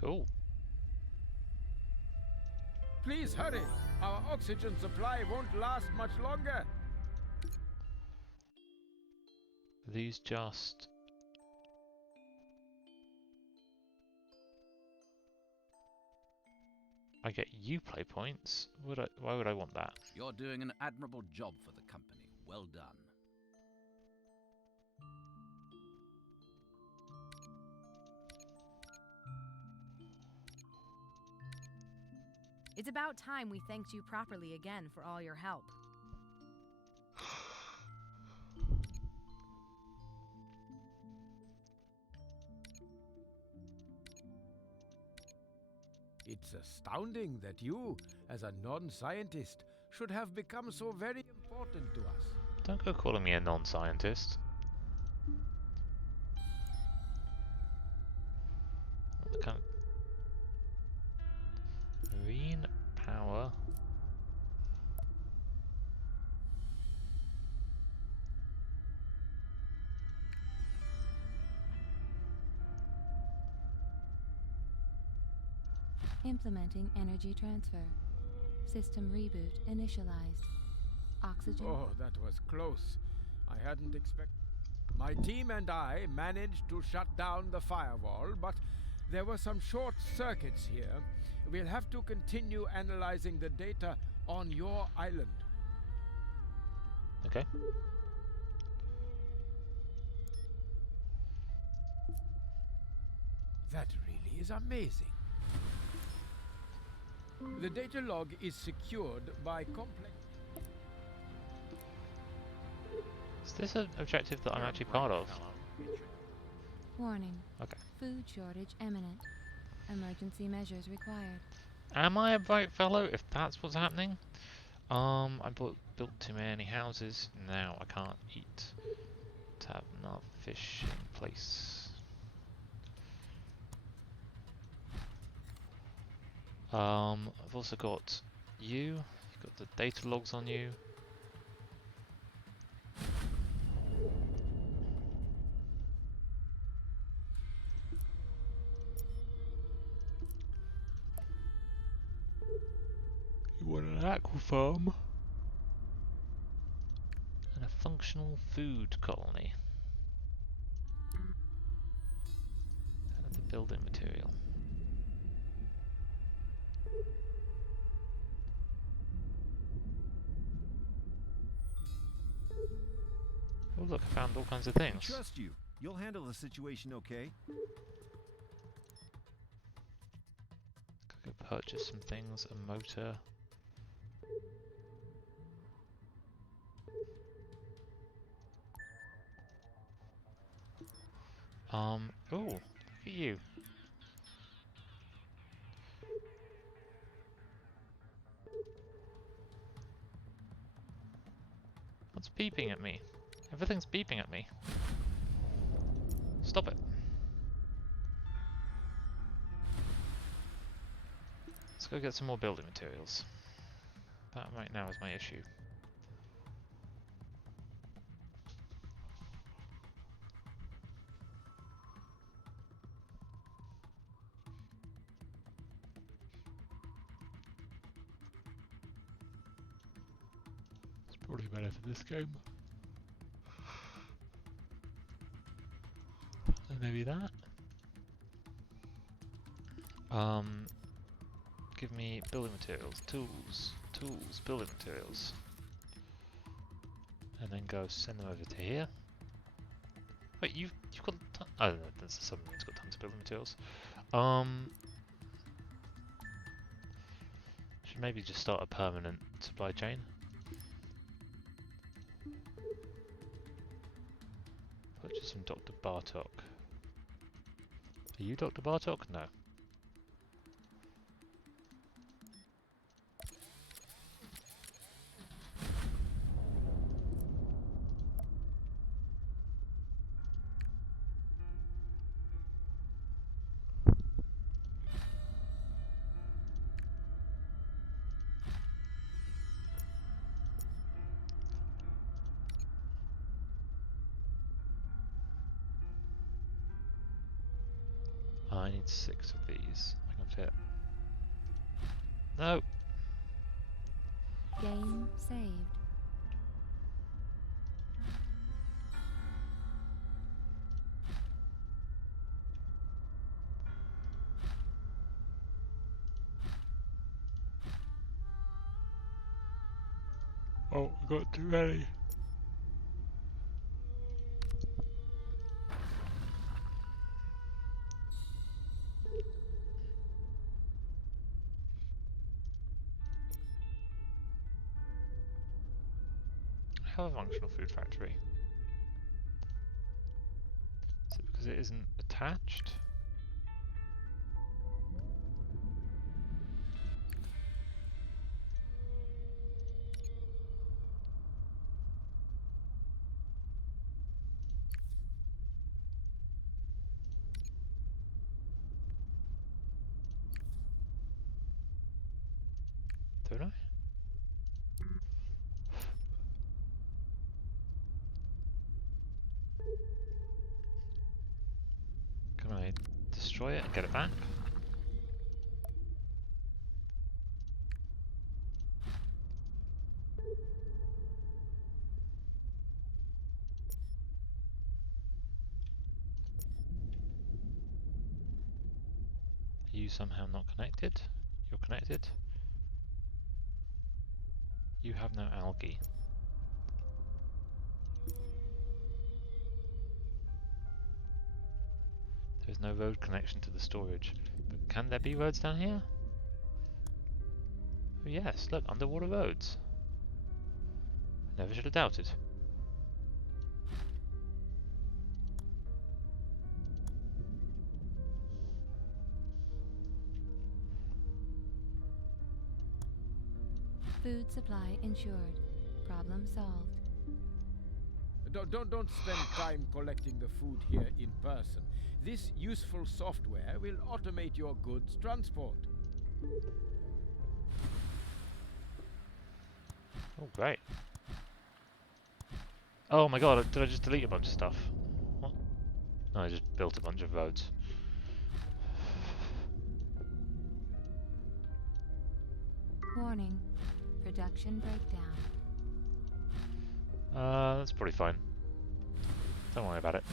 Cool. Please hurry. Our oxygen supply won't last much longer. Are these just... I get Uplay points. Why would I want that? You're doing an admirable job for the company. Well done. It's about time we thanked you properly again for all your help. It's astounding that you, as a non-scientist, should have become so very important to us. Don't go calling me a non-scientist. What kind of marine power? Implementing energy transfer. System reboot initialized. Oxygen. Oh, that was close. I hadn't expected. My team and I managed to shut down the firewall, but there were some short circuits here. We'll have to continue analyzing the data on your island. Okay. That really is amazing. The data log is secured by complex... Is this an objective that I'm actually part of? Warning. Okay. Food shortage imminent. Emergency measures required. Am I a bright fellow if that's what's happening? I built too many houses. Now I can't eat. To have enough fish in place. I've also got you. You've got the data logs on you. You want an aqua farm and a functional food colony. And the building material. Oh look, I found all kinds of things. I trust you. You'll handle the situation okay? Could go purchase some things, a motor. Oh, look at you. What's beeping at me? Everything's beeping at me. Stop it. Let's go get some more building materials. That right now is my issue. It's probably better for this game. And maybe that. Give me building materials, tools, building materials. And then go send them over to here. Wait, you've got oh no, that's the submarine's got tons of building materials. Should maybe just start a permanent supply chain. Purchase from Dr. Bartok. Are you Dr. Bartok? No. I need 6 of these. I can fit. No! Game saved. Oh, I got too many. I have a functional food factory. Is it because it isn't attached? Don't I? Can I destroy it and get it back? Are you somehow not connected? You're connected? You have no algae. There's no road connection to the storage. But can there be roads down here? Oh yes, look, underwater roads. Never should have doubted. Food supply ensured. Problem solved. Don't spend time collecting the food here in person. This useful software will automate your goods transport. Oh, great. Oh my god, did I just delete a bunch of stuff? What? No, I just built a bunch of roads. Warning. Production breakdown. That's probably fine. Don't worry about it.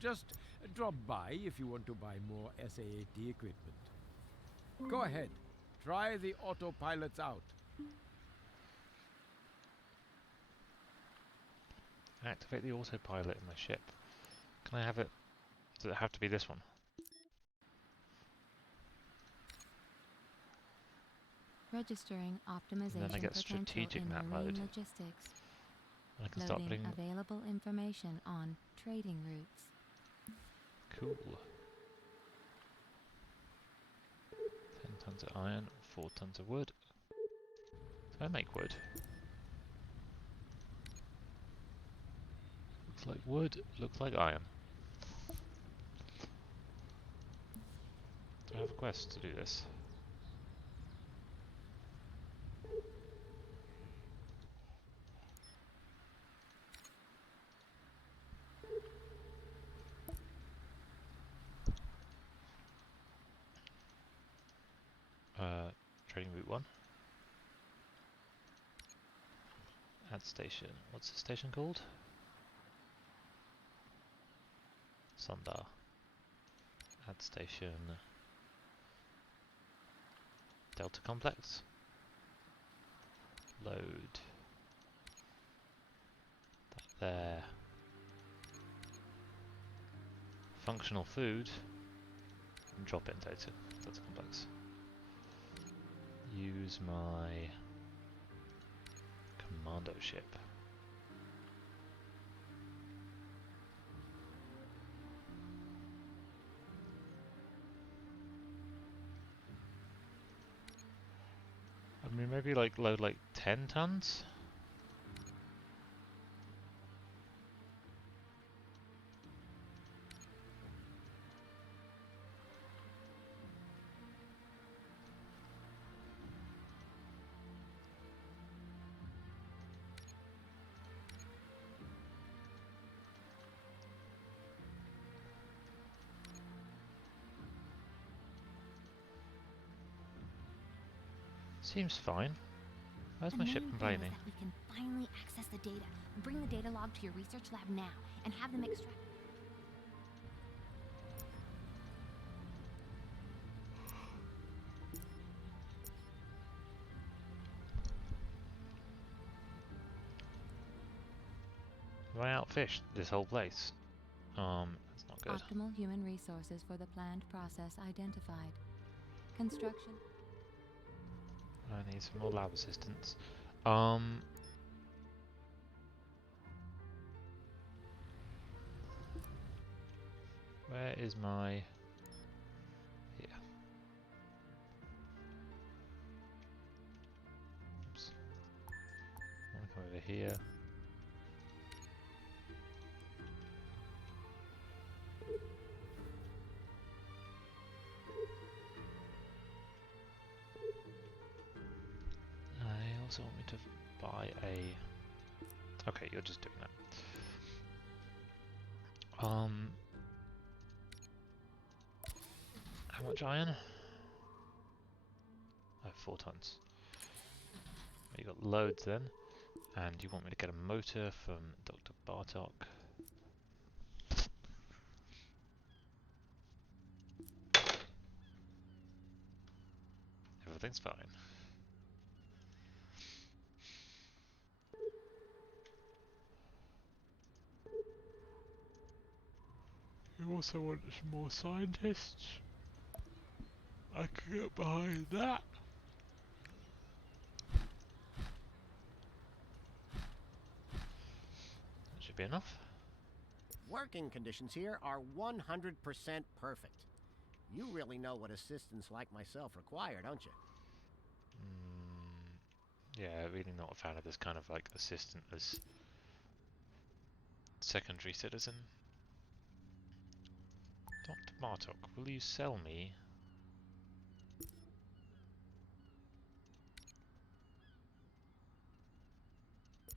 Just drop by if you want to buy more SAAT equipment. Go ahead. Try the autopilots out. Activate the autopilot in my ship. Can I have it? Does it have to be this one? Registering optimization then I get potential strategic in map marine mode. logistics. And I can start Loading putting... available information on trading routes. Cool. 10 tons of iron, 4 tons of wood. Can I make wood? Looks like wood, looks like iron. Do I have a quest to do this? Trading route 1. Add station. What's the station called? Sundar. Add station. Delta complex. Load. That there. Functional food. And drop it in Delta complex. Use my commando ship. I mean, maybe like load like 10 tons? Seems fine. Where's The my main ship thing complaining? is that we can finally access the data. Bring the data log to your research lab now and have them extract. Have I outfished this whole place? That's not good. Optimal human resources for the planned process identified. Construction. I need some more lab assistants. Where is my... Here. Oops. I want to come over here. I also want me to buy a... Okay, you're just doing that. How much iron? I have 4 tons. You got loads then, and you want me to get a motor from Dr. Bartok. Everything's fine. You also want some more scientists? I can get behind that. That should be enough. Working conditions here are 100% perfect. You really know what assistants like myself require, don't you? Yeah, really not a fan of this kind of like assistant as secondary citizen. Dr. Bartok, will you sell me?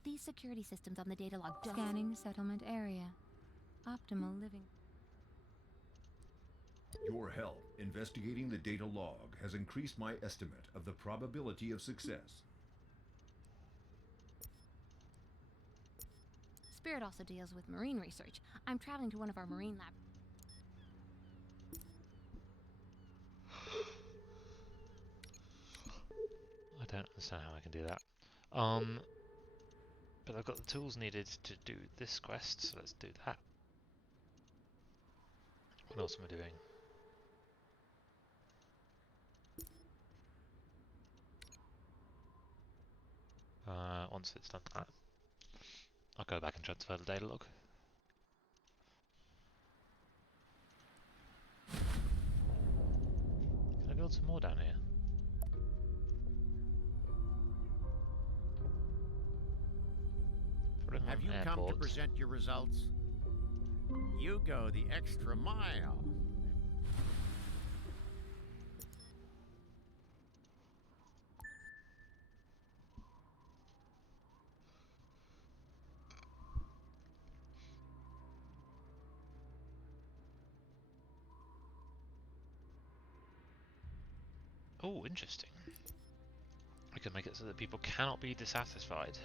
These security systems on the data log don't... Scanning settlement area. Optimal living. Your help investigating the data log has increased my estimate of the probability of success. Spirit also deals with marine research. I'm traveling to one of our marine labs. I don't understand how I can do that. But I've got the tools needed to do this quest, so let's do that. What else am I doing? Once it's done that, I'll go back and transfer the data log. Can I build some more down here? Have you come to present your results? You go the extra mile. Oh, interesting. We can make it so that people cannot be dissatisfied.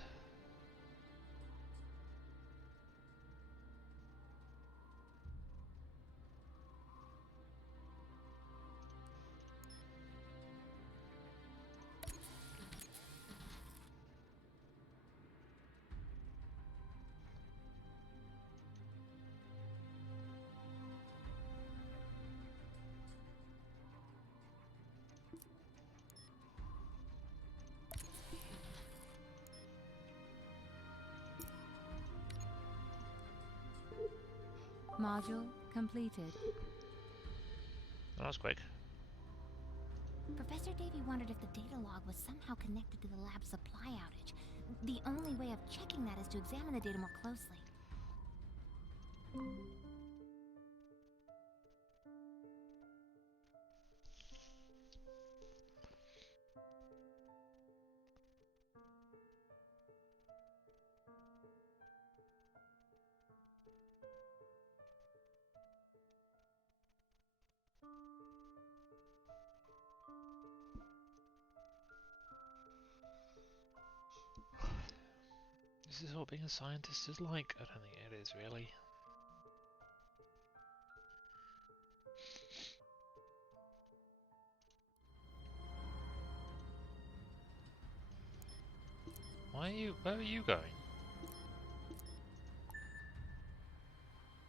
Module completed. That was quick. Professor Davy wondered if the data log was somehow connected to the lab's supply outage. The only way of checking that is to examine the data more closely. Is this what being a scientist is like? I don't think it is really. Where are you going?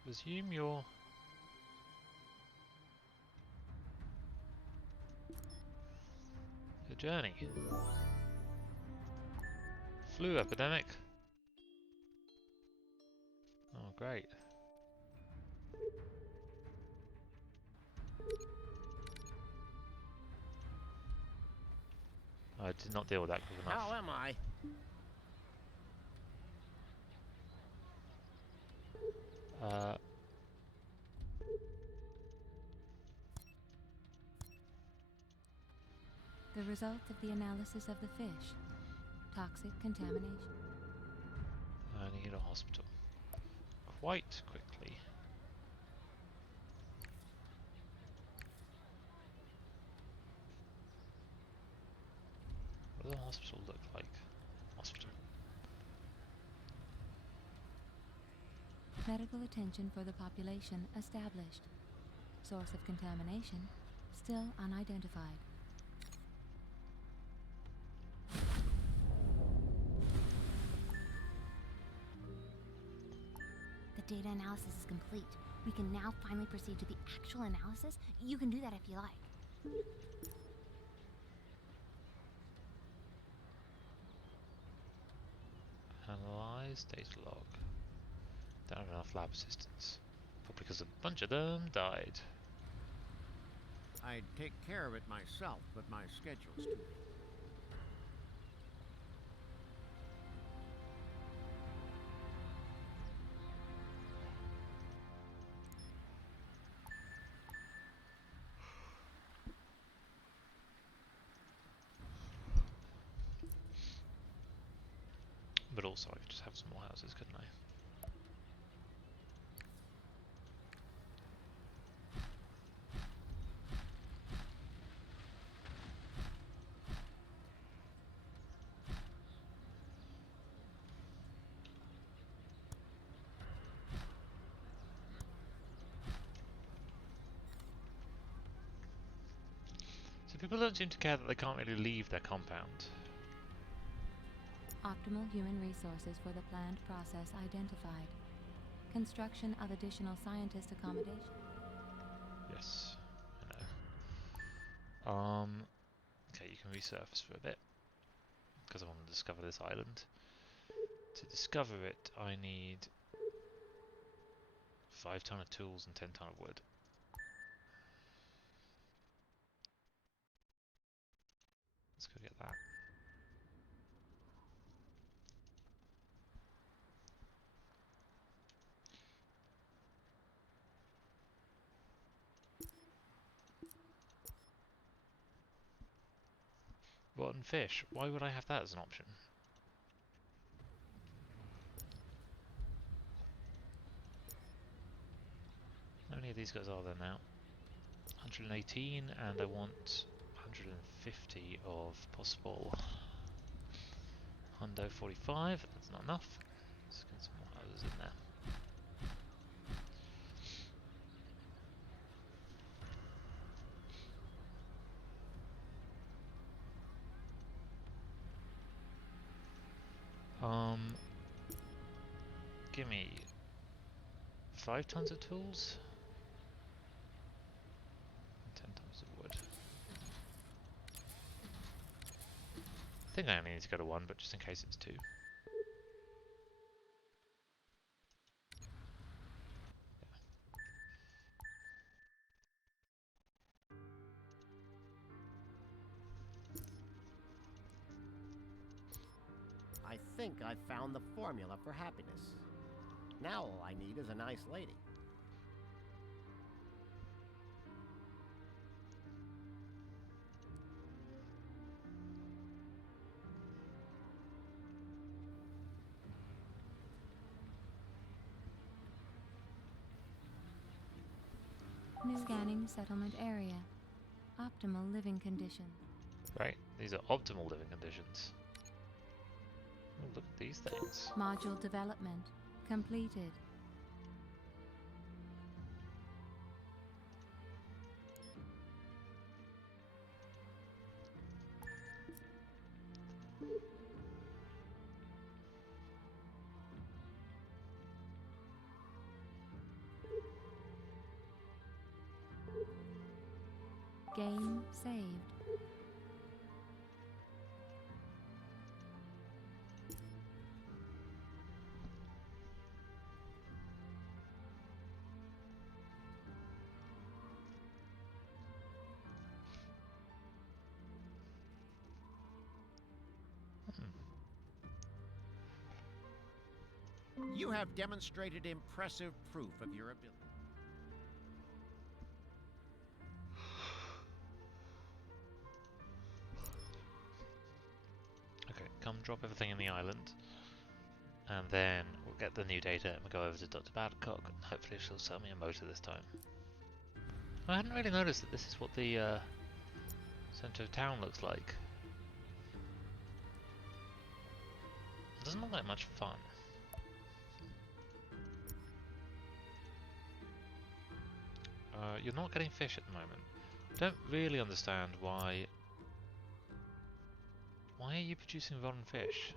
Resume your journey. Flu epidemic. Oh, great. I did not deal with that quick enough. How am I? The result of the analysis of the fish. Toxic contamination. I need a hospital. Quite quickly. What does a hospital look like? Hospital. Medical attention for the population established. Source of contamination still unidentified. The data analysis is complete. We can now finally proceed to the actual analysis. You can do that if you like. Analyze data log. Don't have enough lab assistants. Probably because a bunch of them died. I'd take care of it myself, but my schedule's too. But also I could just have some more houses, couldn't I? So people don't seem to care that they can't really leave their compound. Optimal human resources for the planned process identified. Construction of additional scientist accommodation. Yes, I know. Okay, you can resurface for a bit. Because I want to discover this island. To discover it, I need 5 ton of tools and 10 ton of wood. Let's go get that. Rotten fish. Why would I have that as an option? How many of these guys are there now? 118, and I want 150 of possible Hundo 45. That's not enough. Let's get some more houses in there. Give me 5 tons of tools and 10 tons of wood. I think I only need to go to 1, but just in case it's 2. I think I've found the formula for happiness. Now all I need is a nice lady. Scanning settlement area. Optimal living conditions. Right, these are optimal living conditions. Oh, look at these things. Module development completed. Game saved. You have demonstrated impressive proof of your ability. Okay, come drop everything in the island. And then we'll get the new data and we'll go over to Dr. Badcock and hopefully she'll sell me a motor this time. I hadn't really noticed that this is what the centre of town looks like. It doesn't look like much fun. You're not getting fish at the moment. I don't really understand why... Why are you producing rotten fish?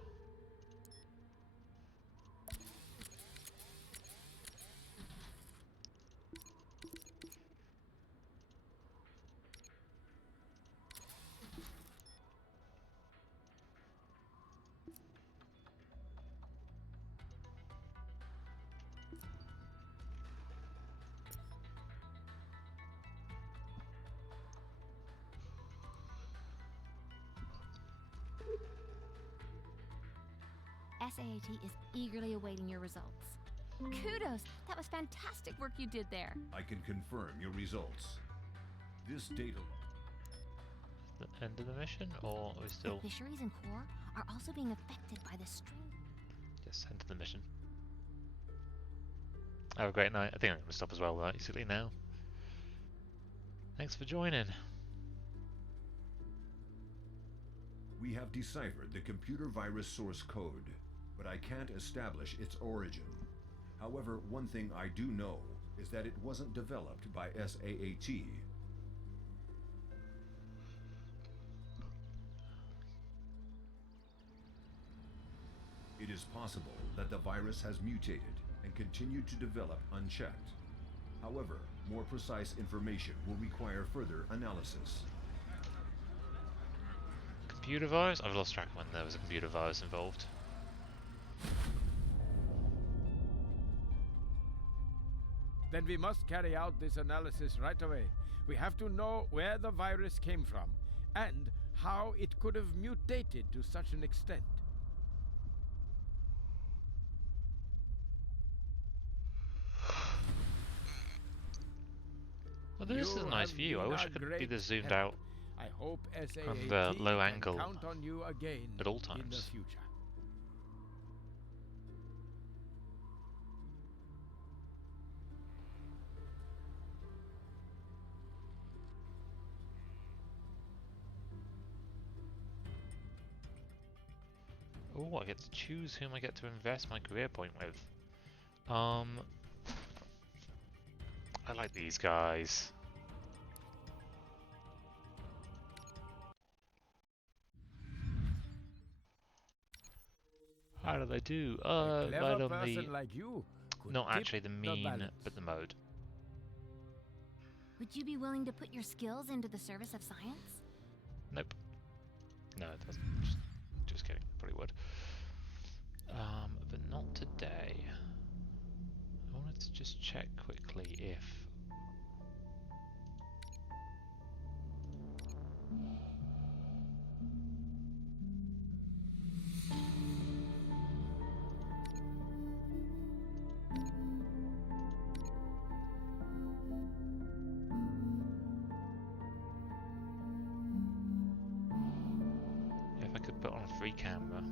SAAT is eagerly awaiting your results. Kudos! That was fantastic work you did there. I can confirm your results. This data... The end of the mission, or are we still... The fisheries and core are also being affected by the string. Yes, end of the mission. Have a great night. I think I'm going to stop as well, basically, now. Thanks for joining. We have deciphered the computer virus source code, but I can't establish its origin. However, one thing I do know is that it wasn't developed by SAAT. It is possible that the virus has mutated and continued to develop unchecked. However, more precise information will require further analysis. Computer virus? I've lost track when there was a computer virus involved. Then we must carry out this analysis right away. We have to know where the virus came from and how it could have mutated to such an extent. Well, this is a nice view. I wish I could be this zoomed out I hope SAAT on the low can angle count on you again at all in the times. future. Oh, I get to choose whom I get to invest my career point with. I like these guys. How do they do? A clever Right on person the... like you could Not tip actually the the mean, balance. but the mode. Would you be willing to put your skills into the service of science? Nope. No, it doesn't. Just kidding. Probably would. But not today. I wanted to just check quickly if... if I could put on a free camera.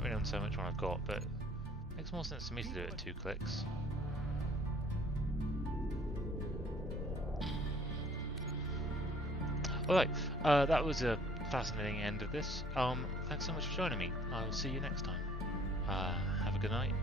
don't really want so much one I've got, but it makes more sense to me to do it at 2 clicks. Alright, that was a fascinating end of this. Thanks so much for joining me. I will see you next time. Have a good night.